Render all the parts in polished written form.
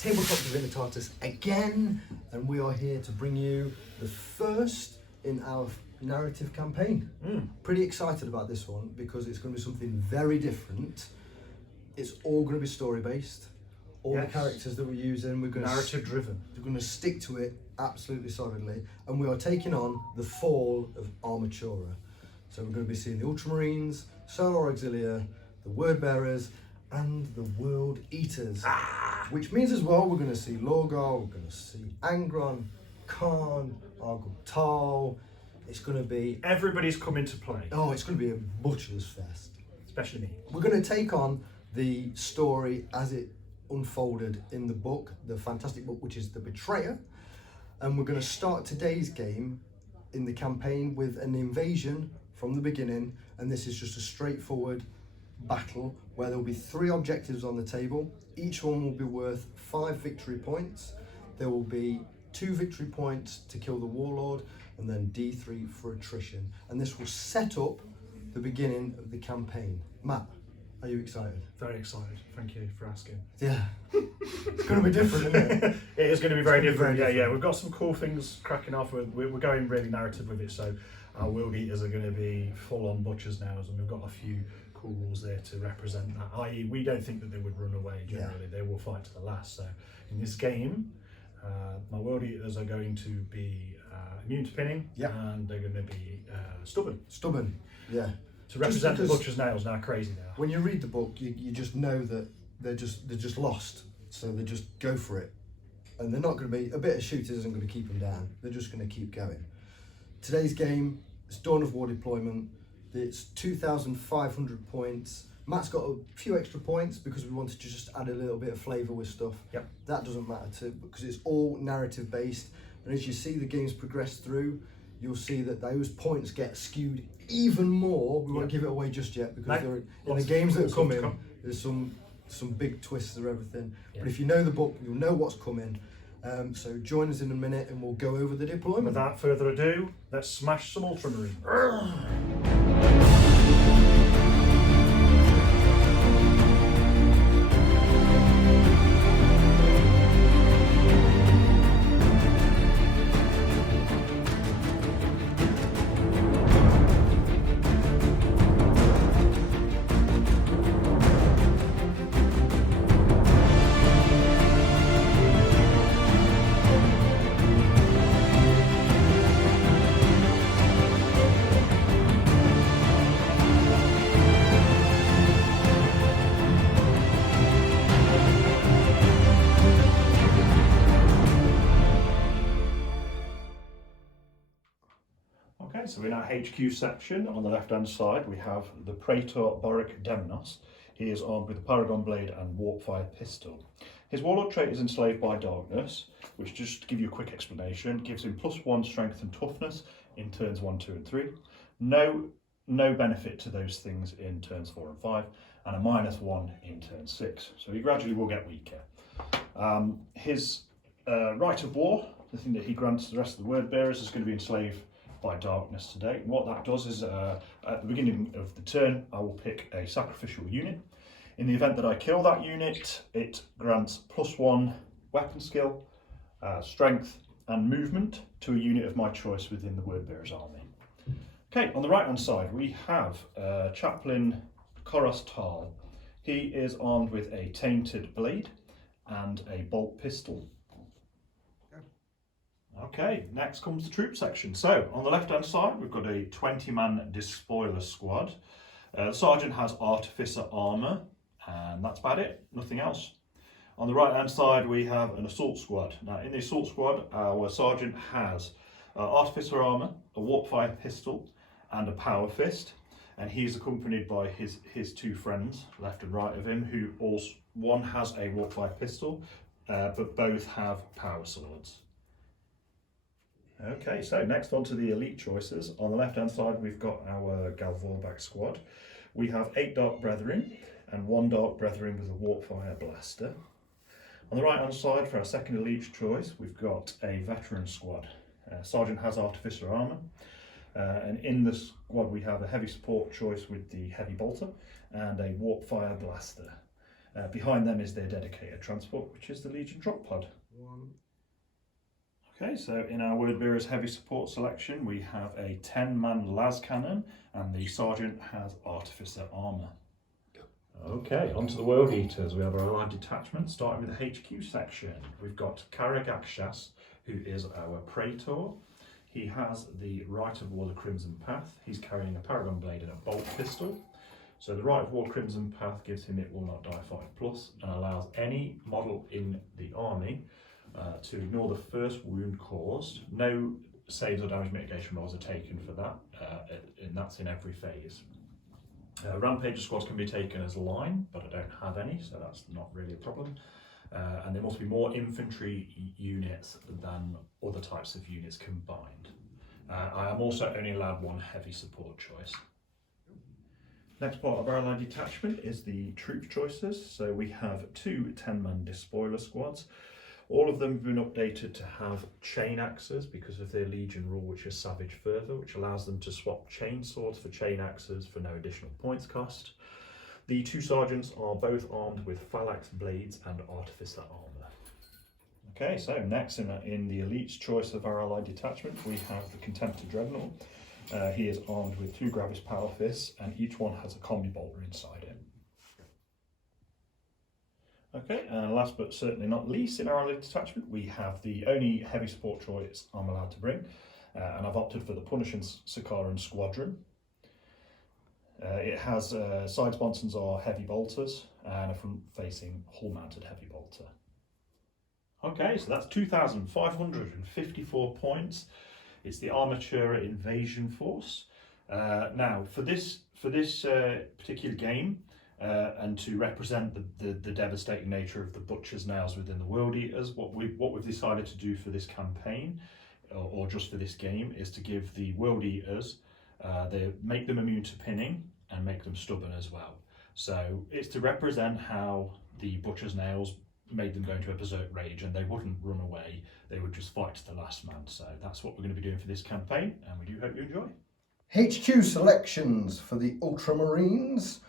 Tabletop Divinitatis again, and we are here to bring you the first in our narrative campaign. Pretty excited about this one because it's going to be something very different. It's all going to be story based. All the characters that we're using, we're going narrative driven. We're going to stick to it absolutely solidly, and we are taking on the Fall of Armatura. So we're going to be seeing the Ultramarines, Solar Auxilia, the Word Bearers, and the World Eaters. Which means as well we're going to see Lorgar, we're going to see Angron, Khan, Argul Tal. It's going to be... Everybody's coming to play. Oh, it's going to be a butcher's fest. Especially me. We're going to take on the story as it unfolded in the book, the fantastic book, which is The Betrayer. And we're going to start today's game in the campaign with an invasion from the beginning. And this is just a straightforward battle where there will be 3 objectives on the table. Each one will be worth 5 victory points. There will be 2 victory points to kill the warlord, and then D3 for attrition. And this will set up the beginning of the campaign. Matt, are you excited? Very excited. Thank you for asking. Yeah. It's going to be different, isn't it? It is going to be very different. Yeah. We've got some cool things cracking off. We're going really narrative with it. So our World Eaters are going to be full-on butchers now, and we've got a few cool rules there to represent that. I.e., we don't think that they would run away generally. They will fight to the last. So in this game, my World Eaters are going to be immune to pinning, and they're going to be stubborn. Stubborn, yeah. To represent the butcher's nails, now crazy they are. When you read the book, you just know that they're just lost, so they just go for it, and they're not going to be. A bit of shooters isn't going to keep them down. They're just going to keep going. Today's game is Dawn of War deployment. It's 2,500 points. Matt's got a few extra points because we wanted to just add a little bit of flavour with stuff. Yep. That doesn't matter too, because it's all narrative based. And as you see the games progress through, you'll see that those points get skewed even more. We won't give it away just yet because in the games that are coming, there's some big twists of everything. But if you know the book, you'll know what's coming. So join us in a minute and we'll go over the deployment. Without further ado, let's smash some Ultramarines. So in our HQ section, on the left-hand side, we have the Praetor Boric Demnos. He is armed with a Paragon Blade and Warpfire Pistol. His Warlord trait is Enslaved by Darkness, which, just to give you a quick explanation, gives him +1 Strength and Toughness in turns 1, 2 and 3. No benefit to those things in turns 4 and 5, and a -1 in turn 6. So he gradually will get weaker. His Rite of War, the thing that he grants to the rest of the Word Bearers, is going to be Enslaved by Darkness today. And what that does is at the beginning of the turn I will pick a sacrificial unit. In the event that I kill that unit, it grants +1 weapon skill, strength and movement to a unit of my choice within the Word Bearer's army. Okay, on the right hand side we have Chaplain Horus Tal. He is armed with a Tainted Blade and a Bolt Pistol. Okay, next comes the troop section. So, on the left-hand side, we've got a 20-man Despoiler squad. The Sergeant has Artificer armour, and that's about it, nothing else. On the right-hand side, we have an Assault squad. Now, in the Assault squad, our Sergeant has Artificer armour, a Warpfire pistol, and a Power Fist. And he's accompanied by his 2 friends, left and right of him, who one has a Warpfire pistol, but both have Power Swords. Okay, so next on to the elite choices. On the left-hand side, we've got our Galvorbag squad. We have 8 Dark Brethren and 1 Dark Brethren with a Warpfire blaster. On the right-hand side, for our second elite choice, we've got a Veteran squad. Sergeant has Artificer armour, and in the squad we have a heavy support choice with the Heavy Bolter and a Warpfire blaster. Behind them is their dedicated transport, which is the Legion drop pod. Okay, so in our word bearer's heavy support selection, we have a 10-man las cannon, and the sergeant has artificer armour. Okay, onto the world eaters. We have our allied detachment, starting with the HQ section. We've got Karagakshas, who is our praetor. He has the Rite of War, the Crimson Path. He's carrying a paragon blade and a bolt pistol. So the Rite of War Crimson Path gives him It Will Not Die 5+ and allows any model in the army to ignore the first wound caused. No saves or damage mitigation rolls are taken for that, and that's in every phase. Rampager squads can be taken as line, but I don't have any, so that's not really a problem. And there must be more infantry units than other types of units combined. I am also only allowed one heavy support choice. Next part of our allied detachment is the troop choices. So we have two 10-man despoiler squads. All of them have been updated to have chain axes because of their Legion rule, which is Savage Fervor, which allows them to swap chain swords for chain axes for no additional points cost. The two sergeants are both armed with phalanx blades and artificer armour. Okay, so next in the elite's choice of our allied detachment, we have the Contemptor Dreadnought. He is armed with 2 Gravis Power Fists, and each one has a combi bolter inside it. Okay, and last but certainly not least, in our allied detachment, we have the only heavy support choice I'm allowed to bring, and I've opted for the Punishing Sakaran Squadron. It has side sponsons are heavy bolters and a front-facing hull-mounted heavy bolter. Okay, so that's 2,554 points. It's the Armatura Invasion Force. Now, for this particular game, and to represent the devastating nature of the Butcher's Nails within the World Eaters, what we've decided to do for this campaign, or just for this game, is to give the World Eaters, make them immune to pinning and make them stubborn as well. So it's to represent how the Butcher's Nails made them go into a berserk rage, and they wouldn't run away, they would just fight to the last man. So that's what we're going to be doing for this campaign, and we do hope you enjoy. HQ selections for the Ultramarines.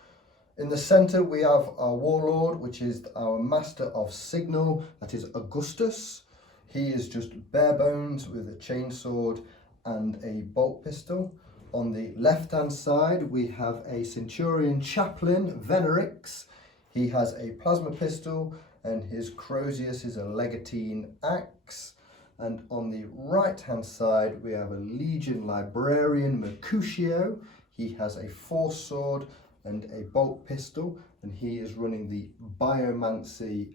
In the centre we have our Warlord, which is our Master of Signal, that is Augustus. He is just bare bones with a chainsword and a bolt pistol. On the left hand side we have a Centurion Chaplain, Venerix. He has a plasma pistol and his Crozius is a Legatine axe. And on the right hand side we have a Legion Librarian, Mercutio. He has a force sword and a bolt pistol, and he is running the Biomancy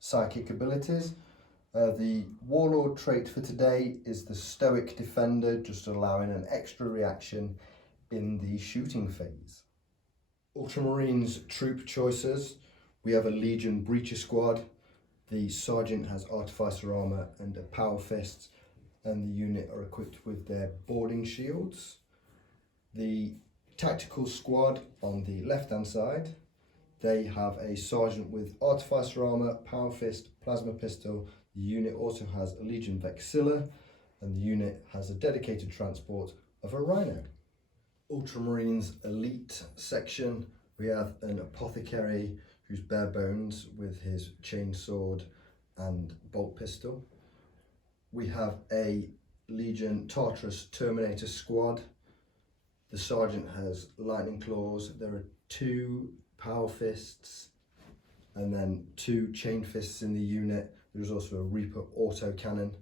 psychic abilities. The Warlord trait for today is the Stoic Defender, just allowing an extra reaction in the shooting phase. Ultramarines troop choices. We have a Legion Breacher Squad. The Sergeant has Artificer Armour and a Power Fist, and the unit are equipped with their boarding shields. The Tactical Squad on the left hand side, they have a Sergeant with Artificer Armour, Power Fist, Plasma Pistol. The unit also has a Legion Vexilla, and the unit has a dedicated transport of a Rhino. Ultramarines Elite section, we have an Apothecary who's bare bones with his chainsword and bolt pistol. We have a Legion Tartarus Terminator squad. The Sergeant has lightning claws. There are 2 power fists and then 2 chain fists in the unit. There's also a Reaper autocannon.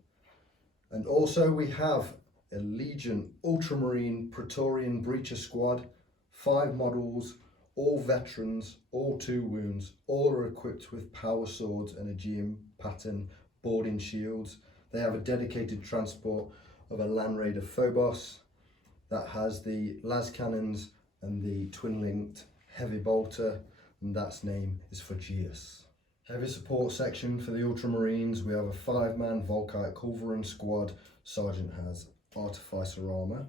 And also we have a Legion Ultramarine Praetorian Breacher squad, 5 models, all veterans, all 2 wounds, all are equipped with power swords and Aegean pattern boarding shields. They have a dedicated transport of a Land Raider Phobos that has the las cannons and the twin-linked heavy bolter, and that's name is Phorgius. Heavy support section for the Ultramarines, we have a 5-man Volkite Culverin squad. Sergeant has Artificer Armour.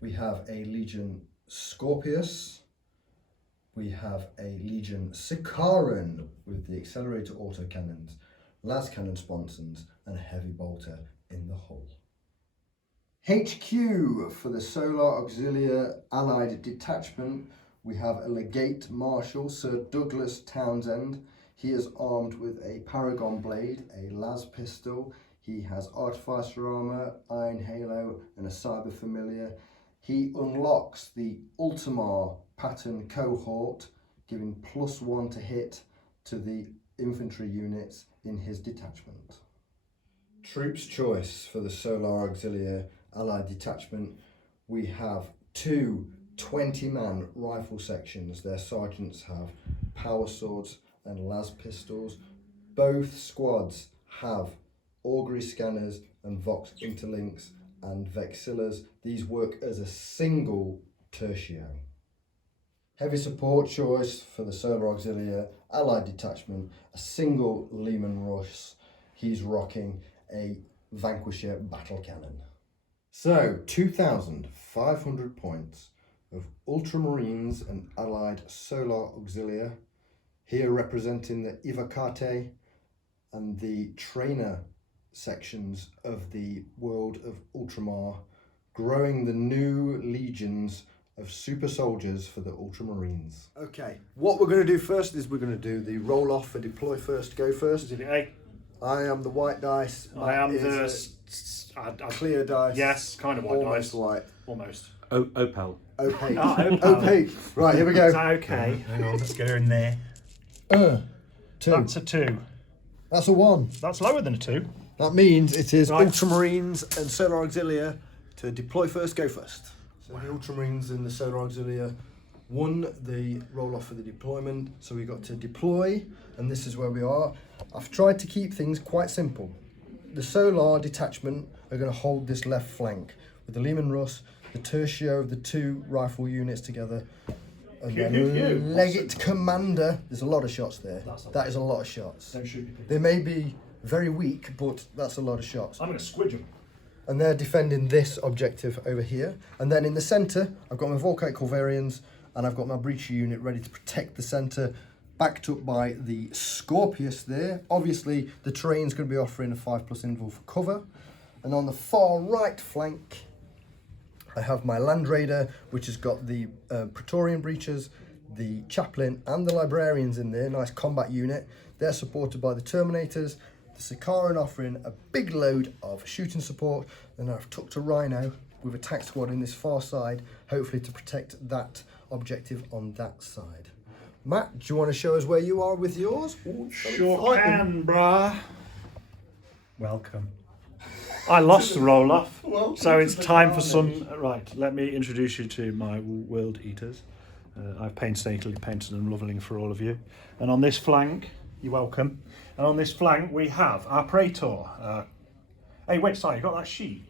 We have a Legion Scorpius. We have a Legion Sikaran with the accelerator autocannons, las cannon sponsons and a heavy bolter in the hull. HQ for the Solar Auxilia Allied Detachment, We have a legate marshal, Sir Douglas Townsend. He is armed with a paragon blade, a las pistol. He has artificer armor, iron halo, and a cyber familiar. He unlocks the Ultimar pattern cohort, giving +1 to hit to the infantry units in his detachment. Troops choice for the Solar Auxilia Allied detachment. We have two 20-man rifle sections. Their sergeants have power swords and las pistols. Both squads have augury scanners and vox interlinks and vexillas. These work as a single tertio. Heavy support choice for the Solar Auxilia Allied detachment, a single Lehman Russ. He's rocking a Vanquisher battle cannon. So 2,500 points of Ultramarines and Allied Solar Auxilia, here representing the Ivacate and the trainer sections of the world of Ultramar, growing the new legions of super soldiers for the Ultramarines. Okay, what we're going to do first is we're going to do the roll off for deploy first, go first. I am the white dice. I am the clear dice. Yes, kind of white almost dice. White. Almost. Opal. Opaque. Opaque. Opaque. Right, here we go. Is that okay? Hang on, let's get her in there. 2. That's a 2. That's a 1. That's lower than a 2. That means it is Right. Ultramarines and Solar Auxilia to deploy first, go first. So the Ultramarines and the Solar Auxilia won the roll off for the deployment, so we got to deploy, and this is where we are. I've tried to keep things quite simple. The Solar detachment are going to hold this left flank with the Lehman Russ, the tertio of the 2 rifle units together, and then legate commander. There's a lot of shots there. That is a lot of shots. Don't shoot people. They may be very weak, but that's a lot of shots. I'm going to squidge them. And they're defending this objective over here. And then in the centre, I've got my Volkite Corvarians, and I've got my breacher unit ready to protect the centre, backed up by the Scorpius there. Obviously, the terrain's going to be offering a 5+ interval for cover. And on the far right flank, I have my Land Raider, which has got the Praetorian Breachers, the Chaplain, and the Librarians in there. Nice combat unit. They're supported by the Terminators. The Sikaran offering a big load of shooting support. And I've tucked a Rhino with a tac squad in this far side, hopefully to protect that objective on that side. Matt, do you want to show us where you are with yours? Ooh, Sure can, brah. Welcome. I lost the roll off, Welcome so to it's the time for carnage. some. Right, let me introduce you to my world eaters. I've painstakingly painted them lovely for all of you. And on this flank, you're welcome. And on this flank, we have our Praetor. Hey, wait, sorry, you got that sheet?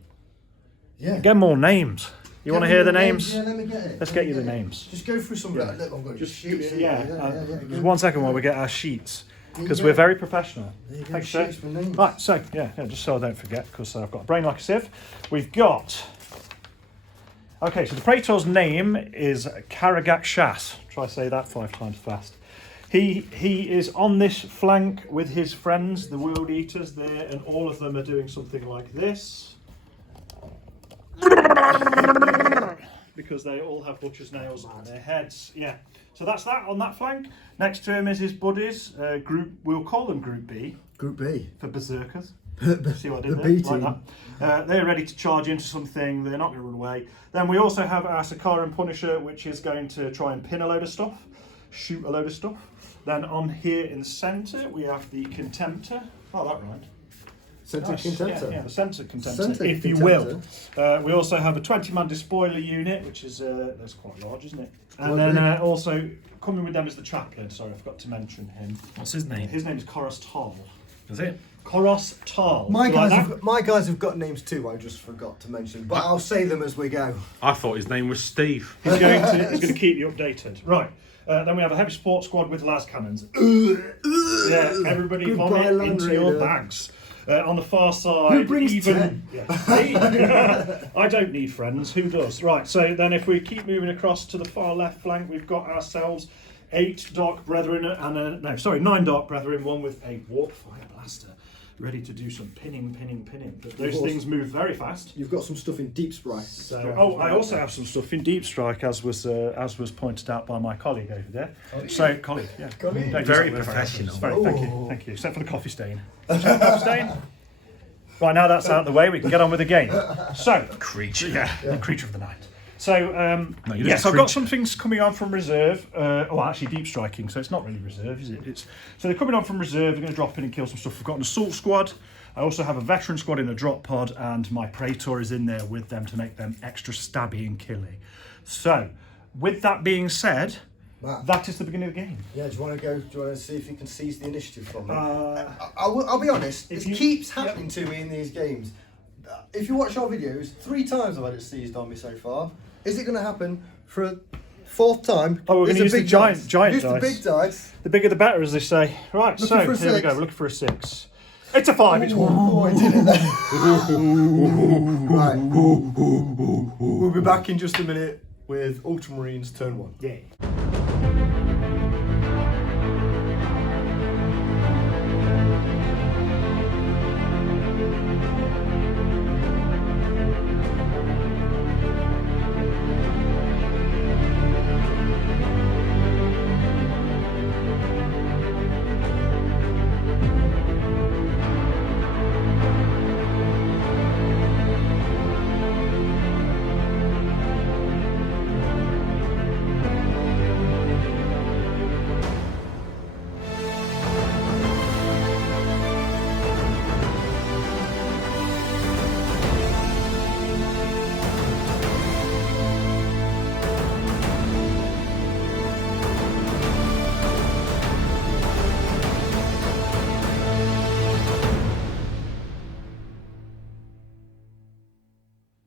Yeah. Get more names. You want to hear the names? Yeah, let me get it. Let's get you the names. Just go through some of that. Look, I've got Just sheets here. yeah. Yeah. Just 1 second while we get our sheets, you because go. we're very professional. There you go, Thanks, sir. sheets for names. Right, so yeah, just so I don't forget, because I've got a brain like a sieve. We've got. Okay, so the Praetor's name is Karagak Shas. Try to say that 5 times fast. He is on this flank with his friends, the World Eaters there, and all of them are doing something like this. Because they all have butcher's nails on their heads. Yeah. So that's that on that flank. Next to him is his buddies. We'll call them Group B. Group B. For berserkers. The See what I did there? B Like team. that. They're ready to charge into something. They're not going to run away. Then we also have our Sakaran Punisher, which is going to try and pin a load of stuff, shoot a load of stuff. Then on here in the centre, we have the Contemptor. Oh, that right. Centre Nice. Contemptor. Yeah, the centre Contemptor, Centre if you will. We also have a 20-man despoiler unit, which is that's quite large, isn't it? And Quite then also coming with them is the Chaplain. Sorry, I forgot to mention him. What's his name? His name is Horus Tal. Is it? Horus Tal. My Do you like guys, that? my guys have got names too. I just forgot to mention, but I'll say them as we go. I thought his name was Steve. He's going to keep you updated. Right. Then we have a heavy support squad with las cannons. Yeah, everybody Goodbye, vomit Land into your Raider. bags. On the far side, Who brings even 10? Yeah, me? I don't need friends. Who does? Right. So then, if we keep moving across to the far left flank, we've got ourselves 8 Dark Brethren and 9 Dark Brethren, one with a warp fire blaster. ready to do some pinning. But those things move very fast. You've got some stuff in deep strike. So, I also have some stuff in deep strike, as was pointed out by my colleague over there. So, colleague, yeah, Very professional. Thank you. Except for the coffee stain. Coffee stain. Right, now that's out of the way, we can get on with the game. So, Creature. the creature of the night. So, you yes, don't I've got creature. some things coming on from reserve. Actually, deep striking, so it's not really reserve, is it? So they're coming on from reserve, they're going to drop in and kill some stuff. We've got an assault squad. I also have a veteran squad in a drop pod, and my Praetor is in there with them to make them extra stabby and killy. So, with that being said, Matt. that is the beginning of the game. Yeah, do you want to go? Do you want to see if you can seize the initiative from me? I'll be honest. This keeps happening to me in these games. If you watch our videos, 3 times I've had it seized on me so far. Is it going to happen for a 4th time? Oh, we're going to use the giant Use dice. the big dice. The bigger the better, as they say. Right, Looking so for a here we 6. go. We're looking for a 6. It's a 5. It's 1. Oh, I did it then. Right. We'll be back in just a minute with Ultramarines turn 1. Yeah.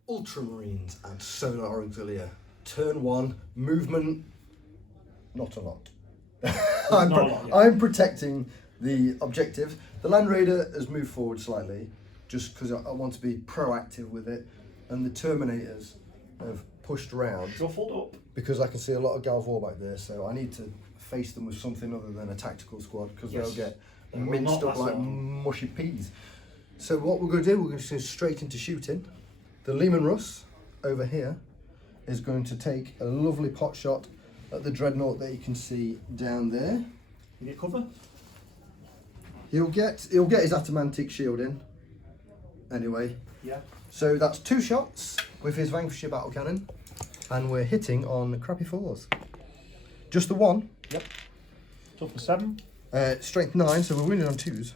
Ultramarines and Solar Auxilia. Turn 1, movement, not a lot. I'm protecting the objective. The Land Raider has moved forward slightly, just because I want to be proactive with it. And the Terminators have pushed round, Shuffled up. because I can see a lot of Galvor back there, so I need to face them with something other than a tactical squad, because they'll get minced up like mushy peas. So what we're going to do, we're going to go straight into shooting. The Lehman Russ over here is going to take a lovely pot shot at the Dreadnought that you can see down there. You get cover? He'll get his Atamantic shield in anyway. Yeah. So that's 2 shots with his Vanquisher battle cannon, and we're hitting on crappy 4s. Just the 1. Yep. Toughness 7. Strength 9, so we're winning on 2s.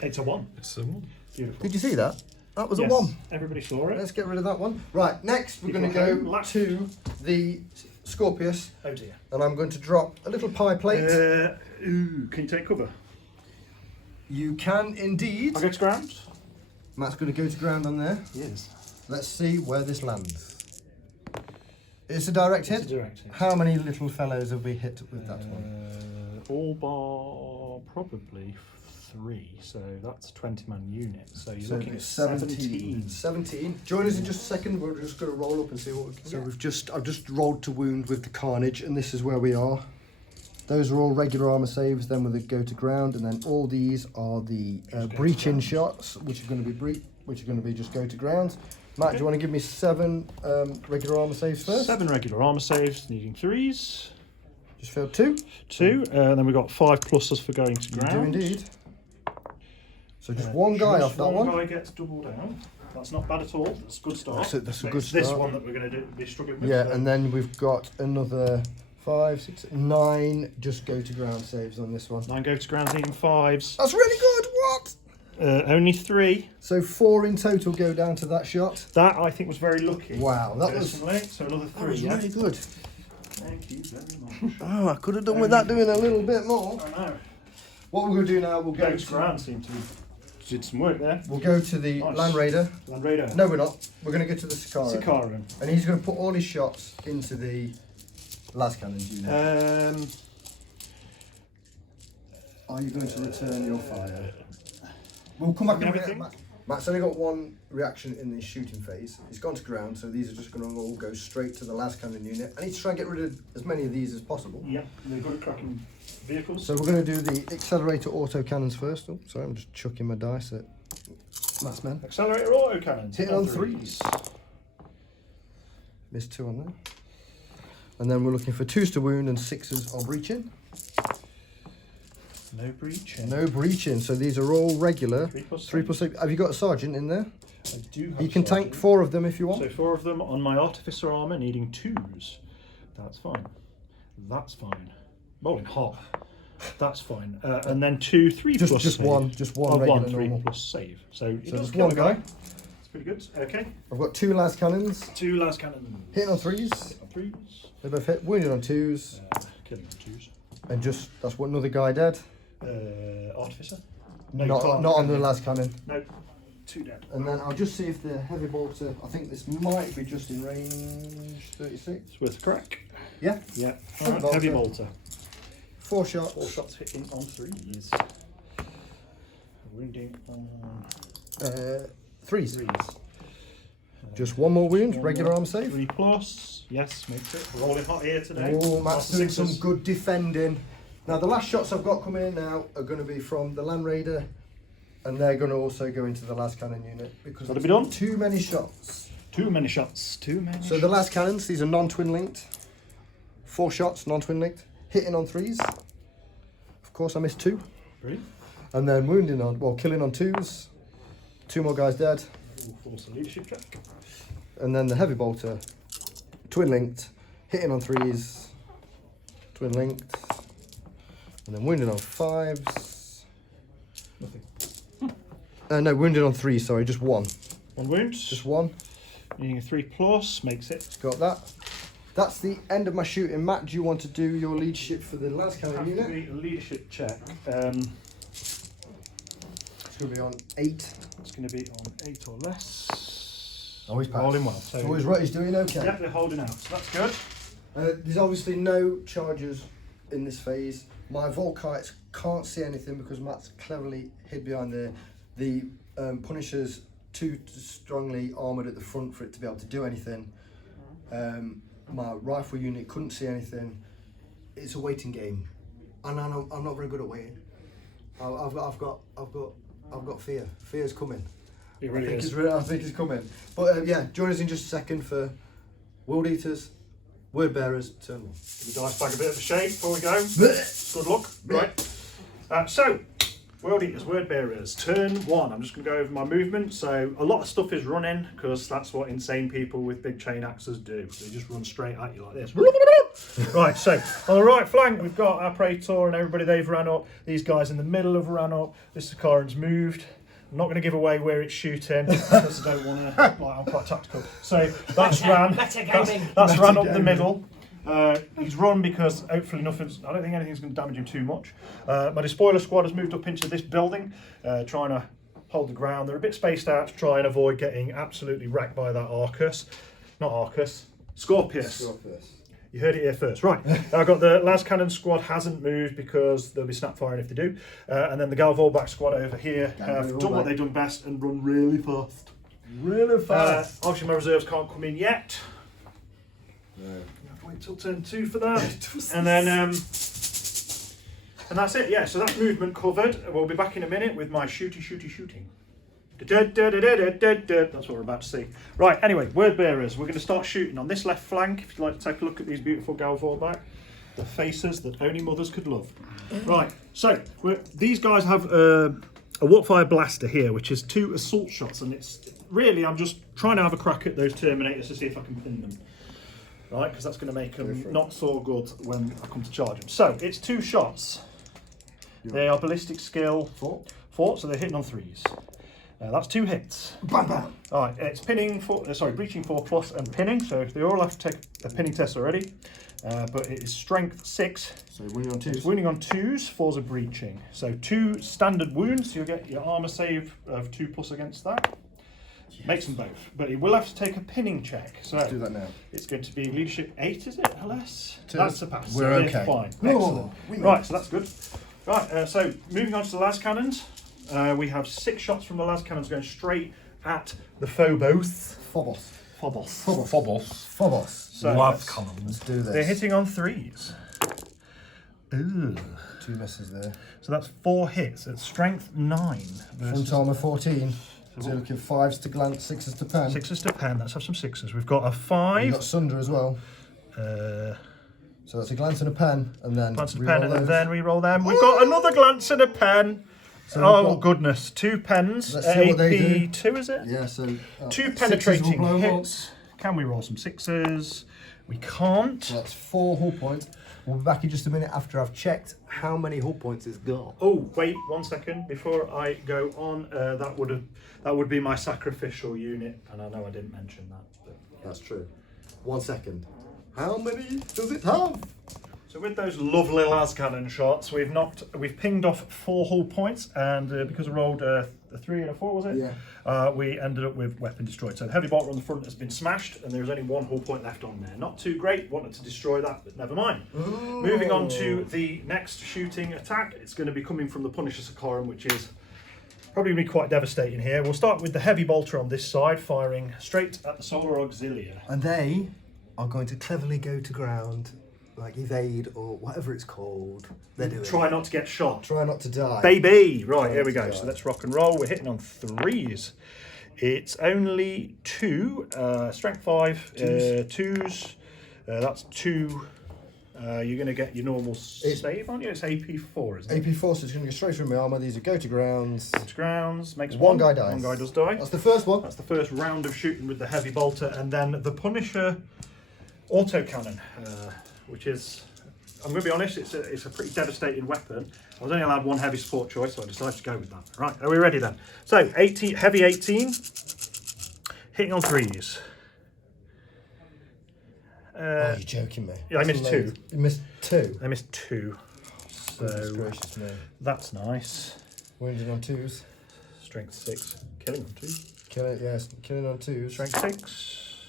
It's a 1. It's the one. Beautiful. Did you see that? That was Yes, a 1. Everybody saw it. Let's get rid of that one. Right, next we're going to go to the Scorpius, Oh dear. and I'm going to drop a little pie plate. Can you take cover? You can indeed. I'll go to ground. Matt's going to go to ground on there. Yes. Let's see where this lands. It's a direct hit. It's a direct hit. How many little fellows have we hit with that one? All bar probably 3, so that's a 20-man unit. So you're looking at 17. 17. Join us in just a second. We're just going to roll up and see what we can get. I've just rolled to wound with the carnage, and this is where we are. Those are all regular armor saves. Then we'll go to ground, and then all these are the breach-in shots, which are going to be just go to ground. Matt, do you want to give me 7 regular armor saves first? 7 regular armor saves, needing 3s. Just failed 2. 2, and then we've got 5 pluses for going to You ground. do indeed. So just one guy off that one. One guy gets double down. That's not bad at all. That's a good start. That's a good It's this start. one that we're going to be struggling with. Yeah, so- and then we've got another 5, 6, 9 just go to ground saves on this one. 9 go to ground, needing 5s. That's really good. What? Only 3. So 4 in total go down to that shot. That I think was very lucky. Wow, that was Personally, so another 3. that was Yeah. really good. Thank you very much. Oh, I could have done with that doing a little bit more. I know. What we're going to do now, we'll Go go to to ground seemed to did some work there. we'll go to the Nice. Land Raider. Land Raider. No, we're not. We're going to go to the Sicaro. Sicaro. And he's going to put all his shots into the las cannons unit. Are you going to return your fire? We'll come back and Everything? Matt's only got one reaction in the shooting phase. He's gone to ground, so these are just going to all go straight to the las cannon unit. I need to try and get rid of as many of these as possible. Yeah, they're good at cracking vehicles. So we're going to do the accelerator auto cannons first. Oh, sorry, I'm just chucking my dice at Matt's men. Accelerator auto cannons. Hit on threes. Missed 2 on there. And then we're looking for 2s to wound and 6s are breaching. No breaching. No breaching. So these are all regular. 3+6. 3+6. Have you got a sergeant in there? I do have You can tank 4 of them if you want. So 4 of them on my artificer armour needing 2s. That's fine. That's fine. Rolling hot. That's fine. And then 2 3 just plus just save. one regular 1 3 normal. plus save. So just one guy. It's pretty good. Okay. I've got 2 las cannons. 2 las cannons. Hitting on 3s. On 3s. They both hit. Wounded on 2s. Killing on 2s. And just that's what another guy dead. Artificer? Not on the las cannon. No. 2 dead. And then I'll just see if the heavy bolter. I think this might be just in range 36. It's worth a crack. Yeah. Yeah. Heavy Alright, heavy bolter. bolter. 4 shots. 4 shots hitting on 3s. Wounding on 3s. 3s. Just one more wound. One Regular more. arm save. 3 plus. Yes, makes it. Rolling hot here today. Oh, Matt's doing some Sixes. good defending. Now the last shots I've got coming in now are going to be from the Land Raider, and they're going to also go into the las cannon unit because Gotta be done. too many shots. Too many shots. Too many. So the las cannons, these are non-twin linked. 4 shots, non-twin linked. Hitting on 3s. Of course, I missed 2. Brilliant. And then wounding on, well, killing on 2s. 2 more guys dead. We'll force a leadership check. And then the heavy bolter, twin linked, hitting on 3s, twin linked, and then wounded on 5s. Nothing. No, wounded on 3s, sorry, just 1. 1 wound. Just 1. Needing a 3 plus makes it. Got that. That's the end of my shooting. Matt, do you want to do your leadership for the las cannon Have to unit? be a leadership check. It's going to be on 8. It's going to be on 8 or less. Always pass. Rolling well. So Always right, he's doing okay. yeah, they're holding out. So that's good. There's obviously no charges in this phase. My Volkites can't see anything because Matt's cleverly hid behind there. The Punisher's too strongly armoured at the front for it to be able to do anything. My rifle unit couldn't see anything. It's a waiting game, and I'm not very good at waiting. I've got fear. Fear's coming. It really is. I think it's coming. But yeah, join us in just a second for World Eaters, Word Bearers, turn 1. Give the dice bag a bit of a shake before we go. Good luck. Right. So, World Eaters, Word Bearers, turn 1. I'm just going to go over my movement. So, a lot of stuff is running because that's what insane people with big chain axes do. They just run straight at you like this. Right, so on the right flank, we've got our Praetor and everybody, they've ran up. These guys in the middle have ran up. This Sakaran's moved. I'm not going to give away where it's shooting because I don't want to, like, I'm quite tactical. So that's ran. That's ran up the middle. He's run because hopefully I don't think anything's going to damage him too much. My despoiler squad has moved up into this building, trying to hold the ground. They're a bit spaced out to try and avoid getting absolutely wrecked by that Arcus. Not Arcus, Scorpius. You heard it here first. Right, I've got the las cannon squad hasn't moved because they'll be snap firing if they do. And then the Galvolback squad over here have done what they've done best and run really fast. Really fast. Obviously my reserves can't come in yet. No. Have to wait till turn 2 for that. And then and that's it, yeah, so that's movement covered. We'll be back in a minute with my shooting. That's what we're about to see. Right, anyway, Word Bearers. We're going to start shooting on this left flank. If you'd like to take a look at these beautiful Galvorback, the faces that only mothers could love. Right, so these guys have a Warpfire Blaster here, which is 2 assault shots, and it's really, I'm just trying to have a crack at those Terminators to see if I can pin them. Right, because that's going to make them not so good when I come to charge them. So, it's 2 shots. They are ballistic skill 4, so they're hitting on 3s. That's 2 hits. Bam, bam. All right, it's pinning breaching 4 plus and pinning. So they all have to take a pinning test already. But it is strength 6. So wounding on 2s. It's wounding on 2s, 4s are breaching. So 2 standard wounds. So you'll get your armor save of 2 plus against that. Yes. Makes them both. But he will have to take a pinning check. So let's do that now. It's going to be leadership 8, is it? LS? That's a pass. We're so okay. Fine. Oh, Excellent. Right, so that's good. Right, so moving on to the las cannons. We have 6 shots from the las cannons going straight at the Phobos. Phobos. So Love columns. Let's do this. they're hitting on 3s. Ooh. 2 misses there. So that's 4 hits at strength 9 versus Front armour 14. So you're looking 5s to glance, 6s to pen. 6s to pen. Let's have some 6s. We've got a You've 5. got Sunder as well. So that's a glance and a pen, and then Glance and re-roll pen, and those. then we roll them. We've got another glance and a pen. So Oh we've got- goodness, 2 pens. Let's see what they do. AP2 is it? Yeah, so 2 6s penetrating will blow them up. hits. Can we roll some 6s? We can't. So that's 4 hull points. We'll be back in just a minute after I've checked how many hull points it's got. Oh wait, 1 second before I go on. That would be my sacrificial unit, and I know I didn't mention that. But. That's true. 1 second. How many does it have? So with those lovely las cannon shots, we've pinged off 4 hull points, and because I rolled a 3 and a 4, was it? Yeah. We ended up with weapon destroyed. So the heavy bolter on the front has been smashed, and there's only 1 hull point left on there. Not too great. Wanted to destroy that, but never mind. Ooh. Moving on to the next shooting attack. It's going to be coming from the Punisher Sikorum, which is probably going to be quite devastating here. We'll start with the heavy bolter on this side, firing straight at the Solar Auxilia. And they are going to cleverly go to ground, like evade or whatever it's called. They're doing. Try not to get shot. Try not to die. Baby! Right, here we Try go. not to So die. let's rock and roll. We're hitting on 3s. It's only 2. Strength 5. 2s. That's 2. You're going to get your normal save, aren't you? It's AP4, isn't it? AP4, so it's going to go straight through my armour. These are go to grounds. It's grounds. Makes One guy dies. 1 guy does die. That's the first one. That's the first round of shooting with the heavy bolter, and then the Punisher autocannon, which is, I'm going to be honest, it's a pretty devastating weapon. I was only allowed 1 heavy support choice, so I decided to go with that. Right, are we ready then? So 18, heavy 18, hitting on 3s. Oh, you're joking me. Yeah, I missed 2. You missed 2. I missed 2, Goodness so gracious me. that's nice. Wounded on 2s. Strength 6, killing on 2. Killing, yes, killing on 2s. Strength 6,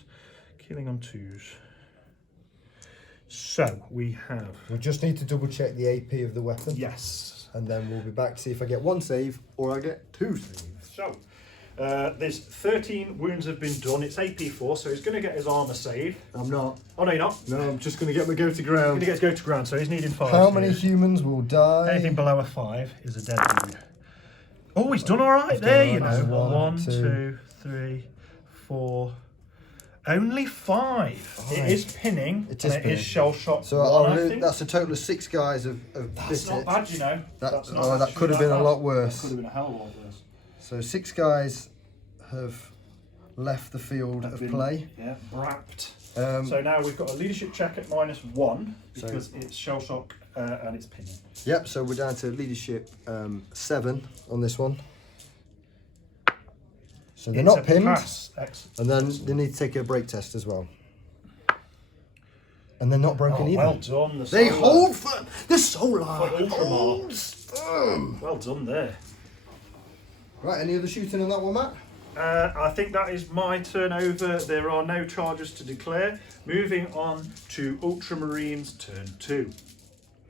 killing on 2s. So we have, We just need to double check the AP of the weapon. yes. And then we'll be back to see if I get 1 save or I get 2 saves. So there's 13 wounds have been done. It's AP4, so he's going to get his armour save. I'm not. Oh no, you're not. No, I'm just going to get my go to He's going ground. to get his go to ground, so he's needing 5. How many here. humans will die? Anything below a 5 is a dead dude. Oh, he's done all right there, you alright. know. 1, 1, 2, 3, 4. Only 5. It is pinning. It is and pinning. It is shell shot. So I think. that's a total of 6 guys have That's bit not it. bad, you know. That- That's not that actually could have that been a bad. lot worse. That could have been a hell of a lot worse. So 6 guys have left the field of Been, play. Yeah, wrapped. Um, So now we've got a leadership check at -1 because it's shell shock and it's pinning. Yep, so we're down to leadership 7 on this one. So they're It's not a pinned. pass. Excellent. And then they need to take a break test as well. And they're not broken Oh, either. well done. The They Solar. hold firm. The Solar For Ultramar. holds firm. Well done there. Right, any other shooting on that one, Matt? I think that is my turn over. There are no charges to declare. Moving on to Ultramarines turn 2.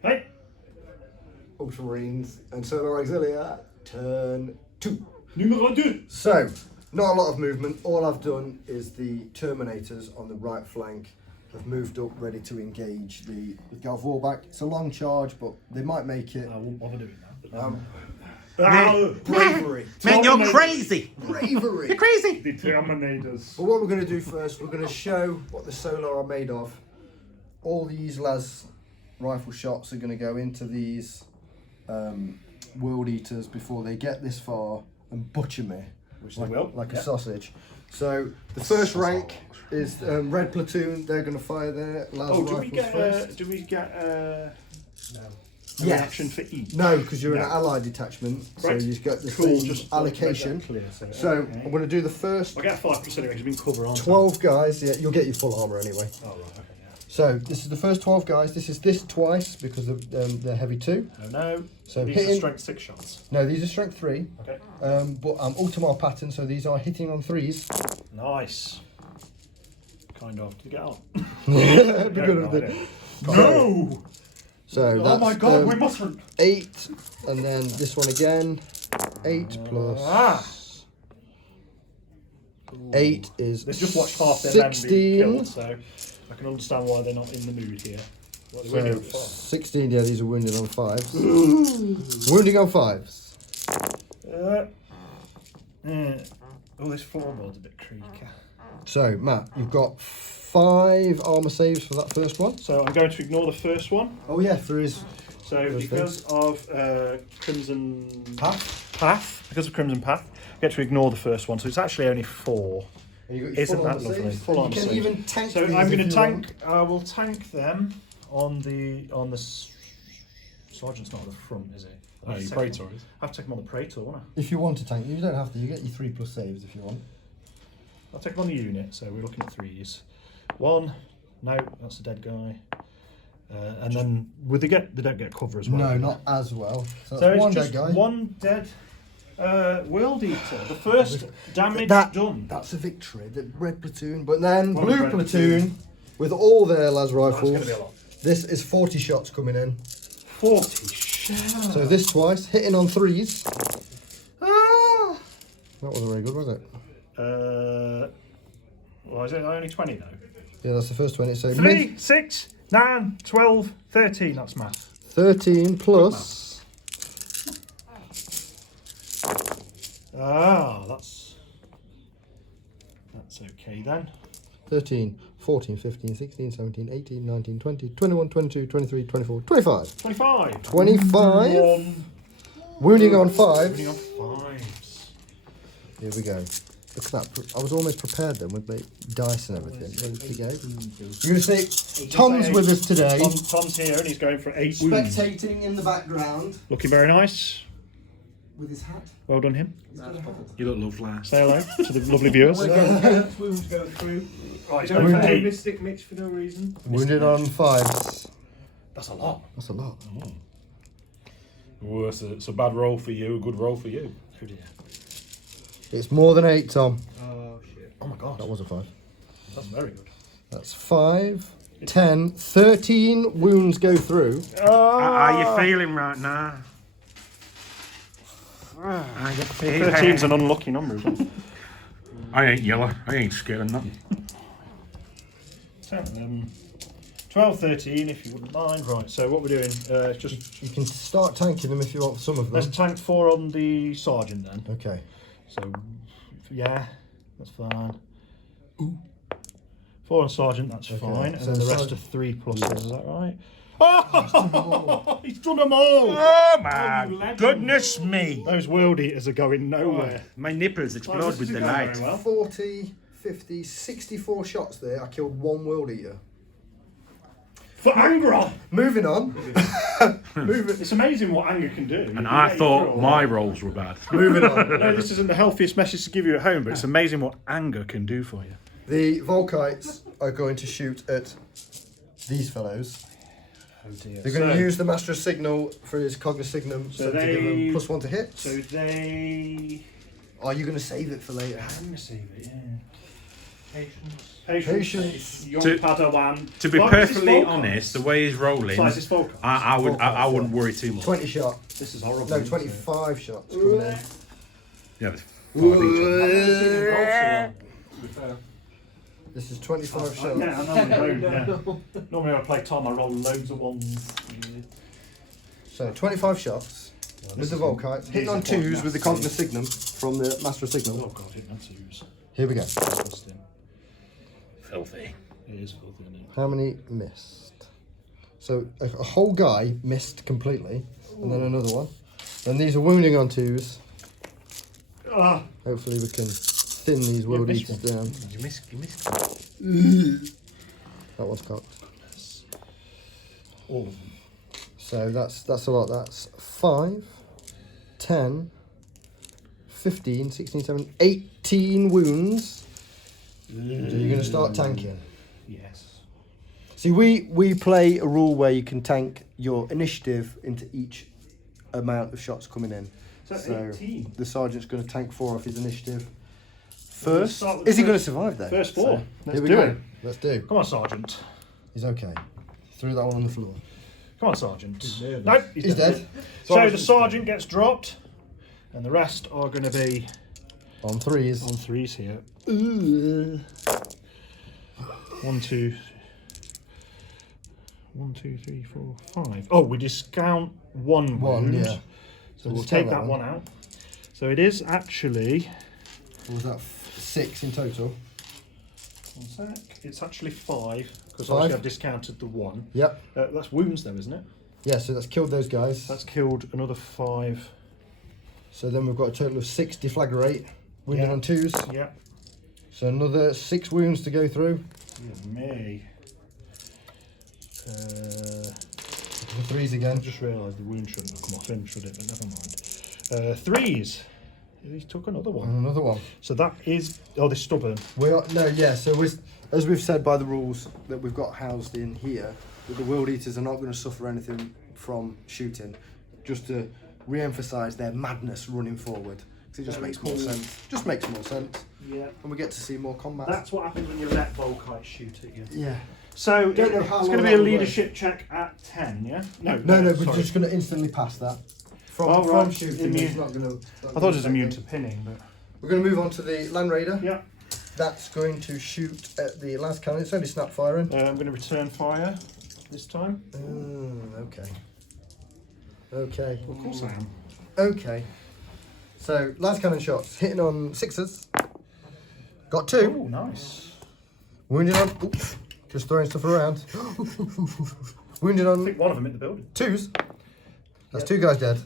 Hey. Ultramarines and Solar Auxilia, turn 2. Numéro 2. So, not a lot of movement. All I've done is the Terminators on the right flank have moved up, ready to engage the Galvorback. It's a long charge, but they might make it. I won't bother doing that. Bravery. Man, you're crazy. Bravery. You're crazy. The Terminators. But what we're going to do first, we're going to show what the Solar are made of. All these las rifle shots are going to go into these World Eaters before they get this far and butcher me, Which like, they will. like yeah. a sausage. So the first rank is Red Platoon. They're going to fire their las Oh, rifles first. do we get no. Yes. Action for each? No, because you're No. an allied detachment, so Right. you've got the Cool, same just allocation. make that clear, So okay. I'm going to do the first I'll get 5% anyway, because I've been cover on. 12 guys. Yeah, you'll get your full armor anyway. Oh, right, okay, yeah. So this is the first 12 guys. This is this twice because of they're heavy 2. Oh, no. So These are hitting. strength 6 shots. No, these are strength 3. Okay. But I'm Ultimar pattern, so these are hitting on 3s. Nice. Kind of. Did you get out? No! No! So Oh my that's, god, we mustn't! 8, and then this one again. 8 plus 8 is They've just watched half their men being 16. killed, so I can understand why they're not in the mood here. What, they're wounded on 5. 16, yeah, these are wounded on 5s. Wounding on 5s. Oh, this floorboard's a bit creaky. So, Matt, you've got 5 armour saves for that first one. So I'm going to ignore the first one. Oh yeah, there is. So because of Crimson Path. because of Crimson Path, I get to ignore the first one. So it's actually only 4. And you got your Isn't full that armour lovely? saves. Full And armour you can saves. even tank So these I'm if going to you tank. want. I will tank them on the sergeant's not at the front, is it? No, your Praetor is. I have to take him on the Praetor, won't I? If you want to tank, you don't have to. You get your 3+ saves if you want. I'll take him on the unit. So we're looking at 3s. 1. No, that's a dead guy. And then they don't get cover as well. No, do they? not as well. So, So that's it's one just dead guy. one dead World Eater. The first damage done. That's a victory. The red platoon, but then One blue red platoon with all their las That's going to rifles. be a lot. This is 40 shots coming in. 40 shots. So this twice, hitting on 3s. Ah! That wasn't very good, was it? Well, is it only 20 though? Yeah, that's the first 20. So 3, 6, 9, 12, 13. That's math. 13 plus. That's okay then. 13, 14, 15, 16, 17, 18, 19, 20, 21, 22, 23, 24, 25. 25. 25. 1. Wounding on 5. Wounding on 5s. Here we go. Look at that. I was almost prepared then with the dice and everything. Ready to go. You're going to say Tom's with us today. Tom's here and he's going for 8 wounds. Spectating in the background Looking very nice. with his hat. Well done him. You look lovely. Say hello to the lovely viewers. Wounds go through. Right, he's Don't going for do 8. Mystic Mitch for no reason. Wounded on 5s. That's a lot. That's a lot. Oh, it's a bad roll for you, a good roll for you. Oh dear. It's more than 8, Tom. Oh shit. Oh my god. That was a 5. That's very good. That's 5, 10, 13 wounds go through. How are you feeling right now? How you feeling? 13's an unlucky number, isn't it? I ain't yellow. I ain't scared of nothing. So, 12, 13, if you wouldn't mind. Right, so what we're doing, just You can start tanking them if you want some of them. let's tank 4 on the sergeant then. Okay. So, yeah, that's fine. 4 on sergeant, that's Okay, fine. And so then the rest sergeant- are 3 pluses, is that right? Oh, he's done them all! Oh my goodness me! Those world eaters are going nowhere. My nipples explode with delight. 40, 50, 64 shots there. I killed 1 world eater. For anger! Moving on. It's amazing what anger can do. And I thought my rolls were bad. Moving on. No, this isn't the healthiest message to give you at home, but it's amazing what anger can do for you. The Volkites are going to shoot at these fellows. Oh dear. They're going to use the Master of Signal for his Cognoscignum So to give they- them +1 to hit. So they... Are you going to save it for later? I'm gonna save it, yeah. Patience. Patience. Young To- Padawan. To be Like this is perfectly Volkite. honest, the way he's rolling, Like this Volkite. I Volkite, wouldn't yeah. worry too much. 20 shot. This is horrible. No, isn't it? 25 shots coming in. Yeah, there's 5 each. I've never seen him roll so long, to be fair. This is 25 shots. Yeah, I normally roll, yeah. Normally when I play Tom, I roll loads of 1s. So 25 shots with the Volkites. Hitting on 2s with the Cognoscignum from the Master of Oh Signal. god, hitting on 2s. Here we go. Disgusting. Filthy. It is filthy, isn't it? How many missed? So a whole guy missed completely, and then another one. And these are wounding on 2s. Ah, Hopefully we can thin these world missed eaters down. You missed. That one's cocked. all of them. So that's a lot. That's 5, 10, 15, 16, 17, 18 wounds. So you're going to start tanking. Yes. See, we play a rule where you can tank your initiative into each amount of shots coming in. So 18. The sergeant's going to tank 4 off his initiative. We're gonna First, start with is he the going to survive though? First 4. Let's Here we do go. it. Let's do. Come on, Sergeant. He's okay. Threw that one on the floor. Come on, Sergeant. He's nervous. Nope, He's dead. So the Sergeant gets dropped, And the rest are going to be On threes. on threes here. 1, 2, 3, 4, 5. Oh, we discount one wound. Yeah. So we'll discount take that one out. So it is actually. What was that? 6 in total. 1 sec. It's actually 5 because 5? obviously I've discounted the 1. Yep. That's wounds though, isn't it? Yeah, so that's killed those guys. That's killed another 5. So then we've got a total of 6 deflagrate. Wounded Yeah. on 2s. Yeah. So another 6 wounds to go through. Dear me. The 3s again. I just realised the wound shouldn't have come off him, should it? But never mind. 3s. He took another one. And another one. So that is. Oh, they're stubborn. We are, no, yeah, so as we've said by the rules that we've got housed in here, that the World Eaters are not going to suffer anything from shooting, just to re-emphasise their madness running forward. Because it just makes more sense. Just makes more sense. Yeah. And we get to see more combat. That's what happens when you let Volkite shoot at you. Yeah. So Don't know it's how going to long be a that will leadership check at 10, yeah? No, No, we're sorry. just going to instantly pass that. From, Oh, from right. shooting, Immune. it's not going to... I thought it was immune to pinning, but. We're going to move on to the Land Raider. Yeah. That's going to shoot at the last cannon. It's only snap firing. I'm going to return fire this time. Okay. Okay. Of course I am. Okay. So, last cannon shots. Hitting on 6s. Got 2. Oh, nice. Wounded on... Oops. Just throwing stuff around. Wounded I on think one of them hit the building. 2s. That's Yep. 2 guys dead.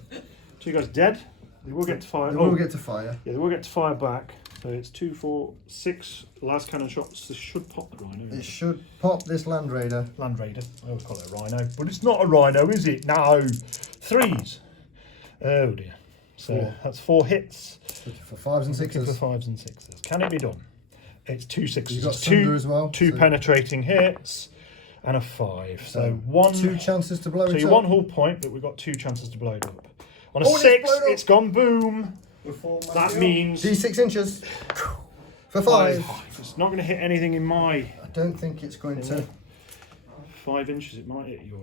2 guys dead. They will get to fire. They will get to fire. Yeah, they will get to fire back. So it's 2, 4, 6 last cannon shots. This should pop the rhino. It should pop this Land Raider. Land Raider. I always call it a rhino, but it's not a rhino, is it? No. 3s. Oh dear. So 4. that's 4 hits. For 5s and For 6s. 5s and 6s. Can it be done? It's 2 6s. You've got It's Sunder as well, 2 so- penetrating hits and a 5. So 1. 2 chances to blow So it you're up. 1 hull point, but we've got 2 chances to blow it up. On a Oh, and it's 6, blown up. it's gone boom. That means D6 inches. For 5. It's not going to hit anything in my I don't think it's going to... 5 inches. It might hit your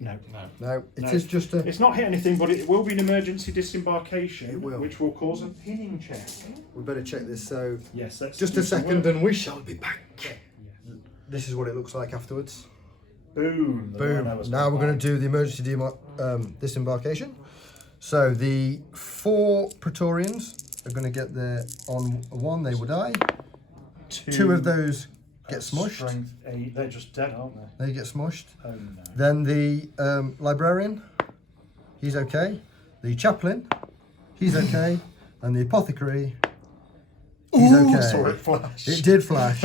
No. No, it No. is just a... It's not hit anything, but it will be an emergency disembarkation, It will. which will cause a pinning check. We better check this. So, Yes, that's just a second and we shall be back. This is what it looks like afterwards. Boom. the Boom. rhino has Now gone we're going back. to do the emergency disembarkation. So the 4 Praetorians are going to get there on 1. They will die. 2 of those get smushed. Strength 8. They're just dead, aren't they? They get smushed. Oh no. Then the librarian, he's okay. The chaplain, he's okay. And the apothecary, he's okay. Saw it flash. It did flash.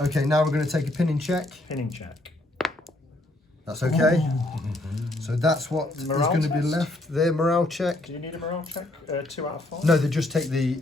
Okay, now we're going to take a pinning check. Pinning check. That's okay. So that's what is Morale going to be test? left there. Morale check. Do you need a morale check? 2 out of 5. No, they just take the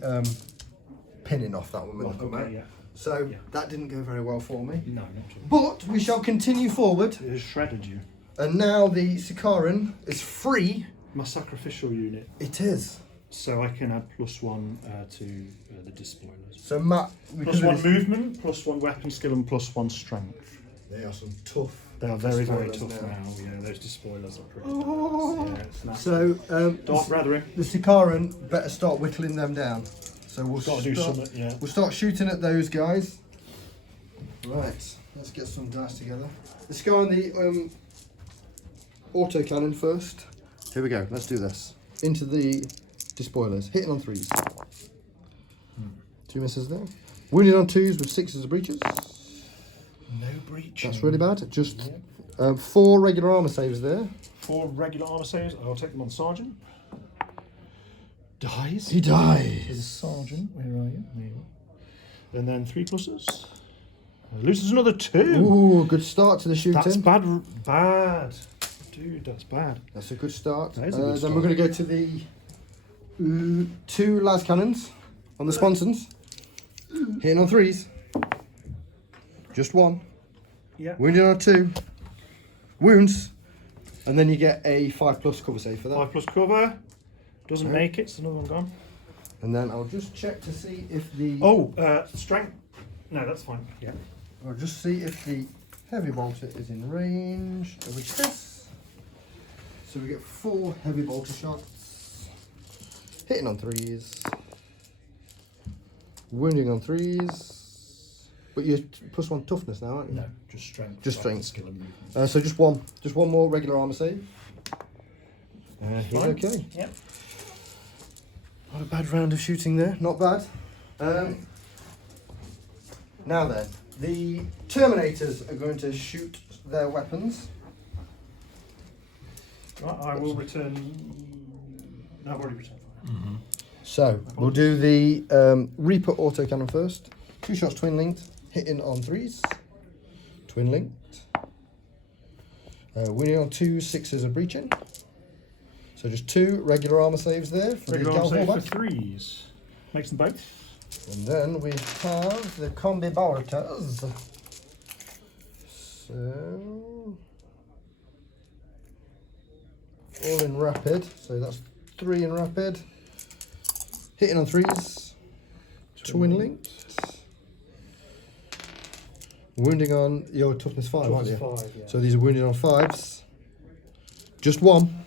pinning off that one when they come out. Okay, yeah. So Yeah. that didn't go very well for me. No, not at But we shall continue forward. all. It has shredded you. And now the Sikaran is free. My sacrificial unit. It is. So I can add +1 to the despoilers. So Matt, because +1 of this- movement, +1 weapon skill, and +1 strength. They are some tough. They are very, very despoilers tough now. now. Yeah, those despoilers are pretty Oh. bad. Yeah, it's nasty. So Dark Brethren. the Sikaran better start whittling them down. So we'll Got to do start, something, yeah. We'll start shooting at those guys. Right, let's get some dice together. Let's go on the auto cannon first. Here we go. Let's do this. Into the despoilers. Hitting on 3s. 2 misses there. Wounded on 2s with 6 as breaches. No breach. That's really bad. Just 4 regular armor saves there. 4 regular armor saves. I'll take them on Sergeant. Dies. He There's dies. Sergeant. Where are you? There you are. And then 3 pluses. Loses another 2. Ooh, good start to the shooting. That's bad. Bad. Dude, that's bad. That's a good start. That is a good Then start. we're going to go to the 2 las cannons on the sponsons. Hitting on 3s. Just 1. Yeah. Wounded on 2. Wounds. And then you get a 5+ cover save for that. 5+ cover. Doesn't No. make it. It's another one gone. And then I'll just check to see if the... Oh, strength. No, that's fine. Yeah. I'll just see if the heavy bolter is in range, which it is. So we get 4 heavy bolter shots. Hitting on 3s. Wounding on 3s. But you're +1 toughness now, aren't you? No, just strength. Just rather than strength. Skill and movement. So just one more regular armor save. He's Fine. okay. Yep. Not a bad round of shooting there. Not bad. Now then, the Terminators are going to shoot their weapons. Right, I will return. No, I've already returned. So we'll do the Reaper autocannon first. 2 shots twin linked, hitting on 3s. Twin linked. Winning on 2 6s of breaching. So just 2 regular armor saves there for Regular the arm Gal save for Hallback. 3s. Makes them both. And then we have the Combi Barters. So all in rapid. So that's 3 in rapid. Hitting on 3s. Twin linked. Wounding on your toughness 5, aren't you? 5, yeah. So these are wounded on 5s. Just 1.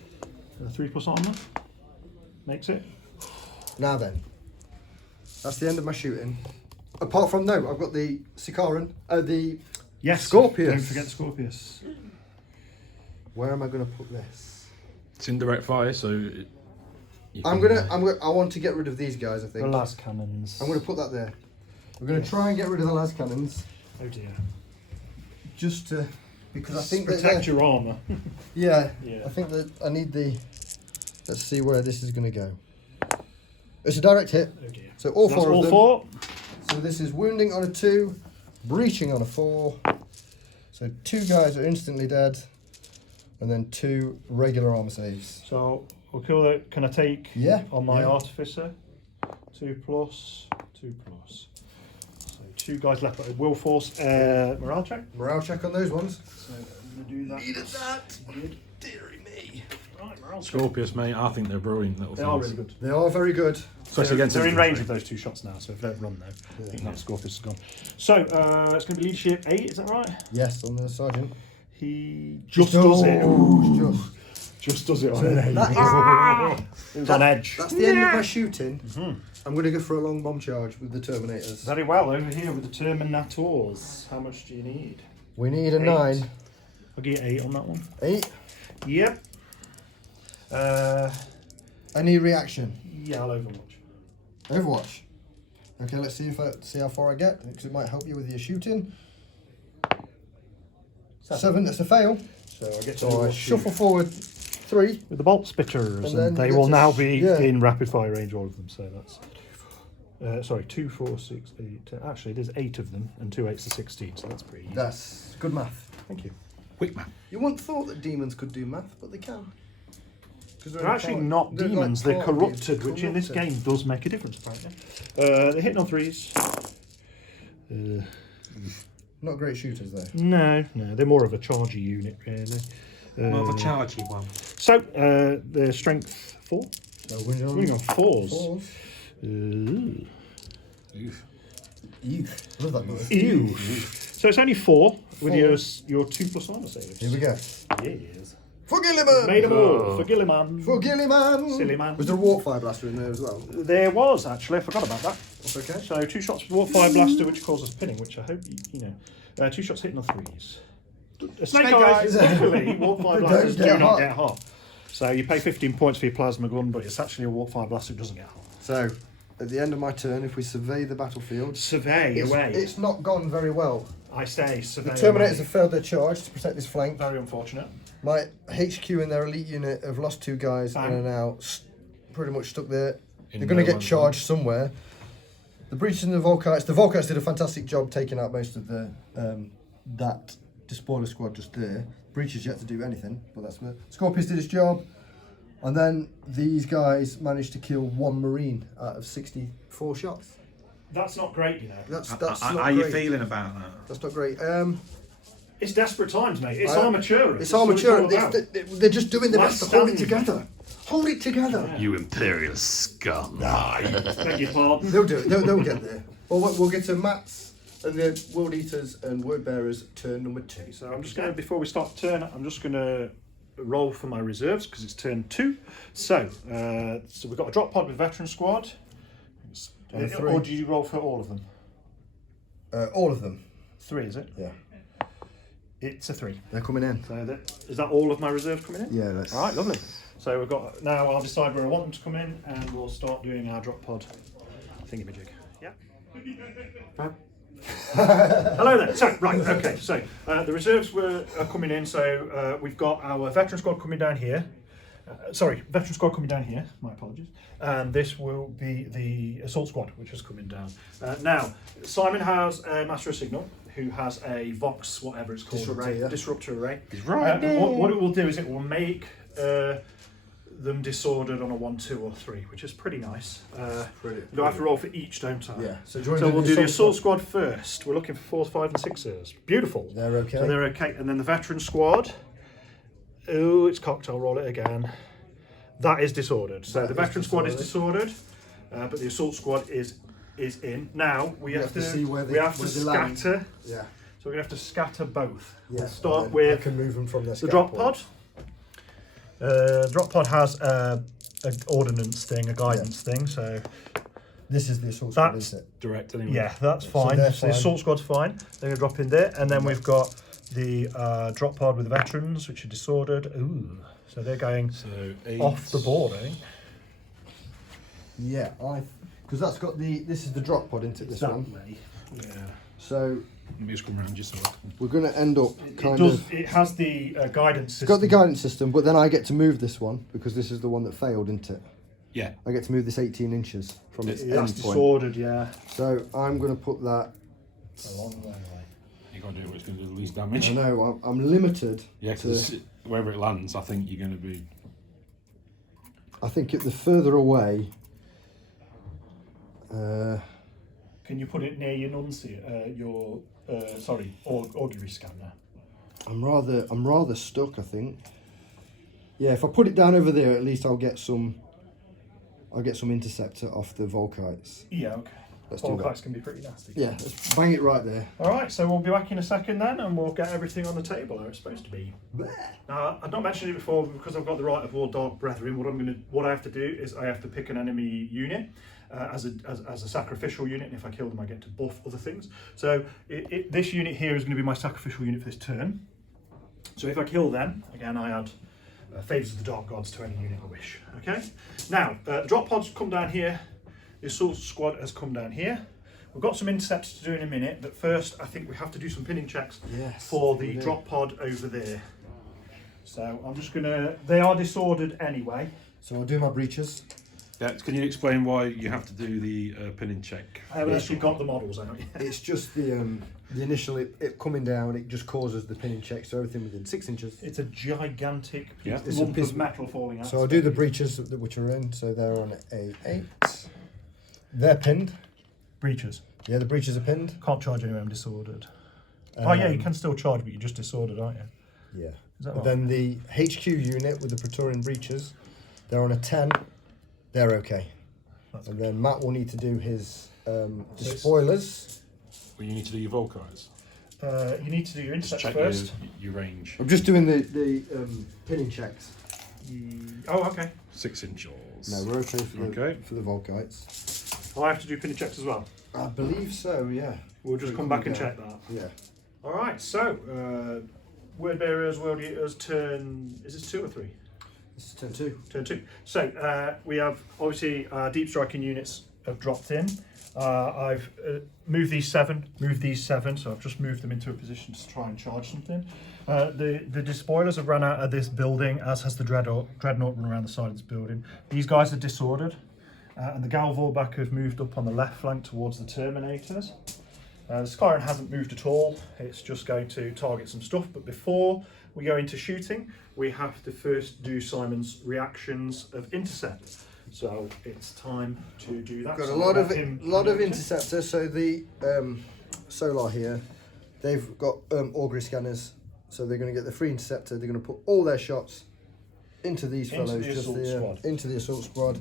3+ armor. Makes it. Now then, that's the end of my shooting. Apart from no, I've got the Sicaran, the Yes. Scorpius. Don't forget the Scorpius. Where am I going to put this? It's in direct fire, so I want to get rid of these guys. I think The las cannons. I'm going to put that there. We're going to try and get rid of the las cannons, Oh dear. just to because I think that protect they're- your armor. Yeah, Yeah. I think that I need the. Let's see where this is going to go. It's a direct hit. Oh dear. So all That's 4 of all them. 4. So this is wounding on a 2, breaching on a 4. So 2 guys are instantly dead, and then 2 regular armor saves. So we'll kill that. Can I take? Yeah, On my yeah. artificer. 2+, 2+. So 2 guys left. But will force morale check. Morale check on those ones. So I'm gonna do that. Needed that. Good. Deary me. Right, morale check. Scorpius, mate. I think they're brilliant little They things. are really good. They are very good. Especially against They're in infantry. range of those 2 shots now, so if they don't run though, I think that Scorpius is gone. So it's going to be leadership 8, is that right? Yes, on the sergeant. He just does it. Just does it on an edge. It was on edge. That's the end of my shooting. I'm going to go for a long bomb charge with the Terminators. Very well, over here with the Terminators. How much do you need? We need a 8. 9. I'll give you 8 on that one. 8. Yep. Any reaction? Yeah, I'll Overwatch. Overwatch. Okay, let's see how far I get, because it might help you with your shooting. 7. That's a fail. So I get to So I shuffle forward 3. with the bolt spitters, And then and they you get will to now be yeah. in rapid fire range, all of them. So that's sorry, 2, 4, 6, 8. Actually, there's 8 of them, and 2 8s are 16. So that's pretty easy. That's good math. Thank you. Quick man. You wouldn't thought that demons could do math, but they can. 'Cause They're actually not demons, they're corrupted, which in this game does make a difference, apparently. They're hitting on 3s. Not great shooters though. No, they're more of a chargy unit, really. More of a chargy one. So, their strength 4. So winning Winning on 4s. 4s. Ooh. Ew. Love that word. Ew. So it's only 4 with your 2+ armor saves. Here we go. Yes. For Gilliman! Made them all for Gilliman. For Gilliman! Silly man. Was there a warp fire blaster in there as well? There was, actually, I forgot about that. That's okay. So 2 shots with Warp Fire Blaster, which causes pinning, which I hope you know. 2 shots hitting on 3s. Snake Eyes, luckily, Warp Fire Don't Blasters do get not hot. get hot. So you pay 15 points for your plasma gun, but it's actually a Warp Fire Blaster that doesn't get hot. So, at the end of my turn, if we survey the battlefield, Survey it's not gone very well. I say survey The Terminators away. have failed their charge to protect this flank. Very unfortunate. My HQ and their elite unit have lost 2 guys Bang. and are now pretty much stuck there. In They're going to no get man's charged somewhere. The breaches and the Volkites did a fantastic job taking out most of the that despoiler squad just there. Breaches yet to do anything, but that's the Scorpius did his job. And then these guys managed to kill 1 Marine out of 64 shots. That's not great, you know. That's How not are you great. feeling about that? That's not great. It's desperate times, mate. It's I- Armatura. It's That's what Armatura. all about. They're just doing their Last best to hold it stand. together. Hold it together. You imperial scum. Beg your pardon. They'll do it. They'll get there. We'll get to Matt's and the World Eaters and Word Bearers turn number 2. So I'm just going to, before we start the turn, I'm just going to roll for my reserves because it's turn 2. So, so we've got a drop pod with veteran squad. And a 3. Or do you roll for all of them? All of them. 3, is it? Yeah. It's a 3. They're coming in. So is that all of my reserves coming in? Yeah, that's... All right, lovely. So we've got, now I'll decide where I want them to come in and we'll start doing our drop pod thingamajig. Yeah. Hello there. So, right, okay. So the reserves are coming in. So we've got our veteran squad coming down here. Veteran squad coming down here. My apologies. And this will be the assault squad, which is coming down. Now, Simon has a master of signal who has a Vox, whatever it's called, disruptor array. He's right there. What it will do is it will make them disordered on a 1, 2, or 3, which is pretty nice. Do I have to roll for each, don't I? Yeah. So we'll do the assault squad first. We're looking for 4s, 5s, and 6s. Beautiful. They're okay. So they're okay. And then the veteran squad. Oh, it's cocked. I'll roll it again. That is disordered. So the veteran squad is disordered, but the assault squad is in. Now we have to see where we have to they land. scatter. Yeah. So we're gonna have to scatter both. Yeah. We'll start I with can move them from their the drop pod. Drop pod has an ordnance thing, a guidance thing. So This is the assault squad, that's isn't it? Direct anyway. yeah, that's fine. they're So the fine. assault squad's fine. They're gonna drop in there, and then we've got the drop pod with the veterans, which are disordered. Ooh, so they're going So 8. off the board, I think. Yeah, because that's got this is the drop pod, isn't it, this one? way. Yeah. So Let me just come around just so I can. we're going to end up kind of... It has the guidance system. It's got the guidance system, but then I get to move this one, because this is the one that failed, isn't it? Yeah. I get to move this 18 inches from its That's end point. disordered, yeah. So I'm going to put that... A long way away. You got to do what's going to do the least damage. I know, I'm limited Yeah, to... because wherever it lands, I think you're going to be. I think the further away... Can you put it near your nunci, augury scanner? I'm rather stuck, I think. Yeah, if I put it down over there, at least I'll get some interceptor off the Volkites. Yeah, okay. Let's do that. Volkites can be pretty nasty. Yeah, let's bang it right there. Alright, so we'll be back in a second then, and we'll get everything on the table how it's supposed to be. Now, I've not mentioned it before, because I've got the right of War Dark Brethren. What I have to do is I have to pick an enemy unit as a sacrificial unit, and if I kill them, I get to buff other things. So this unit here is going to be my sacrificial unit for this turn. So if I kill them, again, I add Favours of the Dark Gods to any unit I wish. Okay. Now, drop pods come down here. The assault squad has come down here. We've got some intercepts to do in a minute, but first I think we have to do some pinning checks for the drop pod over there. So I'm just gonna, they are disordered anyway. So I'll do my breaches. Yeah, can you explain why you have to do the pinning check? I haven't actually got the models out yet. It's just the initial it coming down. It just causes the pinning check. So everything within 6 inches. It's a gigantic Yeah. It's a lump piece of metal falling out. So I'll do the breaches which are in. So they're on a 8. They're pinned. breaches. Yeah, the breaches are pinned. Can't charge anyway, I'm disordered. Oh yeah, you can still charge, but you're just disordered, aren't you? Yeah. Is that But right? then the HQ unit with the Praetorian breaches, they're on a 10. They're okay. That's And good. then Matt will need to do his spoilers. Well, you need to do your Volkites. You need to do your Just intercepts check first. your range. I'm just doing the pinning checks. Oh, okay. 6 inches. No, we're okay for the Okay. Volkites. I have to do pinning checks as well. I believe so. Yeah. We'll just come back and check that. Yeah. All right. So, word bearers, world eaters, turn. Is this 2 or 3? This is turn 2. Turn 2. So we have obviously deep striking units have dropped in. I've moved these 7. So I've just moved them into a position to try and charge something. The despoilers have run out of this building, as has the dreadnought run around the side of this building. These guys are disordered, and the Galvorback have moved up on the left flank towards the Terminators. The Skyrim hasn't moved at all. It's just going to target some stuff. But before we go into shooting, we have to first do Simon's reactions of intercept. So it's time to do that. Got So a lot let of him interceptors. So the Solar here, they've got augury scanners. So they're going to get the free interceptor. They're going to put all their shots into these Into fellows, the just assault squad. into the assault squad.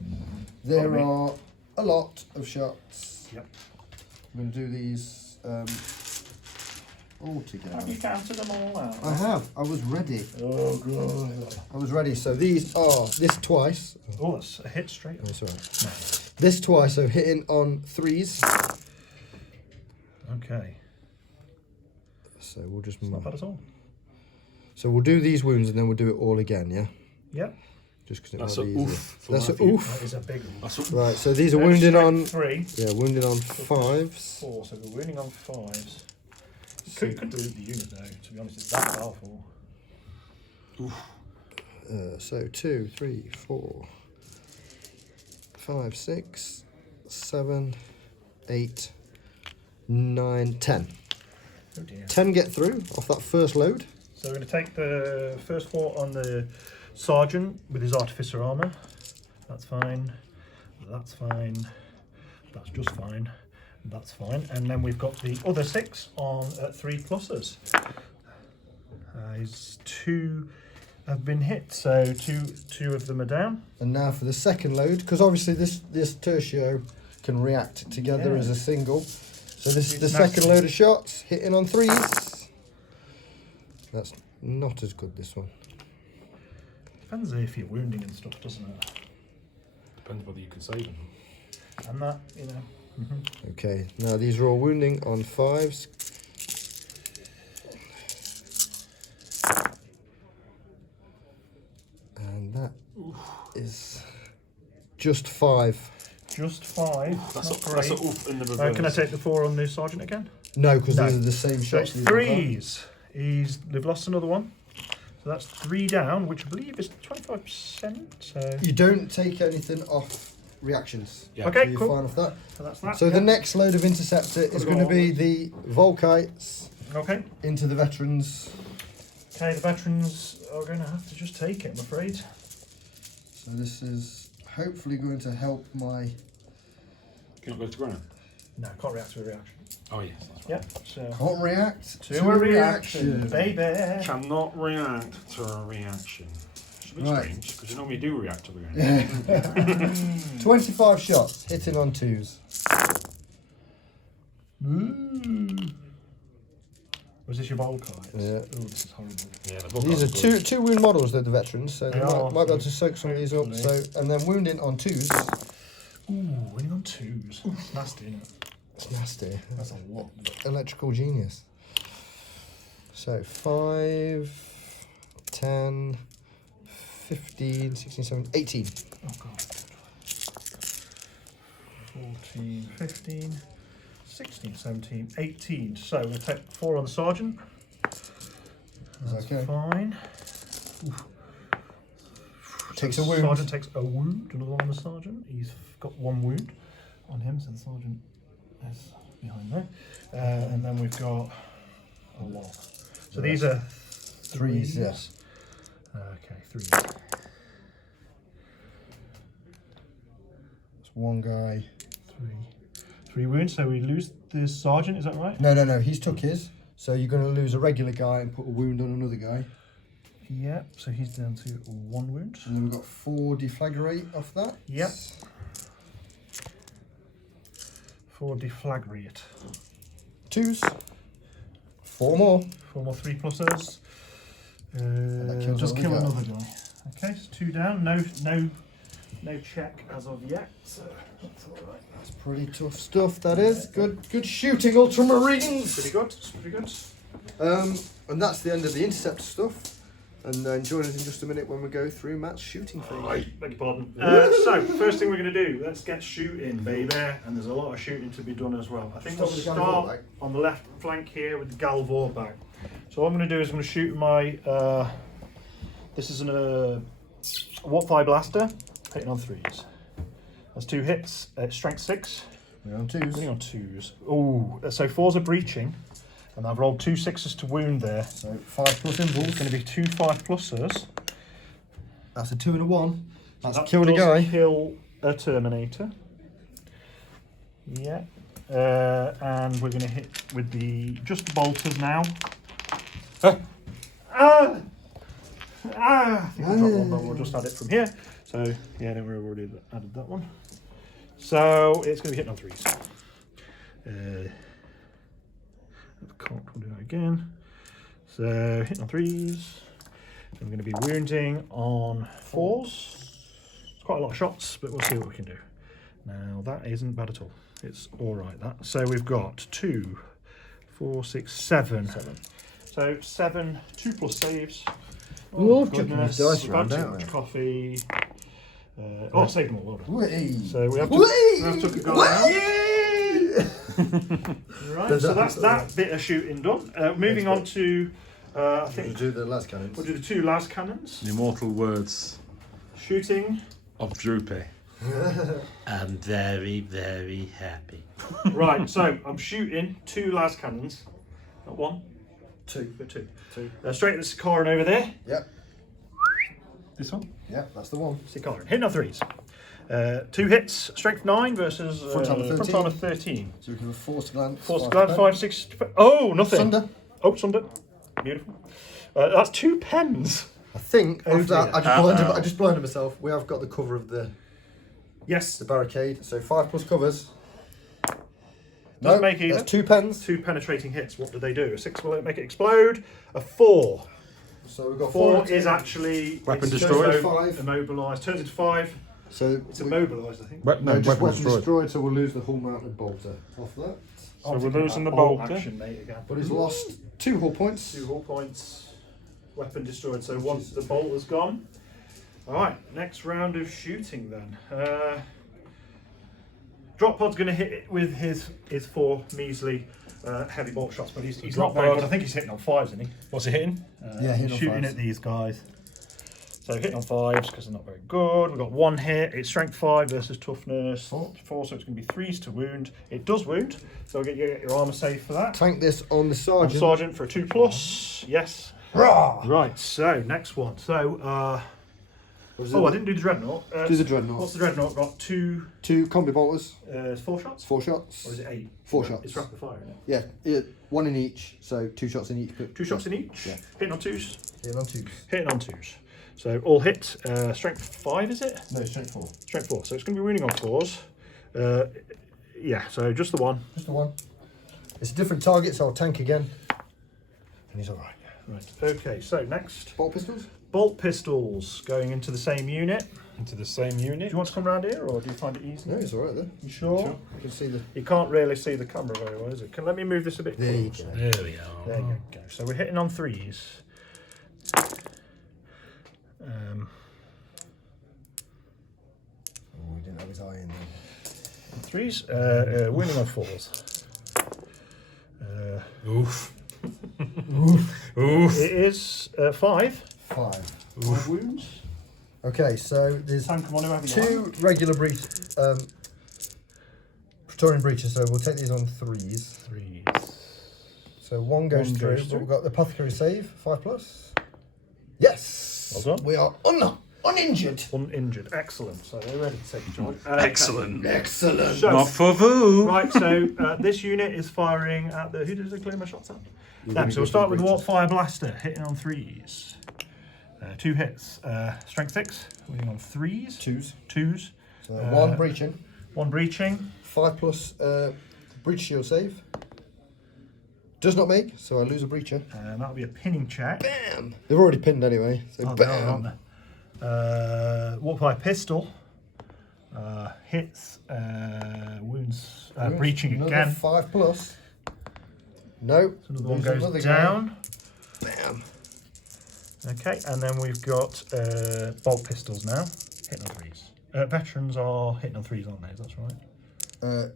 There Lovely. are a lot of shots. Yep. I'm going to do these all together. Have you counted them all out? I have. I was ready. Oh, God. I was ready. So these are this twice. Oh, that's a hit straight up. That's all right. This twice. So hitting on 3s. Okay. So we'll just. Not bad at all. So we'll do these wounds and then we'll do it all again. Yeah. Yep. Just because it That's might a be easier. oof. for That's a Matthew. oof. That is a big one. That's a, Right. So these are Let's wounding strike on. 3. Yeah, wounding on 5s. 4, so we're wounding on 5s. You could delete the unit though, to be honest, it's that powerful. So 2, 3, 4, 5, 6, 7, 8, 9, 10. Oh dear. 10 get through off that first load. So we're going to take the first 4 on the sergeant with his artificer armour. That's fine. That's fine. That's just fine. That's fine. And then we've got the other 6 on 3 pluses. His 2 have been hit, so two of them are down. And now for the second load, because obviously this tertio can react together Yeah. as a single. So this is the It's second nasty. load of shots, hitting on 3s. That's not as good, this one. Depends if you're wounding and stuff, doesn't it? depends whether you can save them. And that, you know. Okay, now these are all wounding on 5s. And that is just 5. Just 5. That's Not a, that's a great. oof in the reverse. Can I take the 4 on the sergeant again? No, because No. these are the same So shots. it's these are 3s. They've lost another one. So that's 3 down, which I believe is 25%. So, You don't take anything off reactions. Yeah. So okay, you're cool. fine off that. So that's that. So yeah. the next load of interceptor is Put it going to all be on. the Volkites Okay. into the veterans. Okay, the veterans are going to have to just take it, I'm afraid. So this is hopefully going to help my. Can you not go to ground? No, can't react to a reaction. Oh yes, that's right. Yep. So Can't react to a reaction, baby. Cannot react to a reaction. It's a bit Right. strange because you normally do react to a reaction. 25 shots, hitting on 2s. Was this your Volkites? Yeah. Oh, this is horrible. Yeah, the These are Volkites two wound models, they're the veterans, so they They are. might be able to soak some of these up. So, Hopefully. and then wounding on 2s. Ooh, winning on 2s. That's nasty, isn't it? It's nasty. That's a lot. Electrical genius. So 5, 10, 15, 16, 17, 18. Oh god. 14, 15, 16, 17, 18. So we'll take 4 on the sergeant. That's okay? fine. Takes So a the wound. Sergeant takes a wound. Another one on the sergeant. He's got 1 wound on him, so the sergeant is behind there. And then we've got a lot. So these are 3s, yes. Okay, 3s. It's one guy. 3 wounds. So we lose the sergeant. Is that right? No, he's took his. So you're going to lose a regular guy and put a wound on another guy. Yep. So he's down to 1 wound. And then we've got 4 deflagrate off that. Yep. 4 deflagrate. 2s. 4 more. 4 more 3 pluses. that kills Just kill another another guy. Okay, so 2 down. No check as of yet. So that's all right. That's pretty tough stuff, that is. Good shooting, Ultramarines. Pretty good. Pretty good. And that's the end of the intercept stuff. And join us in just a minute when we go through Matt's shooting thing. Beg your pardon. So first thing we're going to do, let's get shooting, baby. And there's a lot of shooting to be done as well. I think Start we'll with the Galvor bag. start on the left flank here with the Galvor bag. So what I'm going to do is I'm going to shoot my. This is a Warp-Fire blaster, hitting on 3s. That's 2 hits. Strength 6. We're on 2s. Hitting on 2s. Oh, so 4s are breaching, and I've rolled 2 6s to wound there. So 5 plus It's impulse. going to be 2 5 pluses. That's a 2 and a 1. That's That killed a does guy. Kill a Terminator. Yeah. And we're going to hit with just the bolters now. I think I dropped one, but we'll just add it from here. So yeah, then we've already added that one. So it's going to be hitting on 3s. We'll do that again. So hitting on 3s. I'm going to be wounding on 4s. It's quite a lot of shots, but we'll see what we can do. Now that isn't bad at all. It's all right. That. So we've got 2, 4, 6, 7. So 7, 2+ saves. Love chucking goodness, these dice we've around, had too don't much we? coffee. Oh, saved them all. Well done. Whee! So we have to. Whee! We have to go out. Right. So that's that bit of shooting done. Moving on to. I think We'll do the last cannons. we'll do the 2 last cannons. The immortal words Shooting. of Droopy. I'm very, very happy. Right. So I'm shooting 2 last cannons. Not 1. 2. But 2. 2. Straight at the Sikaran over there. Yep. This one. Yep, that's the one. Sikaran. Hitting on 3s. 2 hits. Strength 9 versus Front armor 13. front armor 13. So we can have force glance. Force glad 5, 6. Oh, nothing. Sunder. Oh, sunder. Beautiful. That's 2 pens. I think Oh, after that, dear. I just blinded myself. We have got the cover of the Yes. barricade. So 5+ covers. Doesn't make either. That's 2 pens. 2 penetrating hits. What do they do? A 6 will make it explode. A 4. So we've got 4 is actually Weapon it's destroyed. Immobilized. Turns into 5. So It's immobilized, I think. no, just weapon destroyed. So we'll lose the hull mounted bolter off that. So we're losing the Bolt bolter. action, mate, again. But he's lost 2 hull points. 2 hull points. Weapon destroyed. So once the bolt is gone. All right. Next round of shooting then. Drop pod's going to hit it with his 4 measly heavy bolt shots, but he's not Drop very pod. good. I think he's hitting on 5s, isn't he? What's he hitting? Yeah, hitting on shooting 5s. at these guys. So hitting on 5s because they're not very good. We've got 1 hit. It's strength 5 versus toughness 4, so it's going to be 3s to wound. It does wound, so you get your armor save for that. Tank this on the sergeant. Sergeant for a 2+. Yes. Rah! Right. So next one. So I didn't do the dreadnought. Do the dreadnought. What's the dreadnought got? 2 combi bolters. 4 shots. 4 shots. Or is it 8? 4 shots. It's rapid fire, isn't it? Yeah, 1 in each. So 2 shots in each. 2 shots in each. Yeah. Hitting on 2s. Hitting on 2s. Hitting on 2s. So all hit. Strength 5, is it? No, strength 4. Strength 4. So it's going to be wounding on 4s. Yeah. So just the 1. Just the 1. It's a different target, so I'll tank again. And he's alright. Right. Okay. So next, Bolt pistols? bolt pistols going into the same unit. Into the same Do unit. you want to come round here, or do you find it easy? No, it's alright there. You sure? You can see the. You can't really see the camera very well, is it? Let me move this a bit There you closer. go. There we are. There you go. So we're hitting on 3s. Oh, we didn't have his eye in there. 3s. Wounding on 4s. Oof. It is 5. 5. 5 wounds. Okay, so there's Sam, come on, whoever you like. 2 regular Praetorian breaches, so we'll take these on 3s. 3s. So 1 goes One through, goes but through. we've got the apothecary save, 5+. Yes! Well done. We are uninjured. Uninjured. Excellent. So they're ready to take charge. Excellent. Excellent. So, Not for vous. right, so this unit is firing at the. Who does it clear my shots at? Them. So we'll start with the Warp Fire Blaster, hitting on 3s. 2 hits. Strength 6, hitting on 3s. 2s. 2s. So 1 breaching. 1 breaching. 5+ breach shield save. Does not make, so I lose a breacher. And that'll be a pinning check. Bam! They've already pinned anyway, so Oh, they are, bam! aren't they? Warp Fire Pistol. Hits. Wounds. Breaching Another again. 5+. No. Another one Lose goes another down. guy. Bam! Okay, and then we've got bolt pistols now, hitting on 3s. Veterans are hitting on 3s, aren't they? That's right.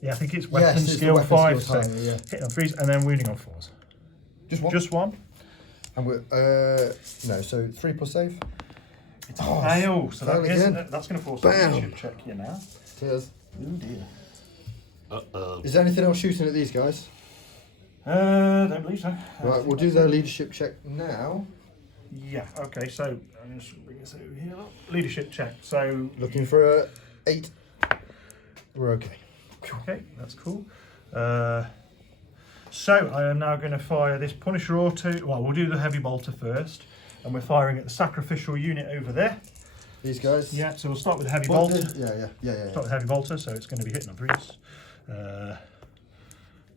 Yeah, I think it's weapon yes, it's the skill weapon 5, skill so timer, yeah. hitting on 3s, and then wounding on 4s. Just 1? Just 1. And we're, no, so 3+ save. It's a fail, so fail again. that's going to force Bam. a leadership check here now. Cheers. Oh dear. Uh-oh. Is there anything else shooting at these guys? Don't believe so. Right, we'll do their leadership check now. Yeah, okay, so I'm just bring this over here. Leadership check, so. Looking for a 8. We're okay. Okay, that's cool. So I am now going to fire this Punisher Auto. Well, we'll do the heavy bolter first, and we're firing at the sacrificial unit over there. These guys? Yeah, so we'll start with the heavy What bolter. did- Yeah. Start with heavy bolter, so it's going to be hitting on 3s.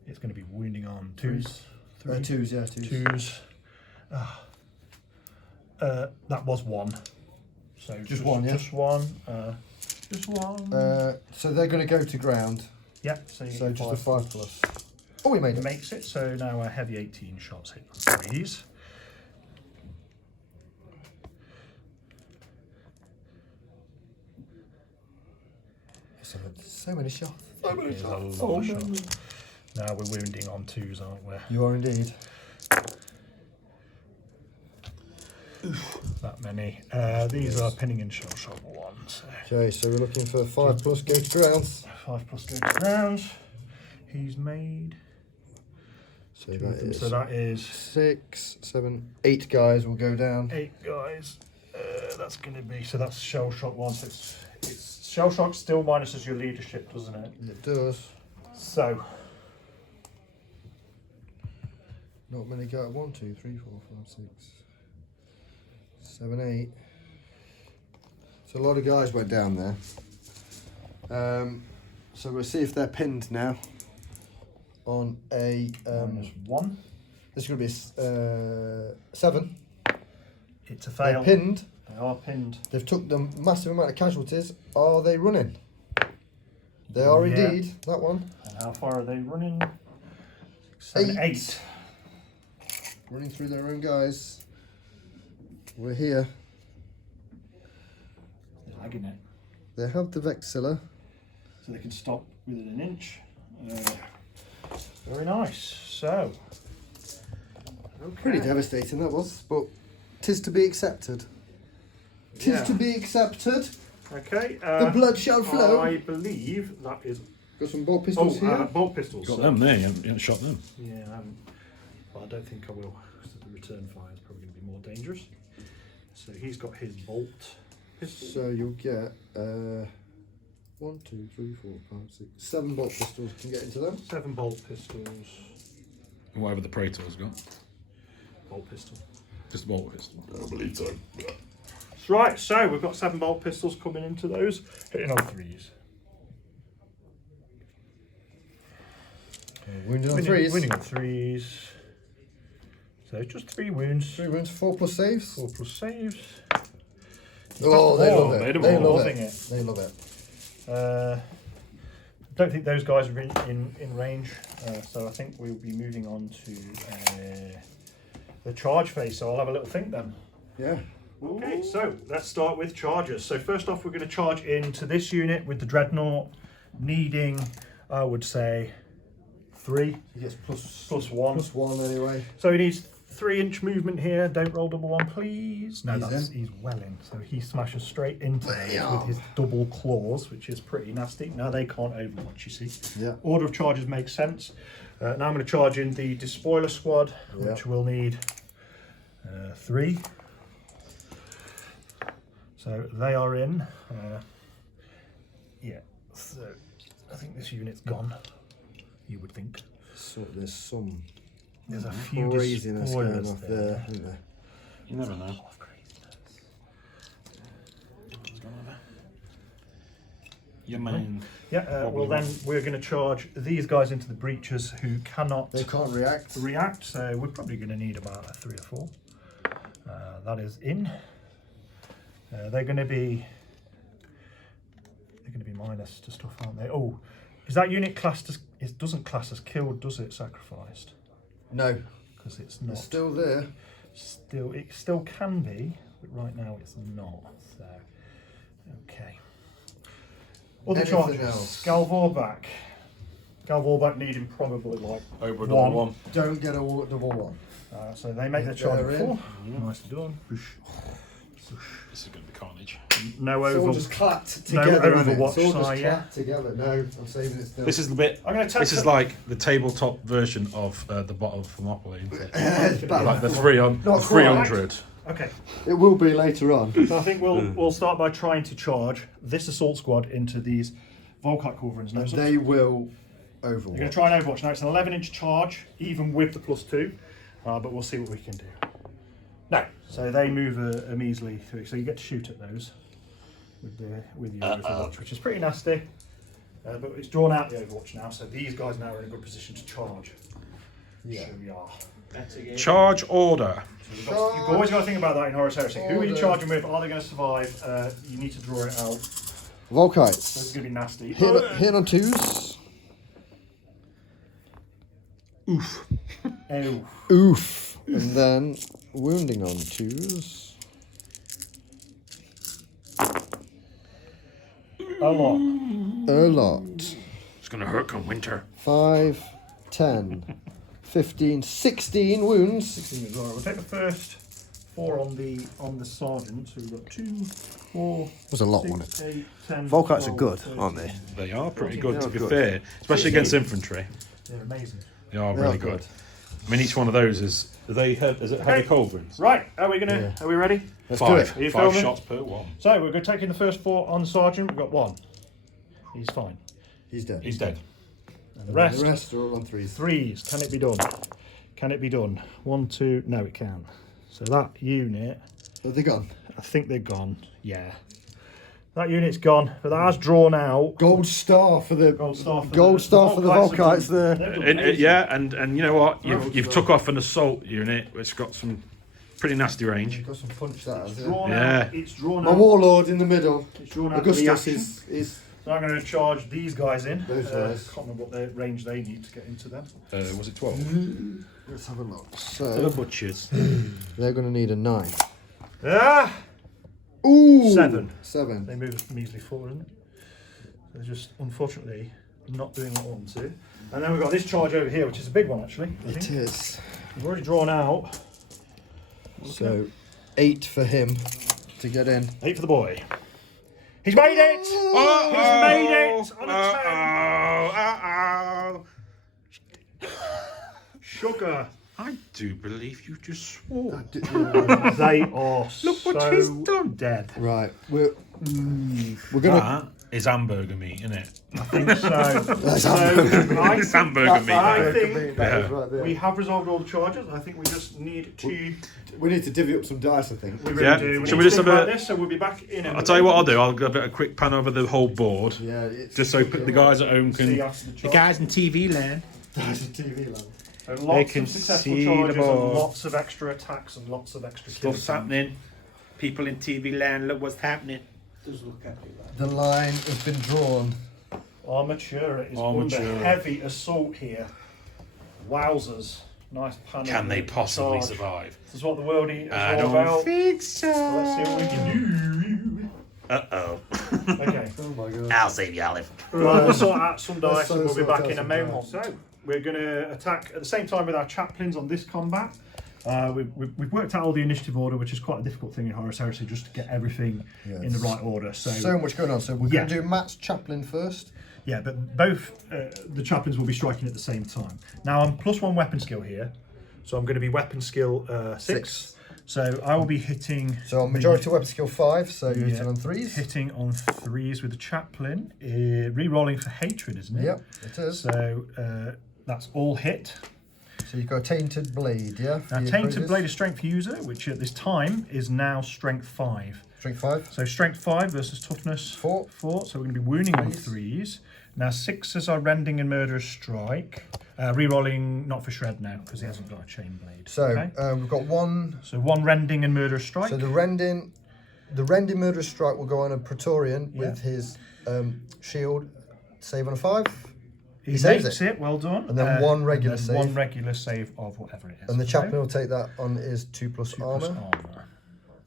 It's going to be wounding on twos. Twos, yeah, twos. That was one. So Just one, yeah? Just one. Just one. So they're going to go to ground. Yeah, so, So just a 5+. Oh, we made it. makes it. So now a heavy 18 shots hit on threes. So many shots. So many Here's a shots. lot of shots. Now we're wounding on twos, aren't we? You are indeed. That many. These are pinning and shell shot ones. Okay, so we're looking for 5+, go to ground. 5+ go to ground. He's made. So two that of them. is So that is 6, 7, 8 guys will go down. 8 guys. That's going to be, so that's shell shock one. So it's shell shock still minuses your leadership, doesn't it? It does. So Not many guys. 1, 2, 3, 4, 5, 6, 7, 8. So a lot of guys went down there. So we'll see if they're pinned now on a -1. this is going to be 7. It's a They're fail. pinned. They are pinned. They've took the massive amount of casualties. Are they running? They are Yeah. indeed. That one. And how far are they running? 7, 8. Running through their own guys. We're here. They're lagging it. They have the Vexilla. So they can stop within an inch. Very nice. So, okay. Pretty devastating that was, but 'tis to be accepted. 'Tis Yeah. to be accepted. Okay. The blood shall flow. I believe that is. Got some bolt pistols here. Bolt pistols. Got them there, you haven't shot them. Yeah, but I don't think I will. Because the return fire is probably going to be more dangerous. So he's got his bolt pistol. So you'll get 1, 2, 3, 4, 5, 6, 7 bolt pistols. Can get into them. 7 bolt pistols. Whatever the Praetor's got. Bolt pistol. Just a bolt pistol. I believe so. Right, so we've got 7 bolt pistols coming into those, hitting on 3s. Wounded on 3s. Winning on 3s. So just 3 wounds. 3 wounds, 4+ saves. 4+ saves. Oh, they love made it. 'em They all. love Loving it. it. They love it. Don't think those guys are in range, so I think we'll be moving on to the charge phase. So I'll have a little think then. Yeah. Okay, so let's start with charges. So first off, we're going to charge into this unit with the Dreadnought, needing, I would say, 3 He gets plus +1. +1 anyway. So he needs 3-inch movement here. Don't roll +1, please. No, He's he's well in. So he smashes straight into There those you are. with his double claws, which is pretty nasty. Now they can't overwatch, you see. Yeah. Order of charges makes sense. Now I'm going to charge in the Despoiler squad, Yeah. which will need 3. So they are in. Yeah. So I think this unit's gone. You would think. So there's some There's a few craziness going despoilers off there, isn't there? You never know. Lot of craziness. Your main. Yeah, well then we're going to charge these guys into the breaches who cannot They can't react. react, so we're probably going to need about a 3 or 4. That is in. They're going to be minus to stuff, aren't they? Oh, is that unit classed as? It doesn't class as killed, does it? Sacrificed? No. Because it's not. It's still there. It still can be, but right now it's not. So, okay. Other Anything charges. else? Galvorback. Galvorback needing probably like Over a double one. Don't get a wall at double 1. so they make their They're charge in. 4. Nicely done. Boosh. This is going to be carnage. No It's all over. just clapped no together. isn't it? Overwatch It's all just side, yeah. clapped together. No, I'm saving it still. This is the bit. I'm going to take. This is like the tabletop version of the bottom of Thermopylae, isn't it? It's bad. Like the 300. Not The quite. 300. Okay. It will be later on. So I think we'll start by trying to charge this assault squad into these Volkite Corverins. And they will You're going to overwatch. try and overwatch. Now it's an 11-inch charge, even with the +2, but we'll see what we can do. No, so they move a measly 3, so you get to shoot at those with your overwatch, which is pretty nasty. But it's drawn out the Overwatch now, so these guys now are in a good position to charge. Yeah. So we are. Charge order. So you've always got to think about that in Horus Heresy. Who are you Order. charging with? Are they going to survive? You need to draw it out. This is Volkites. going to be nasty. Hitting on 2s. Oof. Oh. Oof. And then wounding on 2s. A lot. A lot. It's gonna hurt come winter. 5, 10, 15, 16 wounds. 16 as well. We'll take the first 4 on the sergeant. So we've got 2, 4. Was a lot, 6, wasn't it? 8, 10. Volkites are 12, good, 13. aren't they? They are pretty good, to be good. fair, especially against infantry. They're amazing. They are They really are good. good. I mean, each one of those is. Is it heavy culverins? Right, are we ready? Let's do Five. it. Are you 5 filming? shots per one. So we're going to take in the first 4 on the sergeant. We've got 1. He's fine. He's dead. He's dead. And the rest, The rest are all on 3s. 3s. Can it be done? Can it be done? 1, 2. No, it can. So that unit, Are they gone? I think they're gone. Yeah. That unit's gone, but that has drawn out. Gold star for the Gold star for the Volkites there. Yeah, and you know what? You've took off an assault unit, which got some pretty nasty range. Got some punch that has it. Drawn Yeah. out. It's drawn My out. warlord in the middle. It's drawn out. Augustus reaction. is So I'm going to charge these guys in. Those guys. Can't remember what their range they need to get into them. Was it 12? let's have a look. The So butchers. they're gonna need a 9. Ah! Ooh! 7. 7. They move measly 4, isn't it? They're just, unfortunately, not doing what I want to. And then we've got this charge over here, which is a big one, actually. I It think. is. We've already drawn out. So 8 for him to get in. 8 for the boy. He's made it! Oh, He's made it! On a 10. Sugar. I do believe you just swore. They are Look what so he's done. dead. Right, we're gonna. That is hamburger meat, isn't it? I think so. That's So, hamburger I It's think- hamburger meat. I mate. think That is Yeah. right there. we have resolved all the charges. I think we just need to. We need to divvy up some dice, I think. We really Yeah. do. Shall need we to just think have about a- this, so we'll be back in. I'll tell you what I'll do. I'll give a quick pan over the whole board, Yeah, it's just so the guys at home See can. after the charge. guys in TV land. That's a TV land. So lots can of successful see the charges and board. lots of extra attacks and lots of extra kills. Stuff's happening. People in TV land, look what's happening. The line has been drawn. Armatura is Armatura. under heavy assault here. Wowzers. Nice panel. Can they possibly charge. survive? This is what the world is I all don't about. think so. So let's see what we can Uh-oh. do. Okay. Oh my god. I'll save you, Olive. Right, we'll sort out some dice Let's and we'll be sort back out in a some moment. dice. So we're going to attack at the same time with our chaplains on this combat. We've worked out all the initiative order, which is quite a difficult thing in Horus Heresy, just to get everything in the right order. So much going on. So we're going to do Matt's chaplain first. Yeah, but both the chaplains will be striking at the same time. Now I'm +1 weapon skill here, so I'm going to be weapon skill 6. So I will be hitting. So on majority weapon skill 5. So you're hitting on 3s. Hitting on 3s with the chaplain. Re-rolling for hatred, isn't it? Yep, it is. So that's all hit. So you've got a tainted blade, yeah? Now, for your Tainted crazed? Blade of Strength user, which at this time is now Strength 5. Strength 5. So Strength 5 versus Toughness 4. 4. So we're going to be wounding on 3s. Now 6s are Rending and Murderous Strike. Re-rolling not for Shred now, because he hasn't got a Chain Blade. So Okay? we've got 1. So 1 Rending and Murderous Strike. So the rending murderous strike will go on a Praetorian with his shield save on a 5. he saves makes it. Well done. And then 1 regular and then save. 1 regular save of whatever it is. And the Okay? chaplain will take that on his 2+ 2+ armor, armor.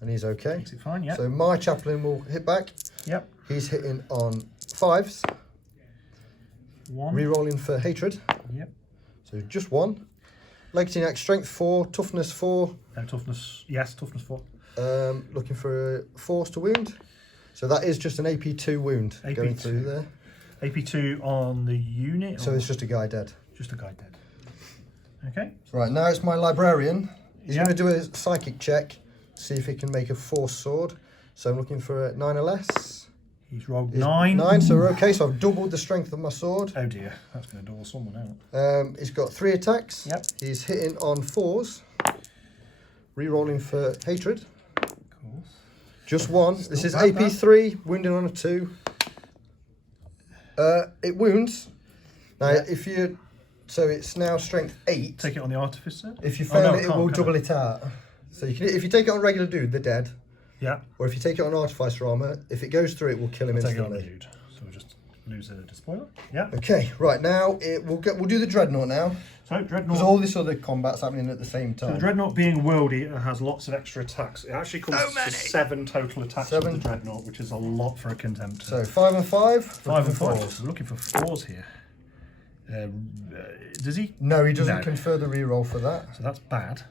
and he's okay. Makes it fine, yeah. So my chaplain will hit back. Yep. He's hitting on 5s, 1. re-rolling for hatred. Yep. So just 1. Legacy Axe, strength 4, toughness 4. Toughness. Yes, Toughness 4. Looking for a force to wound. So that is just an AP2 wound going AP2. through there. AP2 on the unit. So or it's just a guy dead. just a guy dead. Okay. Right, now it's my librarian. He's Yeah. going to do a psychic check, see if he can make a force sword. So I'm looking for a 9 or less. He's rolled He's 9. 9, so we're okay. So I've doubled the strength of my sword. Oh dear, that's going to dole someone out. He's got 3 attacks. Yep. He's hitting on 4s. Re-rolling for hatred. Cool. Just 1. This is not bad, AP3, wounding on a 2. It wounds. Now, Yeah. if you, so it's now strength 8. Take it on the artificer. If you Oh, fail no, it, it can't, will can double it out. So you can, if you take it on regular dude, they're dead. Yeah. Or if you take it on artificer armor, if it goes through, it will kill him Take it on the instantly. dude. So we'll just lose a despoiler. Yeah. Okay, right now we'll do the dreadnought now So because dreadnought. all this other combat's happening at the same So time. the dreadnought being worldy, it has lots of extra attacks. It actually comes to 7 total attacks with 7. the dreadnought, which is a lot for a contemptor. So 5 and 5. 5 and 4. fours. We're looking for 4s here. Does he? No, he doesn't No. confer the reroll for that. So that's bad.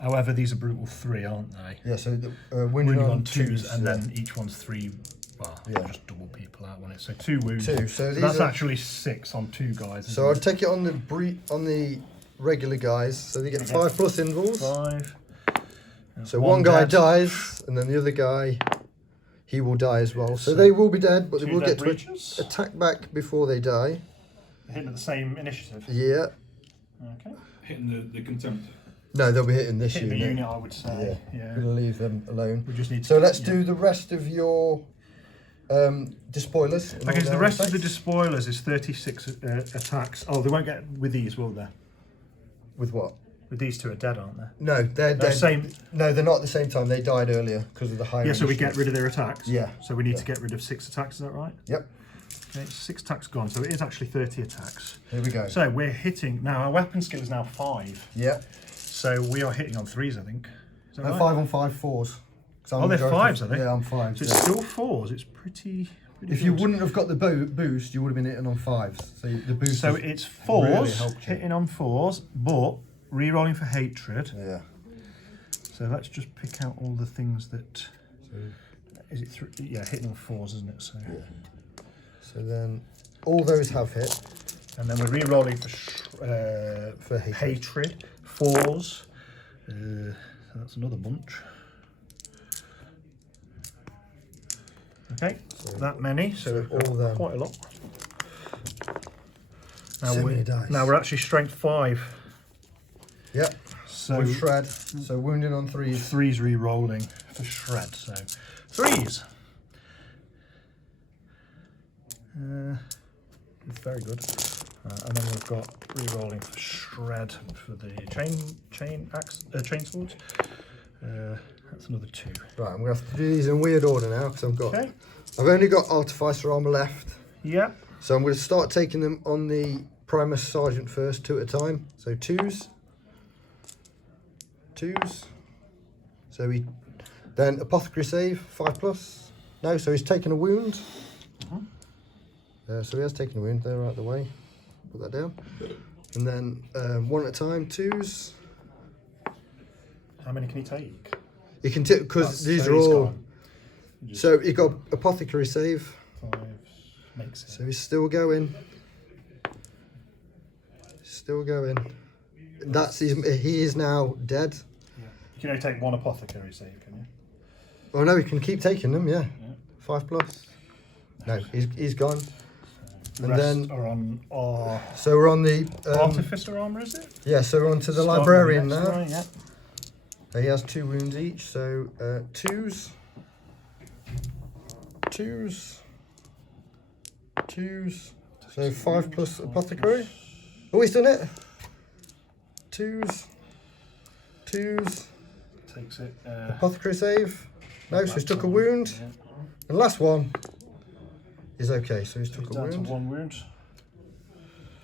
However, these are brutal 3, aren't they? Yeah, so the Wounding wounding on 2s, and yeah. then each one's 3. Well, Yeah. just double people out on it. So 2 wounds. 2. So these that's are, actually 6 on 2 guys. so I'd take it on the regular guys. So they get Okay. 5 plus invulns. 5. So one guy dead. dies, and then the other guy, he will die as well. So So they will be dead, but they 2 will dead get to breaches. attack back before they die. Hitting at the same initiative. Yeah. Okay. Hitting the contempt. No, they'll be hitting this Hitting the unit. unit, I would say. Yeah. We're gonna leave them alone. We just need to. So let's yeah. do the rest of your despoilers. Okay, so the rest of the despoilers is 36 attacks. Oh, they won't get with these, will they? with what? With these 2 are dead, aren't they? No, they're No, dead. same. No, they're not at the same time. They died earlier because of the high. Yeah, so we get rid of their attacks. Yeah. So we need Yeah. to get rid of 6 attacks. Is that right? Yep. Okay, 6 attacks gone. So it is actually 30 attacks. Here we go. So we're hitting now. Our weapon skill is now 5. Yeah. So we are hitting on 3s, I think. Is that right? 5 on 5 4s. 'Cause I'm Oh, they're majority- 5s, are they? Yeah, I'm 5s. So it's still 4s. It's pretty If you good. wouldn't have got the boost, you would have been hitting on 5s. So the boost. So has it's 4s, really helped you. hitting on 4s, but re-rolling for hatred. Yeah. So let's just pick out all the things that. Is it yeah, hitting on 4s, isn't it? So. Yeah. So then all those have hit And then we're re-rolling for hatred. hatred. 4s. So that's another bunch. Okay, So- that many. So all of them. quite a lot. So many dice. Now we're actually strength 5. Yep. So With shred. So wounding on 3s. 3's re-rolling for shred. So 3s. Very good. And then we've got re-rolling for shred for the chain swords. That's another 2. Right, I'm gonna have to do these in weird order now because Okay. I've only got artificer armor left. Yeah. So I'm going to start taking them on the Primus Sergeant first, 2 at a time. So 2s. So then Apothecary save, 5 plus. No, so he's taken a wound. So he has taken a wound, they're out of the way. Put that down. And then 1 at a time, 2s. How many can he take? You can take, because these So are he's all. gone. Just So you got Apothecary save. 5 makes it. So he's still going. Still going. He is now dead. Yeah. You can only take 1 apothecary save, can you? Oh no, he can keep taking them. Yeah, Yeah. 5 plus. No, he's gone. The And rest then- are on our So we're on the artificer armor, is it? yeah. So we're on to the Start with librarian next now. one, yeah. He has 2 wounds each. So 2s. So 5 plus apothecary. Oh, he's done it. 2s. Takes it. Apothecary save. No, so he's took a wound. Yeah. And last one is okay. So he's He's took a down wound. to 1 wound.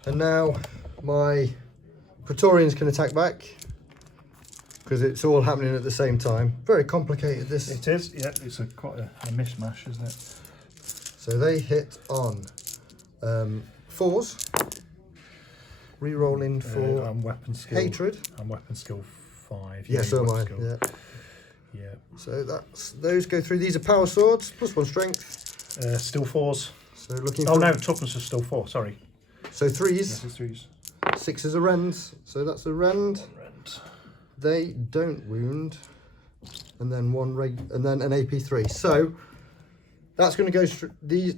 And now my Praetorians can attack back because it's all happening at the same time. Very complicated this. It is. Yeah, it's quite a mishmash, isn't it? So they hit on 4s. Re-rolling for I'm weapon skill. hatred. I'm weapon skill 5. Yeah, so am I. weapon skill. Yeah. Yeah. So those go through. These are power swords, +1 strength. Still 4s. So looking Oh for. no, toughness is still 4. Sorry. So 3s. Yes, it's 3s. 6 is a rend. So that's a rend. Rent. They don't wound, and then and then an AP3. So that's going to go through these.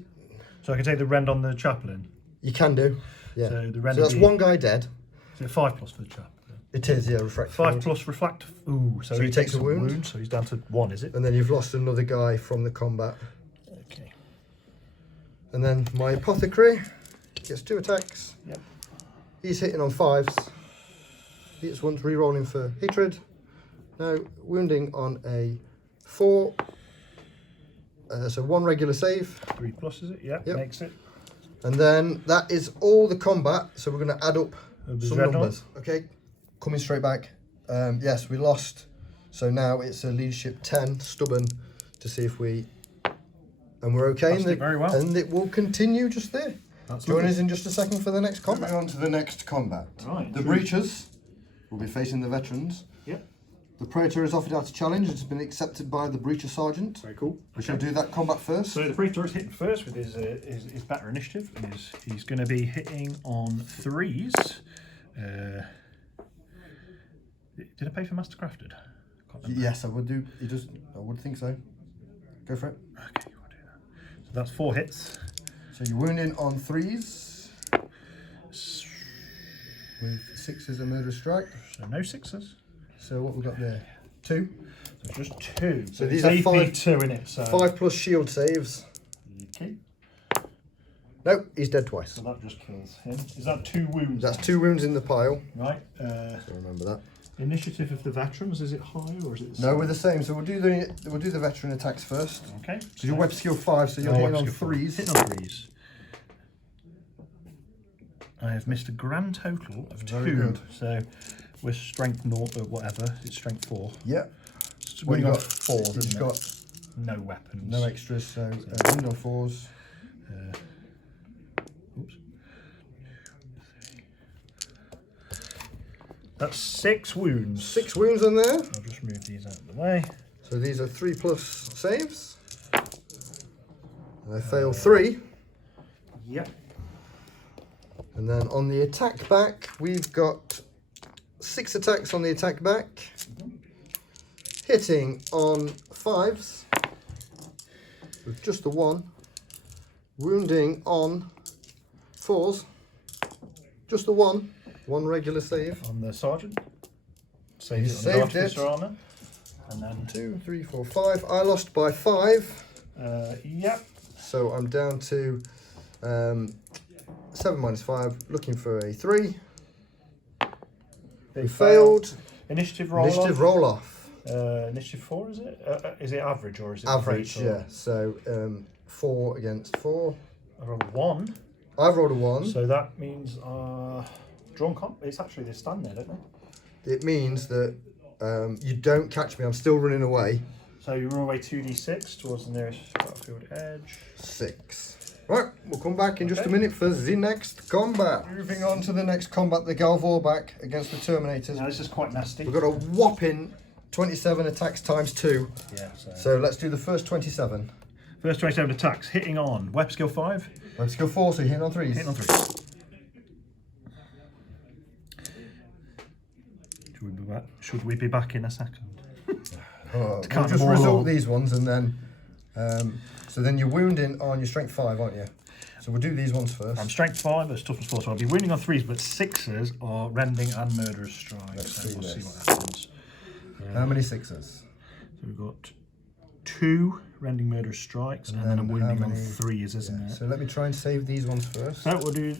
So I can take the rend on the chaplain. You can do, yeah. So So, the rend. that's would be- 1 guy dead. Is it 5 plus for the chaplain? It is, yeah, refractory. 5 plus reflect. Ooh, so he he takes takes a a wound. wound. So he's down to 1, is it? And then you've lost another guy from the combat. Okay. And then my apothecary gets 2 attacks. Yep. He's hitting on 5s. He gets once, re-rolling for hatred. Now wounding on a 4. So 1 regular save. 3 plus, is it? Yep, Yep. makes it. And then that is all the combat. So we're going to add up The some dreadnought. numbers. Okay, coming straight back. Yes, we lost. So now it's a leadership 10, stubborn, to see if we... And we're okay. Passed it very well. And it will continue just there. That's Join lovely. us in just a second for the next combat. Moving on to the next combat. Right. The breachers will be facing the veterans. Yep. The praetor is offered out a challenge. It's been accepted by the breacher sergeant. Very cool. We shall do that combat first. So the praetor is hitting first with his better initiative. He's going to be hitting on 3s. Did I pay for Mastercrafted? Can't remember. Yes, I would do. He does. I would think so. Go for it. Okay, we'll do that. So that's 4 hits. So you're wounding on 3s with 6s a murderous strike. So no 6s. So what we got there? 2. So just 2. So it's these are AP 5 2 in it. So 5 plus shield saves. Okay. No, he's dead twice. So that just kills him. Is that 2 wounds? That's 2 wounds in the pile. Right. So remember that. Initiative of the veterans, is it higher or is it the No, same? we're the same. So we'll do the veteran attacks first. Okay. So your web skill 5. So you're Oh, hitting web on skill 3s. Hitting on 3s. I have missed a grand total of 2. Very good. So we're strength 0 or whatever. It's strength 4. Yeah. So Well, we you got got 4. You've got no weapons. no extras. So wound on 4s. Oops. That's 6 wounds. 6 wounds on there. I'll just move these out of the way. So these are 3 plus saves. And I fail 3. Yep. And then on the attack back, we've got 6 attacks on the attack back. Hitting on 5s with just the 1. Wounding on 4s. Just the 1. 1 regular save. On the sergeant. He Saved it on the saved artificer it. armor. And then 2, 3, 4, 5. I lost by 5. yep. So I'm down to 7 minus 5. Looking for a 3. They We failed. Initiative roll. Initiative roll off. Initiative 4 is it? Is it average or is it Average, great, or- yeah. So 4 against 4. I rolled a 1. I've rolled a 1. So that means drawn comp. It's actually they stand there, don't they? It means that you don't catch me. I'm still running away. So you run away 2d6 towards the nearest battlefield edge. 6. Right, we'll come back in just a Okay. minute for the next combat. Moving on to the next combat, the Galvorback against the Terminators. Now this is quite nasty. We've got a whopping 27 attacks times 2. Yeah. So let's do the first 27. First 27 attacks, hitting on weapon skill 5, Web skill 4, so you're hitting on 3s. hitting on 3. Should we be back in a second? We'll count just them all result up. these ones and then... so then you're wounding on your strength 5, aren't you? So we'll do these ones first. I'm strength 5, that's toughness 4, so I'll be wounding on 3s, but 6s are rending and murderous strikes. Let's So see we'll see this. what happens. How many 6s? So we've got 2 rending murderous strikes, and then I'm how wounding on many- 3s, isn't Yeah, it? so let me try and save these ones first. So we'll do.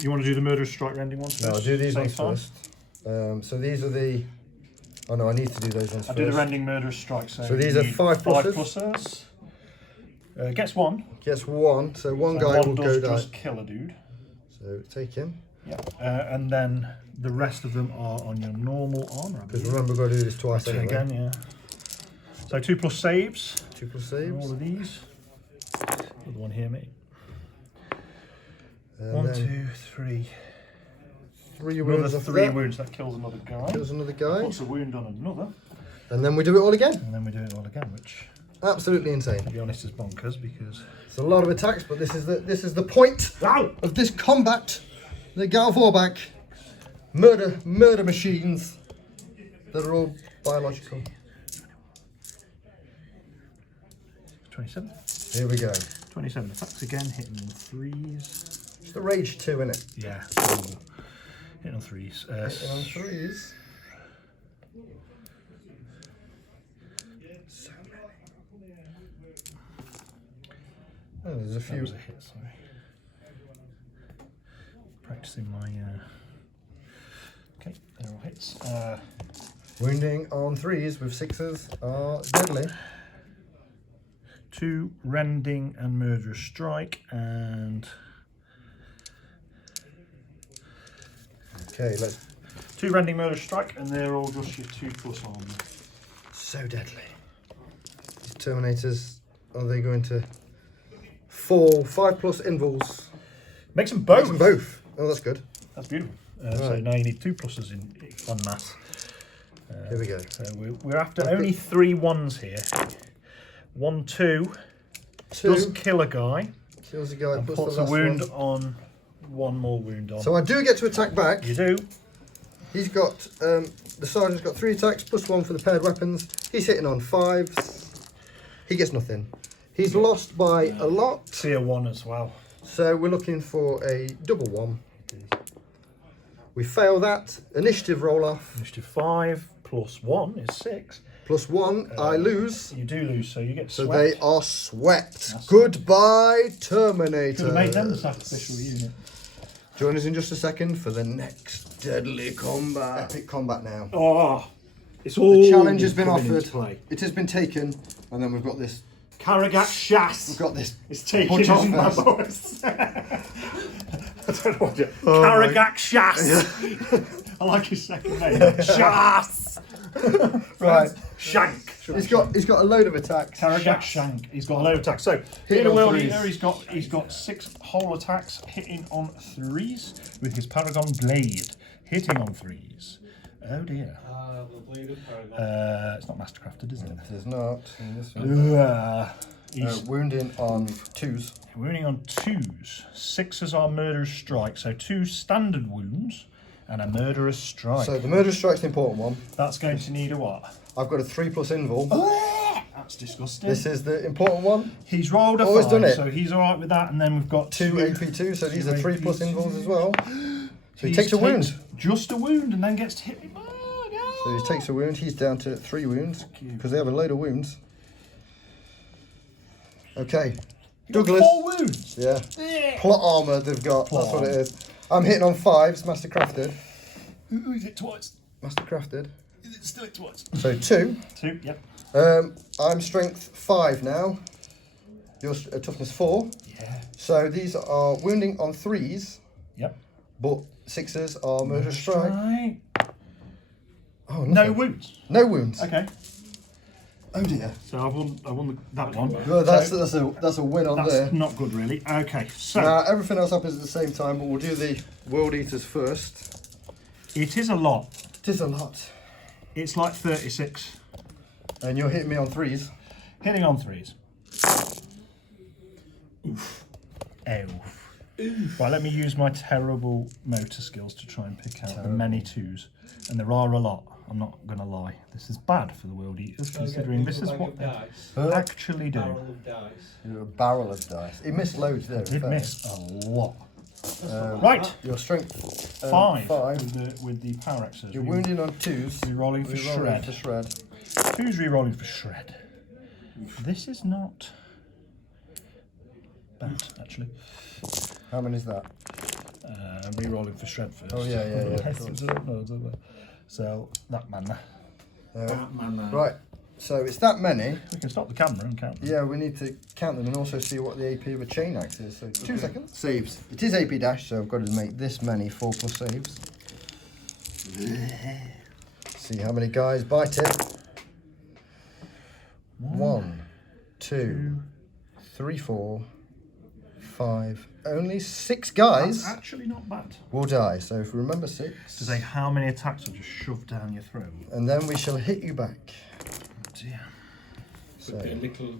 You want to do the murderous strike rending ones first? No, I'll do these Same ones time? first. So these are the... Oh no, I need to do those ones I'll first. do the rending murderous strike. So these you are need 5 5 pluses. pluses. Gets 1. Gets 1, so one So guy one will does go down. just kill a dude. So take him. Yeah. And then the rest of them are on your normal armor. I Because believe. remember, we've got to do this twice So anyway. again, yeah. So 2 plus saves. 2 plus On saves. all of these. Another one here, mate. And 1, then 2, 3. 3 Another wounds after 3 that. wounds. That kills another guy. Kills another guy. Puts a wound on another. And then we do it all again. And then we do it all again, which, Absolutely insane. to be honest, is bonkers because. It's a lot of attacks, but this is the point of this combat. The Galvorback murder machines that are all biological. 27. Here we go. 27 attacks again, hitting on 3s. It's the Rage 2, innit? Yeah. Hitting on 3s. Hitting on 3s. Oh, there's a That few. was a hit, sorry. Practicing my... Okay, they're all hits. Wounding on 3s with 6s are deadly. 2 rending and murderous strike, and... Okay, let's... 2 rending murderous strike, and they're all just your 2+ armor. So deadly. These Terminators, are they going to fall 5+ invuls? Makes them both! Makes them both. Oh, that's good. That's beautiful. So Right. now you need 2 pluses on mass. Here we go. So we're after only 3 1s here. 1, 2, 2 does kill a guy, kills a guy, and puts puts the a last wound one. on 1 more wound on. So I do get to attack back. You do. He's got, the sergeant's got 3 attacks, +1 for the paired weapons. He's hitting on 5s. He gets nothing. He's lost by a lot. Tier 1 as well. So we're looking for a double 1. We fail that. Initiative roll off. Initiative 5 + 1 is 6. +1, I lose. You do lose, so you get So swept. they are swept. That's- Goodbye, Terminator. Could have made them the sacrificial unit. Join us in just a second for the next deadly combat. Epic combat now. Oh, it's all. The challenge has been coming into offered. play. It has been taken, and then we've got this. Karragat Shas. We've got this. It's taking Punches on my first. voice. I don't know what you. Oh my- Karragat Shas. I like his second name. Shas. Right. Shank. He's got a load of attacks. Karragat Shank. He's got a load of attacks. So Hitting in a on world threes. eater, he's got 6 whole attacks, hitting on 3s with his Paragon Blade, hitting on 3s. Oh dear. The blade of Paragon. It's not mastercrafted, is it? It is not. In this one. He's Wounding on 2s. wounding on 2s. 6s are murderous strike, so 2 standard wounds and a murderous strike. So the murder strike's the important one. That's going to need a what? I've got a 3+ invul. That's disgusting. This is the important one. He's rolled a Always 5, done it. so he's alright with that, and then we've got 2 AP2, so these are 3+ AP2. invuls as well. So he He takes a wound. Just a wound, and then gets hit. So he takes a wound. He's down to 3 wounds because they have a load of wounds. Okay, Douglas. 4 wounds. Yeah. Plot armor they've got. Plot That's what it is. I'm hitting on 5s, mastercrafted. Ooh, is it twice? Mastercrafted. Is it still twice? So 2. 2, yep. I'm strength 5 now. You're toughness 4. Yeah. So these are wounding on 3s, Yep. but 6s are murderous strike. Right. Oh, No nothing. wounds. No wounds. Okay. Oh dear. So I won that one. Well, that's So a win on that's there. not good, really. Okay, so Now everything else happens at the same time, but we'll do the World Eaters first. it is a lot. It is a lot. It's like 36. And you're hitting me on 3s. Hitting on 3s. Oof. Oof. Right, let me use my terrible motor skills to try and pick out the many 2s. And there are a lot. I'm not going to lie. This is bad for the World Eaters, considering this is what they actually do. Barrel of dice. You're a barrel of dice. He missed loads there. Did miss a lot. Um, Right. Your strength 5 5. with the power axes. You're wounding on 2s. Rerolling for shred. For shred. 2's rerolling for shred. This is not bad, actually. How many is that? Rerolling for shred first. Oh, yeah. So that man. Right. So it's that many. We can stop the camera and count them. Yeah, we need to count them and also see what the AP of a chain axe is. So 2 seconds. Saves. It is AP dash, so I've got to make this many 4+ saves. See how many guys bite it. 1, 2, 3, 4, 5. Only 6 guys That's actually not bad. will die. So if we remember 6, To say how many attacks are just shoved down your throat. and then we shall hit you back. Dear. So A little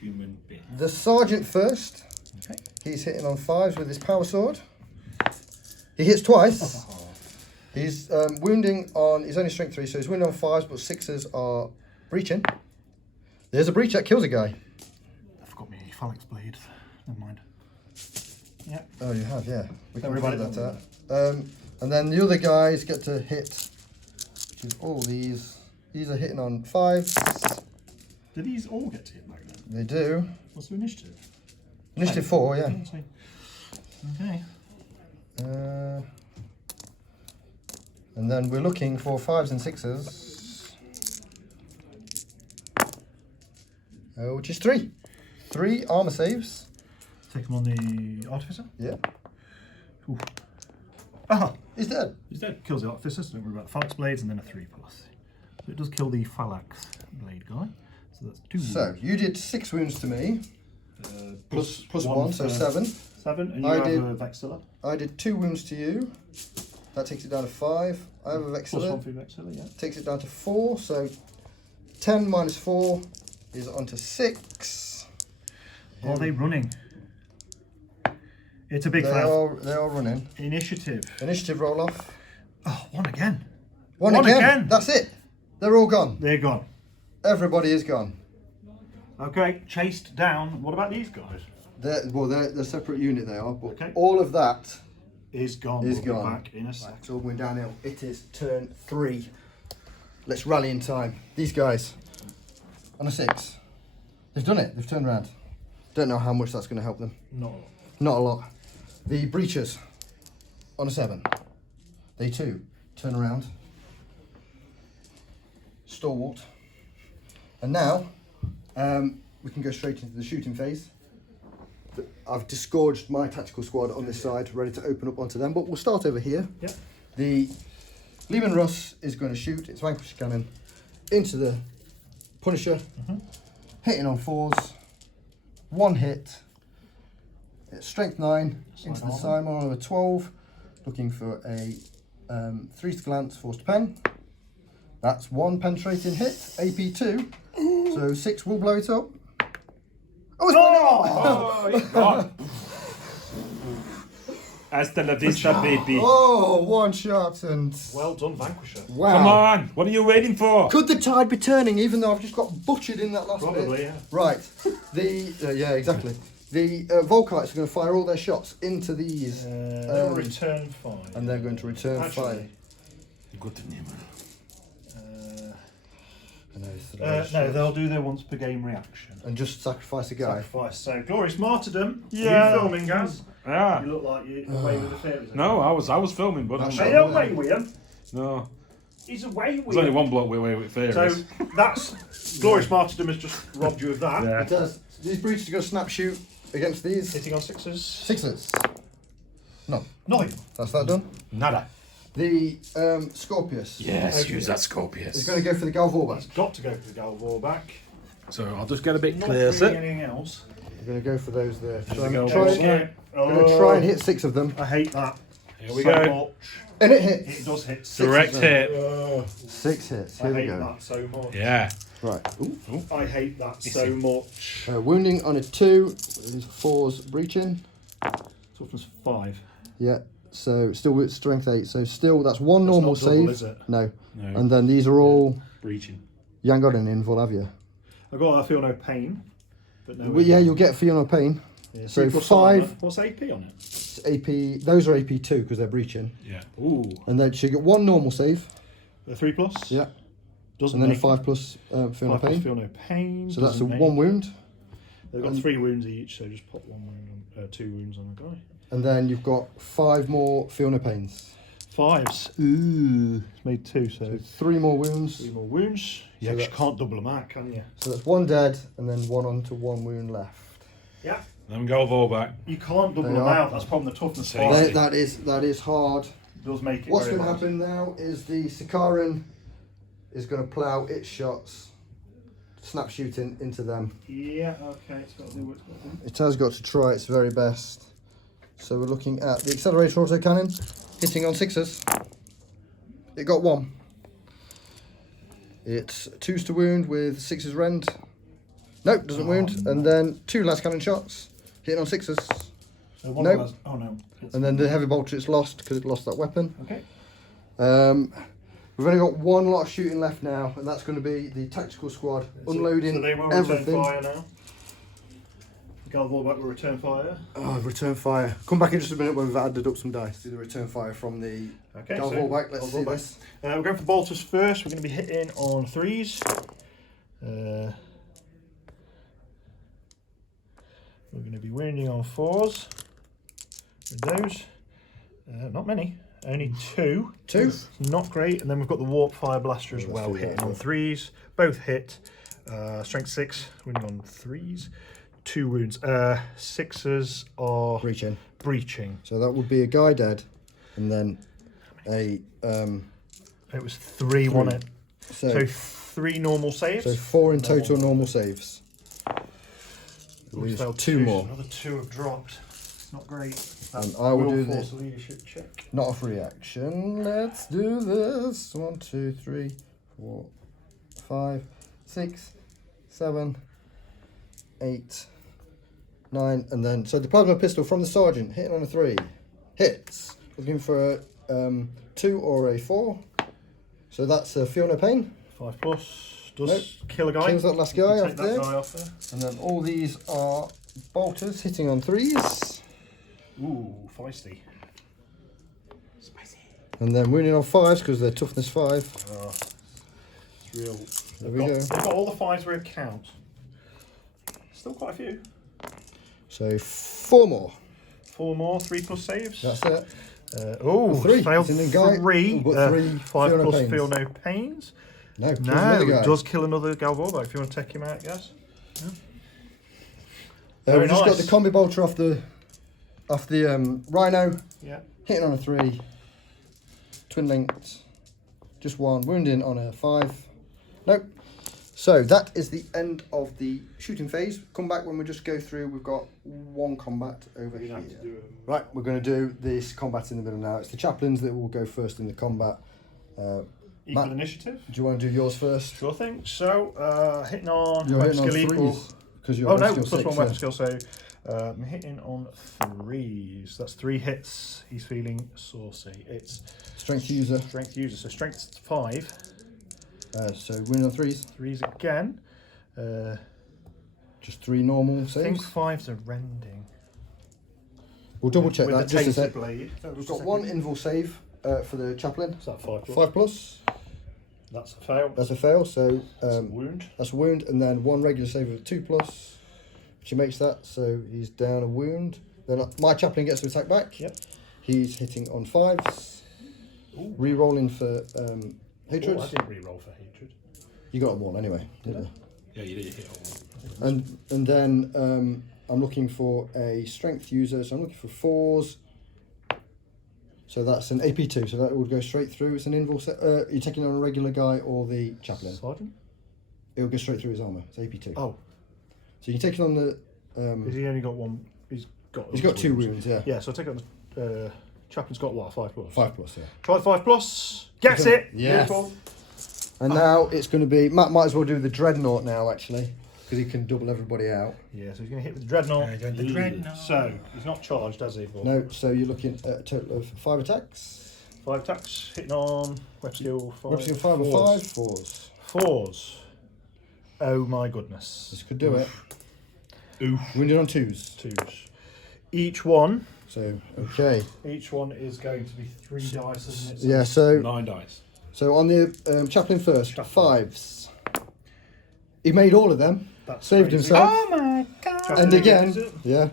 human bit. the sergeant first. Okay. He's hitting on 5s with his power sword. He hits twice. He's wounding on, he's only strength 3, so he's wounding on 5s, but 6s are breaching. There's a breach that kills a guy. I forgot my phalanx blade. Never mind. Yeah. Oh, you have, yeah. We Don't can worry figure about that out. And then the other guys get to hit with all these. These are hitting on 5s. Do these all get to hit back then? They do. What's the initiative? Initiative 4, yeah. Okay. And then we're looking for 5s and 6s. Which is 3. 3 armor saves. Take him on the artificer. Yeah. Ooh. Ah, He's dead. he's dead. Kills the artificer, so don't worry about the phalanx blades, and then a 3+. So it does kill the phalanx blade guy. So that's 2 So wounds. you did 6 wounds to me. Plus 1, so for 7. 7, and you I have did- a Vexilla. I did 2 wounds to you. That takes it down to 5. I have a Plus Vexilla. 1 for your Vexilla, yeah. Takes it down to 4. So 10 minus 4 is onto 6. Are they running? It's a big They fail. are running. Initiative. Initiative roll off. Oh, 1 again. One again. That's it. They're all gone. They're gone. Everybody is gone. Okay, chased down. What about these guys? They're a separate unit, they are, but Okay. all of that Is gone. is We'll be gone. back in a sec. It's all going downhill. It is turn 3. Let's rally in time. These guys on a 6. They've done it. They've turned around. Don't know how much that's going to help them. Not a lot. Not a lot. The breachers on a 7. They too turn around. Stalwart. And now we can go straight into the shooting phase. I've disgorged my tactical squad on this side, ready to open up onto them, but we'll start over here. Yep. The Lehman Russ is going to shoot its Vanquish cannon into the Punisher, hitting on 4s. 1 hit. It's strength 9 into the Simon on a 12, looking for a 3 to glance, 4 to pen. That's 1 penetrating hit, AP 2, so 6 will blow it up. Oh, it's Oh, Hasta la vista, baby. Oh, 1 shot and Well done, Vanquisher. wow. Come on, what are you waiting for? Could the tide be turning, even though I've just got butchered in that last Probably, bit? yeah. Right. Yeah, exactly. The Volkites are going to fire all their shots into these, They'll return 5. and they're going to return Actually, fire. Good name. No, they'll do their once per game reaction. And just sacrifice a guy. Sacrifice. So, Glorious Martyrdom. Yeah. You filming, Gaz? Ah, You look like you're away with the fairies. no, I was filming, but That's Are right. you away with him? no, He's away with there's only him. one bloke away with fairies. So, that's... Glorious Martyrdom has just robbed you of that. yeah. It does. These breaches are going to snap shoot against these Hitting on 6s. 6s. No, Nothing. that's that done. Nada. The Scorpius Yes, Okay. use that is Scorpius. going to go for the Galvorba. Got to go for the Galvor back. So I'll just get a bit Not closer. really anything else. We're going to go for those there. Galvorba. Going to try and hit 6 of them. I hate that. Here we so go. much. And it hits. It does hit 6. Direct hit. 6 hits. I Here we hate go. that so much. Yeah. Right. Ooh. I hate that so much. Wounding on a 2. These 4s breaching. Toughness 5. Yeah. So still with strength 8. So still that's 1 normal not double, save. is it? No. No. And then these are all Breaching. Yangodin in Volavia. I feel no pain. But no. Well, yeah, you'll get Fiona Pain. Yeah, so 3+ 5 armor. What's AP on it? AP. Those are AP 2 because they're breaching. Yeah. Ooh. And then so you get 1 normal save. A 3+? Yeah. Doesn't And then a make 5 plus Fiona 5 plus Pain. feel no pain. So that's a doesn't make- 1 wound. They've got 3 wounds each, so just pop 1 wound on, 2 wounds on a guy. And then you've got 5 more Fiona Pains. 5s. Ooh. It's made 2, so So 3 more wounds. 3 more wounds. Yeah, So 'cause you that's- can't double them out, can you? So that's 1 dead and then 1 on to 1 wound left. Yeah. Then Galvorba back. You can't double They them are. out. That's problem the toughness So five. That is hard. Does make it. What's very going to hard. happen now is the Sikaran is going to plough its shots, snap shooting into them. Yeah. Okay. It's got to do what it's got to do. It has got to try its very best. So we're looking at the accelerator autocannon hitting on 6s. It got 1. It's 2s to wound with 6s rend. Nope, doesn't wound. And then 2 last cannon shots hitting on 6s. So one Nope. of us. Oh no. And then the heavy bolter it's lost because it lost that weapon. Okay. We've only got 1 lot of shooting left now, and that's going to be the tactical squad unloading So they will everything. return fire now. Galvorback will return fire. Oh, return fire. Come back in just a minute when we've added up some dice. Do the return fire from the Okay. Galvorback. Let's see Galvorback. this. We're going for bolters first. We're going to be hitting on 3s. We're going to be wounding on 4s. With those. Not many. Only 2. 2. Not great. And then we've got the warp fire blaster as well, hitting on 3s. Both hit. Strength 6, wounding on 3s. 2 wounds. 6s are breaching. So that would be a guy dead, and then a It was 3, wasn't it? So 3 normal saves. So 4 in total normal saves. We've failed 2 more. Another 2 have dropped. Not great. And I will do force this. a leadership check. Not a free action. Let's do this. 1, 2, 3, 4, 5, 6, 7, 8, 9, and then so the plasma pistol from the sergeant hitting on a 3 hits. Looking for a 2 or a 4. So that's a feel no pain. 5 plus does Nope. kill a guy. Kills that last guy Take off that there. guy off there. And then all these are bolters hitting on 3s. Ooh, feisty. And then wounding on 5s because they're toughness 5. It's real. There we go. We've got all the 5s where it counts. Still quite a few. So 4 more. 4 more, 3 plus saves. That's it. Oh, 3. failed It's in the guy. 3. We've got 3 5 feel no plus pains. feel no pains. No, kills No, another guy. it does kill another Galvorba if you want to take him out, guys. We've Very just got nice. the combi bolter off the Rhino, Yeah. hitting on a 3, twin linked, just 1, wounding on a 5. Nope. So that is the end of the shooting phase. Come back when we just go through. We've got 1 combat over here. Right, we're going to do this combat in the middle now. It's the chaplains that will go first in the combat. Equal Matt, initiative. do you want to do yours first? Sure thing. So, hitting on You're weapon hitting on skill equal. 3s because you're Oh no, skill plus 6, 1 weapon yeah. skill. So, I'm hitting on 3s. That's 3 hits. He's feeling saucy. It's Strength user. strength user. So strength 5. So wounding on 3s. 3s again. Just 3 normal I think saves. 5s are rending. We'll double check With that the just a taser sec. blade. We've got 1 invul save for the chaplain. Is that 5 plus? 5 plus. That's a fail. That's a fail. So That's a wound. that's a wound, and then 1 regular save of 2 plus, which he makes that. So he's down a wound. Then my chaplain gets to attack back. Yep. He's hitting on 5s. Ooh. Re-rolling for hatred. Oh, I didn't re-roll for hatred. You got a 1 anyway, didn't you? Yeah, you did hit all. And then I'm looking for a strength user. So I'm looking for 4s. So that's an AP2. So that would go straight through. It's an invul. You're taking on a regular guy or the chaplain. Sergeant? It will go straight through his armor. It's AP2. Oh. So you take it on the. Has he only got 1? He's got 2 wounds. Yeah. Yeah, so I take it on the chaplain's got what? 5 plus? 5 plus. Yeah. Try 5 plus. Gets it. Yes. Beautiful. And now it's going to be. Matt might as well do the dreadnought now actually, because he can double everybody out. Yeah, so he's going to hit with the dreadnought. The dreadnought. So he's not charged, has he? But No. So you're looking at a total of 5 attacks. 5 attacks, hitting on weapon skill 5. Weapon skill 5 or 5. 4s. 4s. Oh my goodness. This could do it. Oof. Wounded on 2s. 2s. Each one So okay. is going to be 3 dice, isn't it? Yeah. So 9 dice. on the chaplain first. 5s. He made all of them. That's Saved crazy. himself. Oh my god. And again. Yeah.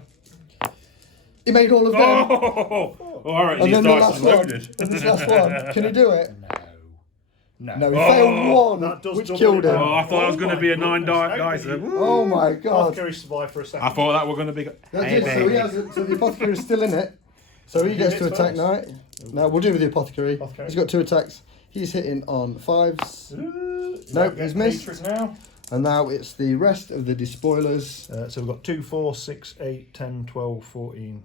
He made all of them. Oh, all right. And These then the dice last are one. loaded. And this last one. Can he do it? No. No, he failed 1, That does which double killed it him. down. Oh, I thought I was going to my be a 9 goodness, dice. how could Oh my god. Apothecary survived for a second. I thought that were going to be. That's Hey, it. So, baby. he has so the apothecary is still in it. So he gets to hits attack first. now. Now we'll do with the apothecary. Apothecary. He's got 2 attacks. He's hitting on 5s. Nope, he's missed. now. And now it's the rest of the despoilers. So we've got 2, 4, 6, 8, 10, 12, 14,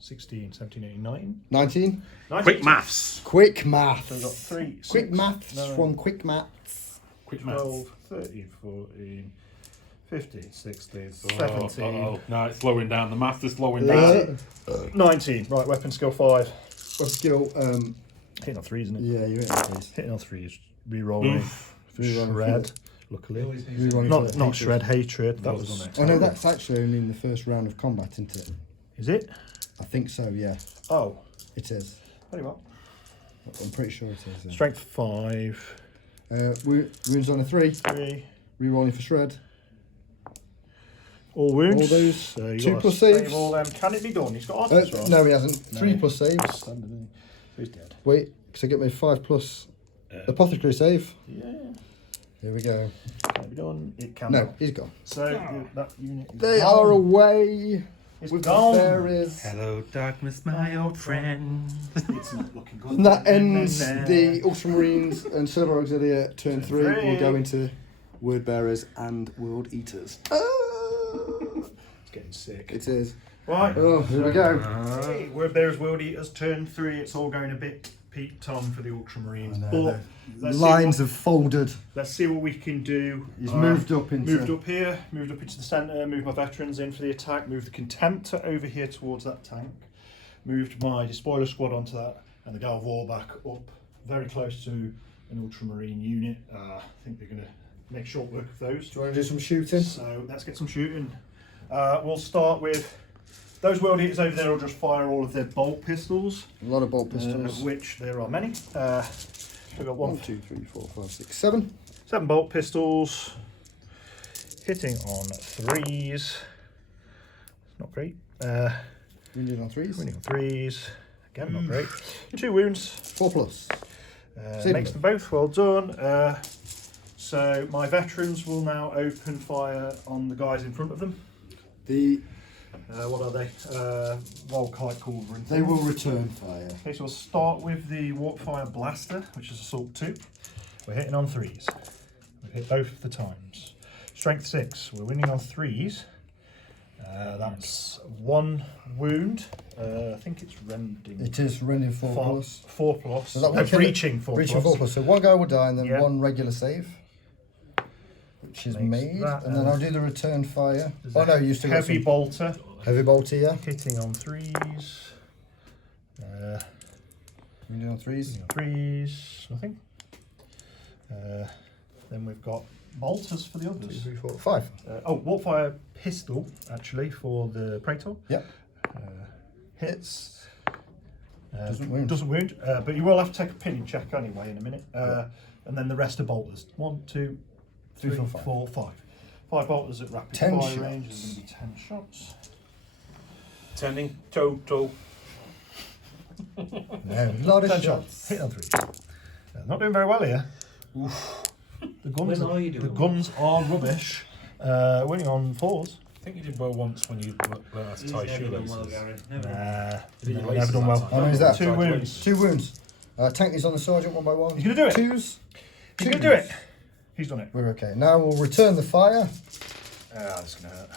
16, 17, 18, 19. 19. 19. Quick maths. Quick math. So we've got 3, Quick 6, maths 9, from quick maths. Quick maths. 12, 13, 14, 15, 16, Oh, 17, uh-oh. No, it's slowing down. The maths is slowing Yeah. down. 19. Right, weapon skill 5. What skill? Hitting on 3, isn't it? Yeah, you're in it, please. Hitting on 3 is re-rolling. For Re-rolling shred, luckily. Rerolling Not for not hatred. shred hatred. That was on it. Oh no, that's actually only in the first round of combat, isn't it? Is it? I think so, yeah. Oh, It is. very well. I'm pretty sure it is. Yeah. Strength 5, Wounds on a 3. 3. Rerolling for shred. All wounds. All those. So you 2 gotta plus save saves. all them. Can it be done? He's got artists right. No, he hasn't. 3 No. plus saves. Standard, isn't he? Who's dead? Wait, because I get my 5 plus apothecary save. Yeah. Here we go. Can it be done? It can. No, he's gone. So that unit is They gone. are away. It's With gone. the fairies. Hello, darkness, my old friend. It's not looking good. And that ends the Ultramarines and Solar Auxilia turn 3. We'll go into Word Bearers and World Eaters. It's getting sick. It is. Right. Oh, here we go. Hey, Word Bearers, World Eaters, turn 3. It's all going a bit peaked on for the Ultramarines. I know, But let's Lines see have folded. let's see what we can do. He's moved up into. Moved up here, moved up into the centre, moved my veterans in for the attack, moved the Contemptor over here towards that tank, moved my Despoiler squad onto that, and the Galvor back up very close to an Ultramarine unit. I think they're going to make short work of those. Do you want to do some shooting? So let's get some shooting. We'll start with those World Eaters over there will just fire all of their bolt pistols, A lot of bolt pistols. which there are many. We've got 1, 2, 3, 4, 5, 6, 7. 7 bolt pistols, hitting on 3s. Not great. Wounded on 3s. Winning on 3s. Again, not great. 2 wounds. 4 plus. Save Makes them both. Well done. So my veterans will now open fire on the guys in front of them. The What are they? Volkite Culverin. They will return fire. Okay, so we'll start with the Warpfire Blaster, which is Assault 2. We're hitting on 3s. We've hit both of the times. Strength 6. We're winning on 3s. That's 1 wound. I think it's rending. It is rending 4 plus. 4 plus. So that No, will kill it. breaching 4 Breaching plus. 4 plus. So 1 guy will die and then Yeah. 1 regular save. Which is Makes made. that, And then I'll do the return fire. There's Oh a no, you still got heavy some bolter heavy bolt here. hitting on 3s. Wounded on 3s. Hitting on 3s. Nothing. Then we've got bolters for the 2, others. 3, 4, 5. Warpfire pistol actually for the Praetor. Yep. Hits. Doesn't wound. Doesn't wound, but you will have to take a pinning check anyway in a minute. And then the rest are bolters. 1, 2, 3, 3, 4, 4, 5. 5 bolters at rapid 10 fire shots. range. There's going to be 10 shots. 10 in total. No, a lot of 10 shots. Hit on 3. Not doing very well here. The guns, When are you the doing guns are rubbish. Winning on 4s. I think you did well once when you learned how to tie shoelaces. Never laces done well. that How many is that? 2 wounds. 2 wounds. Tank these on the sergeant 1 by 1. He's gonna do it. 2s. He's going to do it. He's done it. We're okay. Now we'll return the fire. That's going to hurt.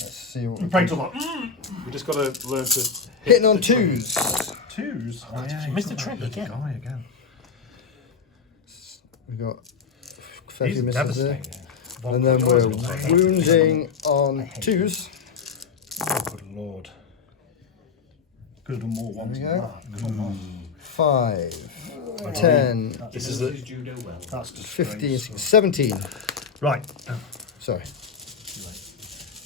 Let's see what The we Praetor's can. like, We just got to learn to Hitting on the drums. 2s. 2s. Oh, yeah, you missed he's the got trick that again. Guy again. We've got a fair He's few misses there. devastating. And then we're wounding on 2s. Oh, good lord. Could have done more ones we than go. that. Come on. 5, 10, This is a That's just 15, 17. Right. Sorry.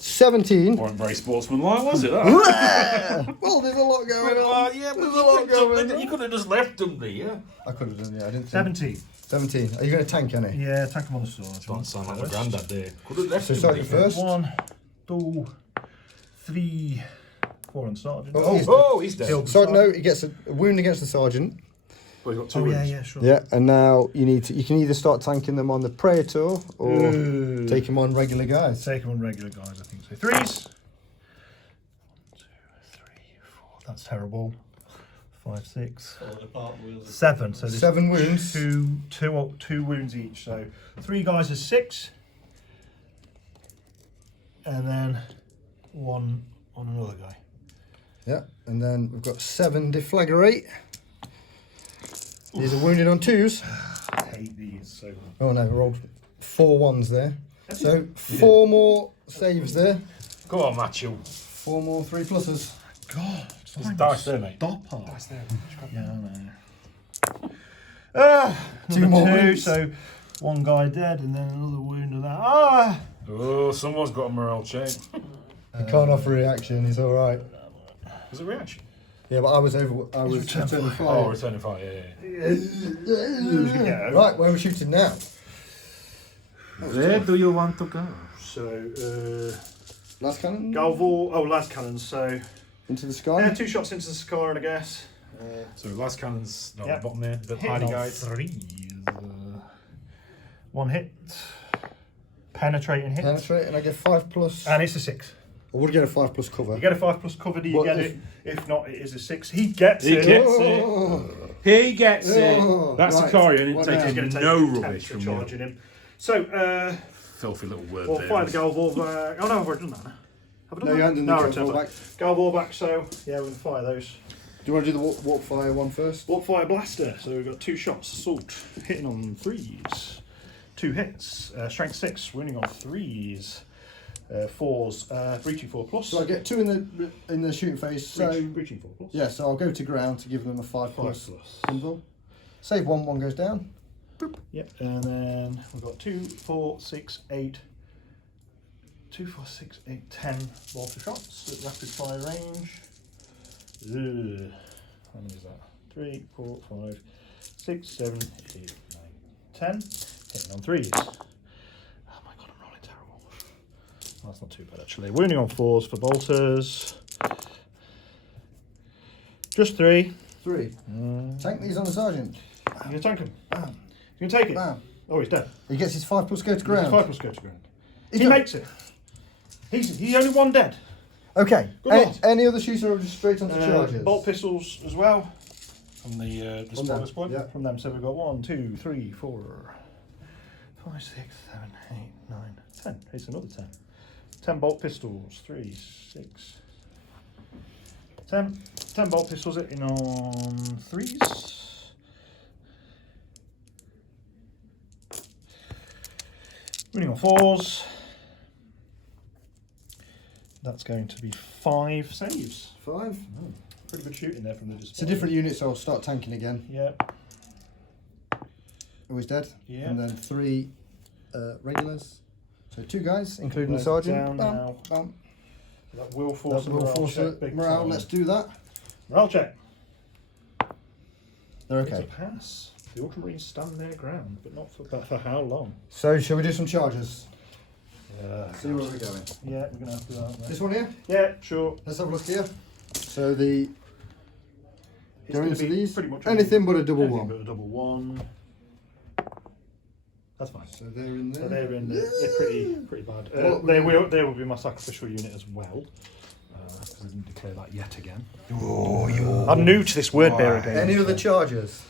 17. Weren't very sportsmanlike, was it? Well, there's a lot going on. yeah, There's a lot going on. you could have just left them there. I could have done, yeah. I didn't think. 17. 17. Are you going to tank any? Yeah, attack him on the sword. Don't sound like my granddad there. Could have left So them sergeant there. first. 1, 2, 3, 4 and sergeant. Oh, He's dead. Killed the Sergeant, no, sergeant. he gets a wound against the sergeant. Well, he's got 2 Oh, yeah, wounds. yeah, sure. Yeah, and now you can either start tanking them on the Praetor or Ooh. take them on regular guys. Take him on regular guys, I think so. 3s. 1, 2, 3, 4. That's terrible. 5, 6, 7. So there's 7 wounds. two wounds each. So 3 guys is 6, and then 1 on another guy. Yeah, and then we've got 7 deflagrate. These are wounded on 2s. I hate these. So Oh no, we rolled 4 1s there. So 4 more saves there. Go on, Matthew. 4 more 3 pluses. God, There's dice there, mate. Stop her. Yeah, I know. 2 Number more 2. wounds. So 1 guy dead, and then another wound of that. Oh, someone's got a morale chain. He can't offer a reaction. He's all right. Was it a reaction? Yeah, but I was returning fire. Oh, returning fire, yeah. Yeah. Right, where are we shooting now? Where do you want to go? So, Last cannon. Galvor. Oh, las cannons. So, Into the sky. 2 shots into the scar, and I guess. So last cannon's not Yep. at the bottom there, but Hitting hiding on guide. 3s. 1 hit. Penetrating hit. Penetrate, and I get 5+. And it's a 6. I would get a 5+ cover. You get a 5+ cover, do you What get if- it? If not, it is a 6. He gets He it. gets Oh. it. He gets Oh. it. That's Right. Icarian. What It now? takes He's going to take no 10 rubbish for from you. charging him. So, Filthy little word we'll there. fire the Galvor back. Oh no, I've already done that. Have I done No, that? you haven't done the No, I Galvor returned back. Galvor back, so yeah, we're going to fire those. Do you want to do the warp fire one first? Warp Fire Blaster, so we've got 2 shots, assault, hitting on 3s, 2 hits, strength 6, wounding on 3s, 4s, breaching 4+. So I get 2 in the shooting phase. So breaching 4+. yeah, so I'll go to ground to give them a 5+ 5+. symbol. Save 1, 1 goes down. Yep, and then we've got 2, 4, 6, 8, 2, 4, 6, 8, 10 mortar shots at rapid fire range. Ugh. How many is that? 3, 4, 5, 6, 7, 8, 9, 10. Hitting on 3s. Oh my god, I'm rolling terrible. Well, that's not too bad actually. Wounding on 4s for bolters. Just 3. 3. Tank these on the sergeant. You're going to tank him. Bam. You're going to take it. Bam. Oh, he's dead. He gets his 5+ go to ground. 5+ go to ground. He's He done. makes it. He's only 1 dead. Okay. Good lord. Any other shooter or just straight onto charges? Bolt pistols as well From the From spoiler them, squad. yeah. from them. So we've got 1, 2, 3, 4, 5, 6, 7, 8, 9, 10. It's another 10. 10 bolt pistols. 3, 6, 10. 10 bolt pistols hitting on 3s. Running on 4s. That's going to be 5 saves. 5. Pretty good shooting there from the display. It's a different unit, so I'll start tanking again. Yeah. Oh, he's dead. Yeah. And then 3 regulars. So 2 guys, including the Those sergeant. down Bam, now. bam. That will force That a will morale force check. Big morale. time. Let's do that. Morale check. They're It's a okay. pass. The Ultramarines stand their ground, but not for how long? So shall we do some charges? Yeah. See where we're going. Yeah, we're going to have to do that. aren't we? This one here. Yeah, sure. Let's have a look here. So the It's go gonna into be these. pretty much Anything but a double anything one. but a double 1. That's fine. So they're in there. So they're in. They're pretty bad. What They we- will be my sacrificial unit as well. Because I didn't declare that yet again. Oh, I'm new to this word bearer game. Any other charges?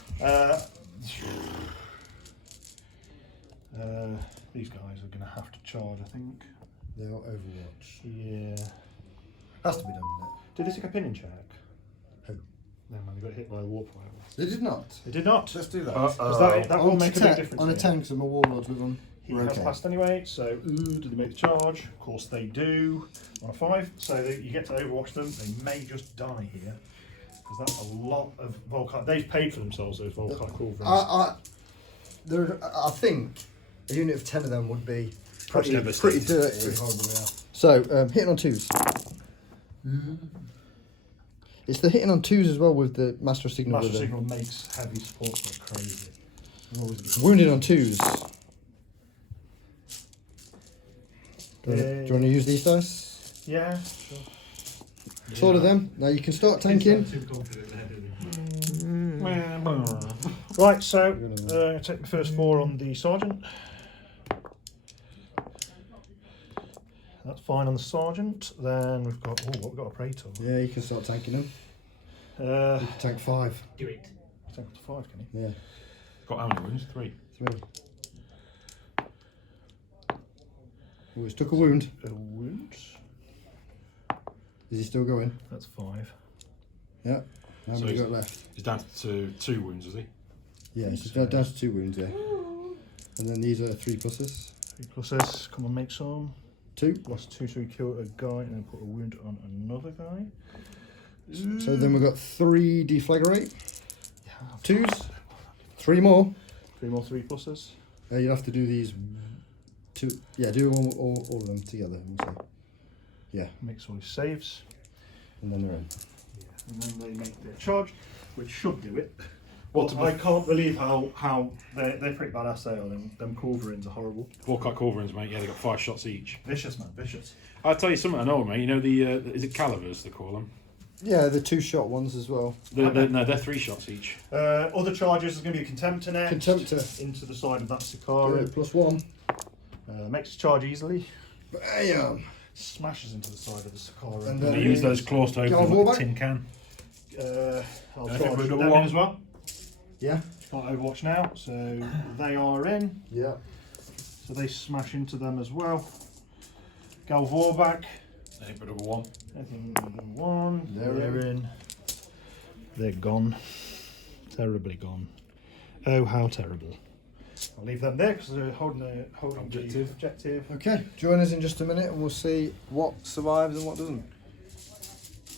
These guys are going to have to charge, I think. They're Overwatch. Yeah. Has to be done, doesn't Did they take a opinion check? Who? No, man, they got hit by a warp fire. it? They did not. They did not. Let's do that. Because that will On make a ten- big difference. On a here. 10, because I'm a warlord with them. He We're has okay. passed anyway, so do they make the charge? Of course they do. On a 5, so you get to overwatch them. They may just die here. Because that's a lot of Volkite. They've paid for themselves, those Volkite Corvins. I think a unit of 10 of them would be pretty devastating. dirty. Horrible, yeah. So, hitting on 2s. It's the hitting on 2s as well with the Master Signal. Master with them. Signal makes heavy support like crazy. Wounded on 2s. Do you want to use these dice? Yeah, sure. It's all of them. Now you can start tanking. Too confident there, didn't Right, so I'm going to take the first 4 on the Sergeant. That's fine on the Sergeant. Then we've got, what we've got a Praetor. Yeah, you can start tanking them. You can tank 5. Do it. Take up to 5, can he? Yeah, Got how many wounds? 3. 3. Oh, he's took a wound. A wound. Is he still going? That's 5. Yeah. How So many he's- got left? He's down to 2 wounds, is he? Yeah, he's down to 2 wounds there. And then these are 3 pluses. 3 pluses. Come on, make some. 2. Lost 2, so we kill a guy and then put a wound on another guy. So then we've got 3 deflagrate. Yeah, 2s. 3 more. 3 more 3 pluses. You'll have to do these 2. Yeah, do all of them together. We'll say. Yeah, Makes all his saves. and then they're in. And then they make their charge, which should do it. But I can't believe how they're pretty badass. They are. Them culverins are horrible. Warcock culverins, mate. Yeah, they got 5 shots each. Vicious, man, vicious. I'll tell you something I know, mate. You know the is it calivers they call them? Yeah, the 2-shot ones as well. No, they're 3 shots each. Other charges is going to be a Contemptor next. Contemptor. Into the side of that Sicaran. +1. Makes a charge easily. Bam! Smashes into the side of the Sicaran. And They then use those claws to Go open on, like a Warback. tin can. I'll I think charge we're them double one. as well. Yeah. Got Overwatch now, so they are in. Yeah. So they smash into them as well. Galvorback. I think we're double 1. I think one. They're in. They're gone. Terribly gone. Oh, how terrible. I'll leave them there because they're holding the objective. Okay, join us in just a minute and we'll see what survives and what doesn't.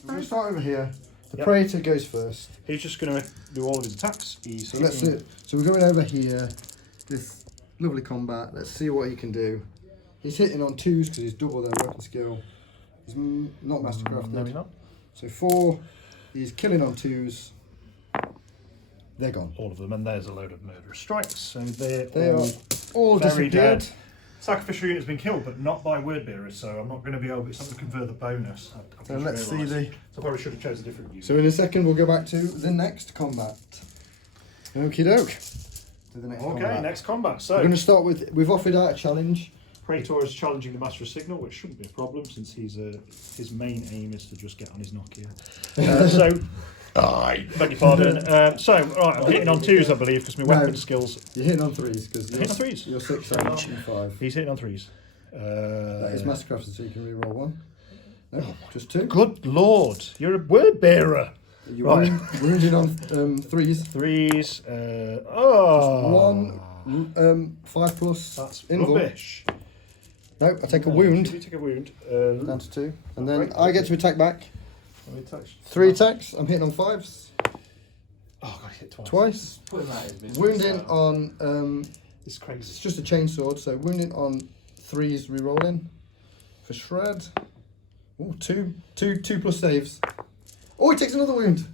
We're going to start over here. The Yep. Praetor goes first. He's just going to do all of his attacks. He's So let's see. So we're going over here. This lovely combat. Let's see what he can do. He's hitting on 2s because he's double their weapon skill. He's not mastercrafted. No, he's not. So 4. He's killing on 2s. They're gone. All of them, and there's a load of murderous strikes. So they They are all very disappeared. dead. Sacrificial unit's been killed, but not by word bearers, so I'm not going to be able. It's not going to convert the bonus. I've So just let's see realised. the. So I probably should have chosen a different unit. So in a second we'll go back to the next combat. Okie doke. To the next Okay, combat. next combat. We're So going to start with. We've offered out a challenge. Praetor is challenging the Master of Signal, which shouldn't be a problem since his main aim is to just get on his Nokia. Beg your pardon. Right, I'm hitting on 2s, I believe, because my weapon skills. You're hitting on 3s because Hitting on 3s. You're 6 and I'm 5. He's hitting on 3s. That is mastercrafted, so you can reroll 1. No, just 2. Good lord, you're a word bearer. You're Right. wounded on 3s. 3s. 1, 5 plus. That's invul. rubbish. No, I take a You wound. take a wound. Down to 2. And then Right. I get to attack back. Let me touch. 3 attacks. I'm hitting on 5s. Oh god, he hit twice. Twice. Put him out his misery, Wounding so. on. It's It's crazy. just a chainsword, so wounding on 3s rerolling. For shred. Oh, 2 plus saves. Oh, he takes another wound.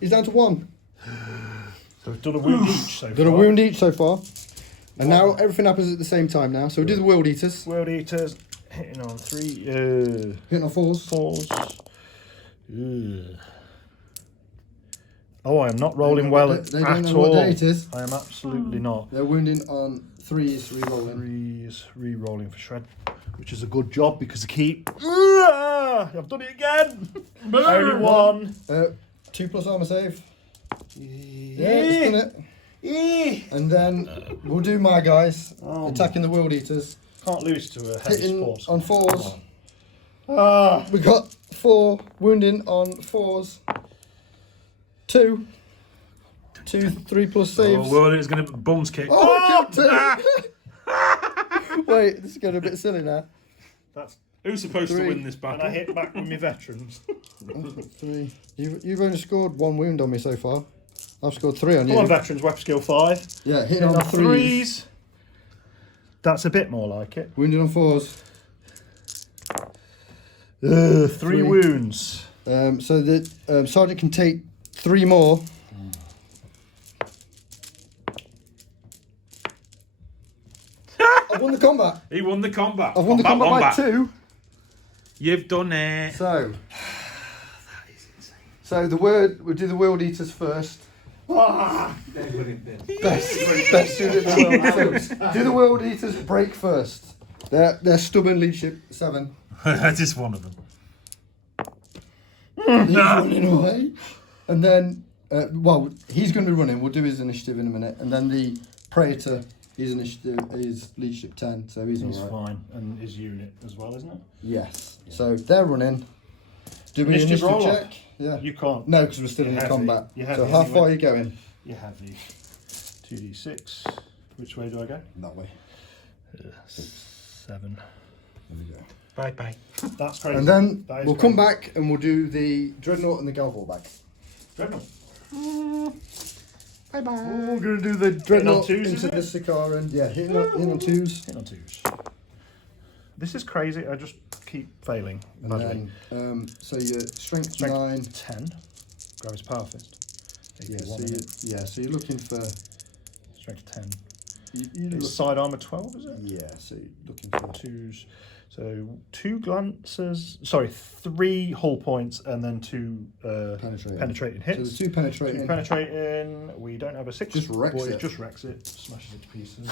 He's down to 1. So we've done a wound each so Done far. a wound each so far. And now everything happens at the same time now. So we do the World Eaters. World Eaters hitting on 3. Hitting on 4s. 4s. Ugh. Oh, I am not rolling well They don't at know what all. day it is. I am absolutely not. They're wounding on 3s rerolling. 3s re-rolling for shred, which is a good job because I keep. I've done it again. Only 1. 2 plus armor save. Yeah, it's done it. And then we'll do my guys attacking the World Eaters. Can't lose to a heavy Hitting sports. on 4s. Ah, We got 4 wounding on 4s. 2. 3 plus saves. Oh, well, it's going to bums kick. Oh, I killed 2. Wait, this is getting a bit silly now. that's Who's supposed 3. to win this and I battle? hit back with my veterans. 3. You've only scored 1 wound on me so far. I've scored 3 on Come on, you. veterans, weapon skill 5. Yeah, hitting Hitting on on 3s. 3s. That's a bit more like it. Wounding on 4s. 3 3. wounds. So the sergeant can take 3 more. I've won the combat. He won the combat. I've won the combat by 2. You've done it. So, we'll do the World Eaters first. Best unit in the world. So, do the World Eaters break first. They're stubborn leadership 7. Just one of them. He's running away. And then, he's going to be running. We'll do his initiative in a minute. And then the Praetor, his initiative is leadership 10, so he's He's alright. fine. And his unit as well, isn't it? Yes. So they're running. Do we Initiative initiative roll-off? check? Yeah. You can't. No, because we're still in You're the heavy. combat. You're So heavy how anyway. far are you going? You have the 2d6. Which way do I go? That way. 7. There we go. Bye bye. That's crazy. And then That is we'll come crazy. back and we'll do the Dreadnought and the Galvor back. Dreadnought. Bye bye. We're going to do the Dreadnought 2s, is into the it? Sicaran. Yeah, hitting on 2s. Hit on 2s. This is crazy. I just keep failing. And badly. then, so your strength Strength 9. 10. Grab his power fist. Yeah, AP1, isn't it? so you're looking for. Strength 10. You It's side armor 12, is it? yeah, so you're looking for. Twos. So 2 glances. Sorry, 3 hull points and then 2 penetrating hits. So the 2 penetrating. 2 penetrating. We don't have a 6. Just wrecks Boy, it. just wrecks it. Smashes it to pieces.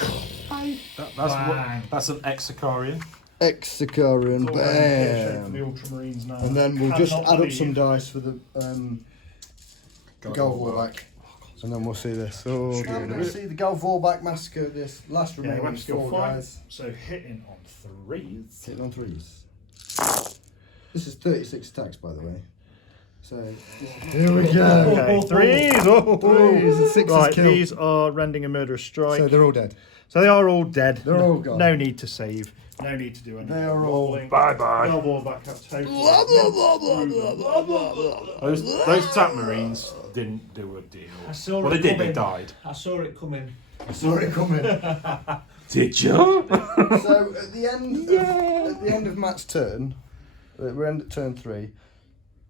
That's an Exicarian. Exicarian, For the bam. Ultramarines now. And then we'll just Cannot add up believe- some dice for the Galvorback. And then we'll see this. Oh, Sure. dear. We'll see the Galvorback massacre. This last Yeah, we remaining have skill 4 5. guys. So hitting on 3s. Hitting on 3s. This is 36 attacks, by the way. So here we go. Okay, 3s. Oh, 3s and 6s right, kill. these are rending a murderous strike. So they're all dead. So they are all dead. They're all gone. No need to save. No need to do anything. They are all rolling. bye-bye. Galvorback have taken. Those attack marines didn't do a deal. I saw Well, it they did. They coming. died. I saw it coming. I saw it coming. Did you? So at the end of Matt's turn, we're at turn 3.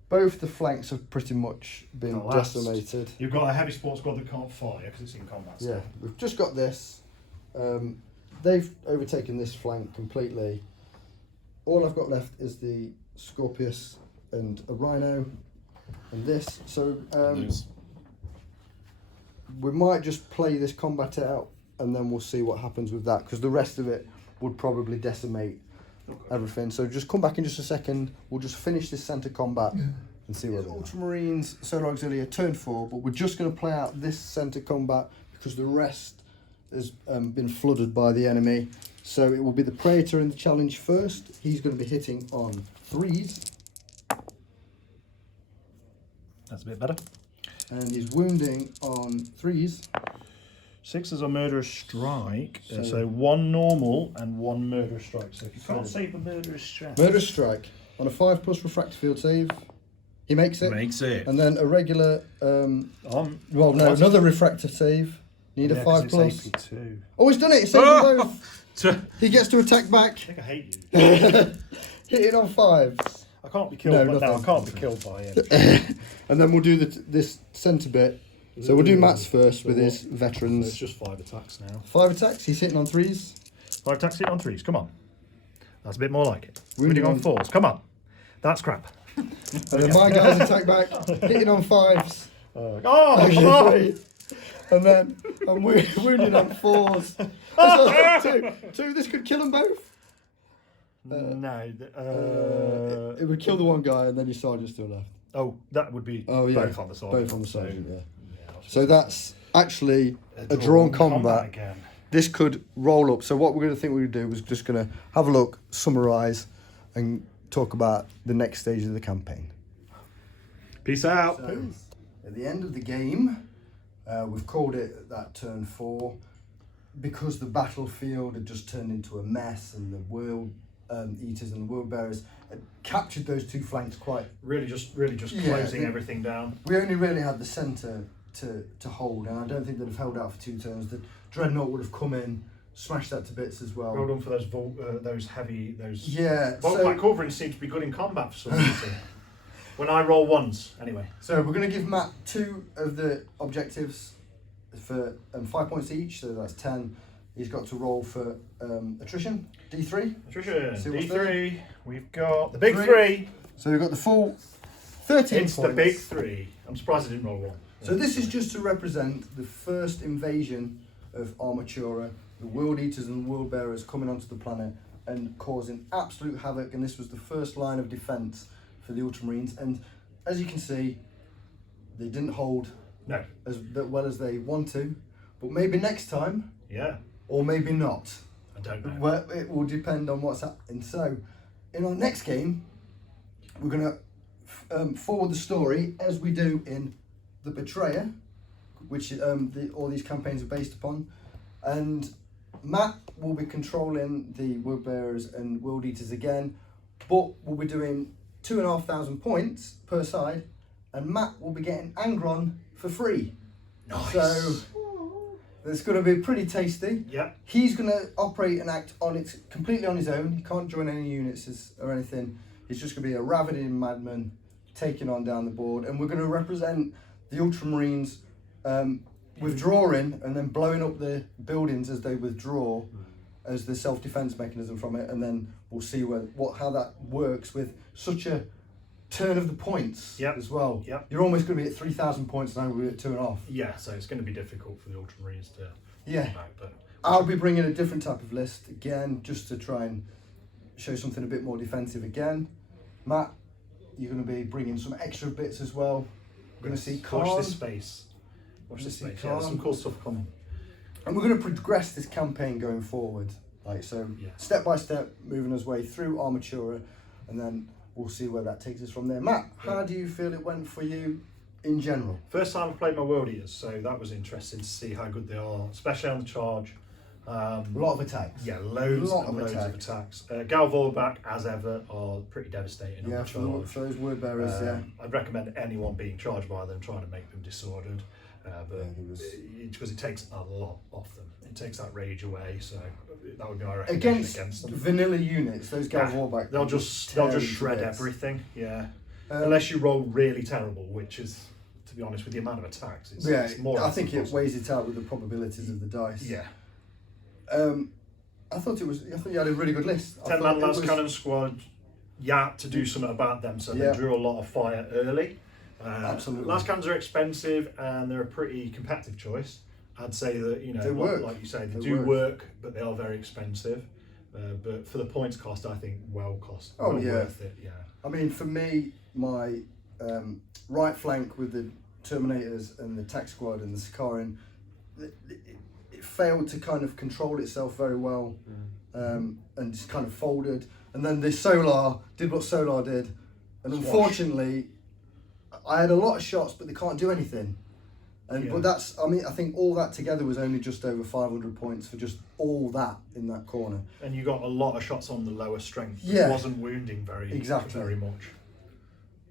Both the flanks have pretty much been Collapsed. decimated. You've got a heavy sports squad that can't fire because it's in combat. Yeah, we've just got this. They've overtaken this flank completely. All I've got left is the Scorpius and a Rhino and this. So we might just play this combat out and then we'll see what happens with that, because the rest of it would probably decimate everything. So just come back in just a second. We'll just finish this centre combat and see where we're at. Ultramarines, Solar Auxilia, turn 4, but we're just going to play out this centre combat because the rest has been flooded by the enemy. So it will be the Praetor in the challenge first. He's going to be hitting on 3s. That's a bit better. And he's wounding on 3s. 6 is a murderous strike. So- So 1 normal and 1 murderous strike. So if you can't save a murderous strike. Murderous strike on a 5+ refractor field save. He makes it. Makes it. And then a regular, well, no, That's- another refractor save. Need a 5+. It's AP2. Oh, he's done it. He saved them both. I He gets to attack back. I think I hate you. Hitting on 5s. I can't be killed. No, No, I nothing. can't be killed by him. And then we'll do this centre bit. So we'll do Matt's first So with what? his So veterans. it's just 5 attacks now. 5 attacks. He's hitting on 3s. 5 attacks hit on 3s. Come on. That's a bit more like it. Wounding Wounding on on- 4s. Come on. That's crap. And then my guys attack back. Hitting on 5s. Oh, come on. And then I'm wounding on 4s. Two. This could kill them both. No. It would kill the one guy and then your sergeant's still left. Oh, that would be Oh yeah, both on the sergeant. Both on the So, sergeant. Yeah. yeah, So that's actually a drawn combat. again. This could roll up. So what we're going to think we're going to do is just going to have a look, summarise, and talk about the next stage of the campaign. Peace out. So, at the end of the game, we've called it that turn 4 because the battlefield had just turned into a mess and the world eaters and the world bearers had captured those 2 flanks quite. Really just Yeah, closing it- everything down. We only really had the centre to hold, and I don't think they'd have held out for 2 turns. The Dreadnought would have come in, smashed that to bits as well. Well done for those heavy, those... Yeah, Volkite so, covering seem to be good in combat for some reason. When I roll ones, anyway. so we're going to give Matt 2 of the objectives for 5 points each, so that's 10. He's got to roll for attrition, D3. Attrition, See what's D3. We've got the big 3. 3. So we've got the full 13 It's points. the big 3. I'm surprised I didn't roll 1. So this is just to represent the first invasion of Armatura, the World Eaters and World Bearers coming onto the planet and causing absolute havoc, and this was the first line of defence for the Ultramarines, and as you can see, they didn't hold No. as well as they want to, but maybe next time, Yeah. or maybe not. I don't know. Well, it will depend on what's happening. So, in our next game, we're going to forward the story as we do in The Betrayer, which all these campaigns are based upon. And Matt will be controlling the World Bearers and World Eaters again, but we'll be doing 2,500 points per side, and Matt will be getting Angron for free. Nice. So, it's going to be pretty tasty. Yeah. He's going to operate and act on it completely on his own. He can't join any units or anything. He's just going to be a ravening madman taking on down the board. And we're going to represent the Ultramarines withdrawing and then blowing up the buildings as they withdraw as the self-defense mechanism from it, and then we'll see how that works with such a turn of the points as well. Yep. You're almost going to be at 3,000 points now. We're at 2.5. Yeah, so it's going to be difficult for the Ultramarines to Yeah. come back, but I'll be bringing a different type of list again, just to try and show something a bit more defensive again. Matt, you're going to be bringing some extra bits as well. We're going to see Khan. Watch this space. Watch this space. Yeah, there's some cool stuff coming. And we're going to progress this campaign going forward. Step by step, moving us way through Armatura, and then we'll see where that takes us from there. Matt, how do you feel it went for you in general? First time I've played my World Eaters, so that was interesting to see how good they are, especially on the charge. A lot of attacks. Yeah, loads Lot and of loads of attacks. Gal Vorback, as ever, are pretty devastating on the charge. For those word bearers, I'd recommend anyone being charged by them trying to make them disordered, because it takes a lot off them. It takes that rage away, so that would be my recommendation against them. Vanilla units, those Gal Vorback, they'll just shred everything. Yeah, unless you roll really terrible, which is, to be honest, with the amount of attacks, it's more. I think it weighs it out with the probabilities of the dice. Yeah. I thought you had a really good list. 10-man lance cannon squad. Yeah, to do something about them, so they drew a lot of fire early. Absolutely. Lance cannons are expensive and they're a pretty competitive choice. I'd say that, they work. Like you say, they do work, but they are very expensive. But for the points cost, I think worth it. Yeah. I mean, for me, my right flank with the Terminators and the Tac Squad and the Sakarin, it failed to kind of control itself very well, and just kind of folded. And then the Solar did what Solar did, and unfortunately, I had a lot of shots, but they can't do anything. But I think all that together was only just over 500 points for just all that in that corner. And you got a lot of shots on the lower strength. Yeah. It wasn't wounding very much.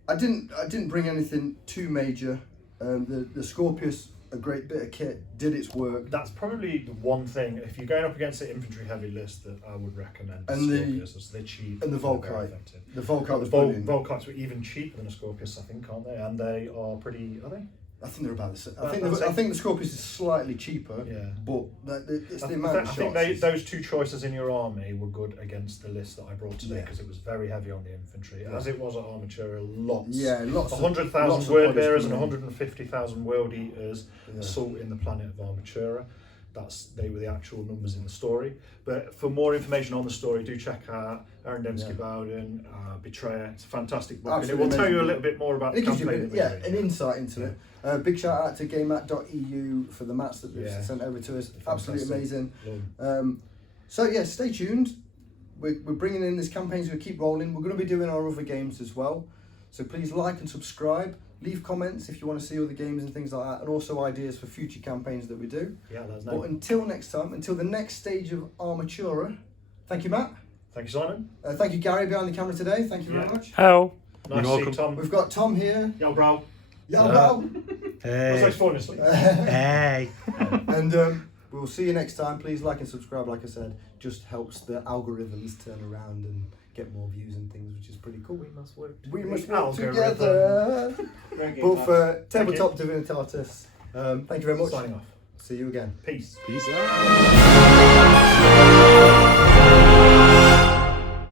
I didn't bring anything too major. The Scorpius, a great bit of kit, did its work. That's probably the one thing, if you're going up against the infantry heavy list, that I would recommend. And they're cheap. And the Volkite. The Volkite was brilliant. Volkites were even cheaper than a Scorpius, I think, aren't they? And they are pretty, are they? I think they're about the same. I think the Scorpius is slightly cheaper, but it's the amount of shots. I think those two choices in your army were good against the list that I brought today, because it was very heavy on the infantry, as it was at Armatura. Lots. 100,000 word bearers and 150,000 world eaters assaulting the planet of Armatura. They were the actual numbers in the story. But for more information on the story, do check out Aaron Dembski-Bowden, Betrayer. It's a fantastic book. Absolutely And it will tell you a little bit more about the campaign. An insight into it. Big shout out to GameMat.eu for the mats that they've sent over to us. Absolutely amazing. Stay tuned. We're bringing in this campaign, so we keep rolling. We're going to be doing our other games as well. So please like and subscribe. Leave comments if you want to see other games and things like that, and also ideas for future campaigns that we do. Yeah, let us know. But until next time, until the next stage of Armatura, thank you, Matt. Thank you, Simon. Thank you, Gary, behind the camera today. Thank you very much. Hello. Nice to see you, Tom. We've got Tom here. Yo, bro. Yo, bro. What's falling asleep? Hey. And we'll see you next time. Please like and subscribe, like I said. Just helps the algorithms turn around and get more views and things, which is pretty cool. We must work together. But for Tabletop Divinitatis, thank you very much. Signing off. See you again. Peace. Peace out.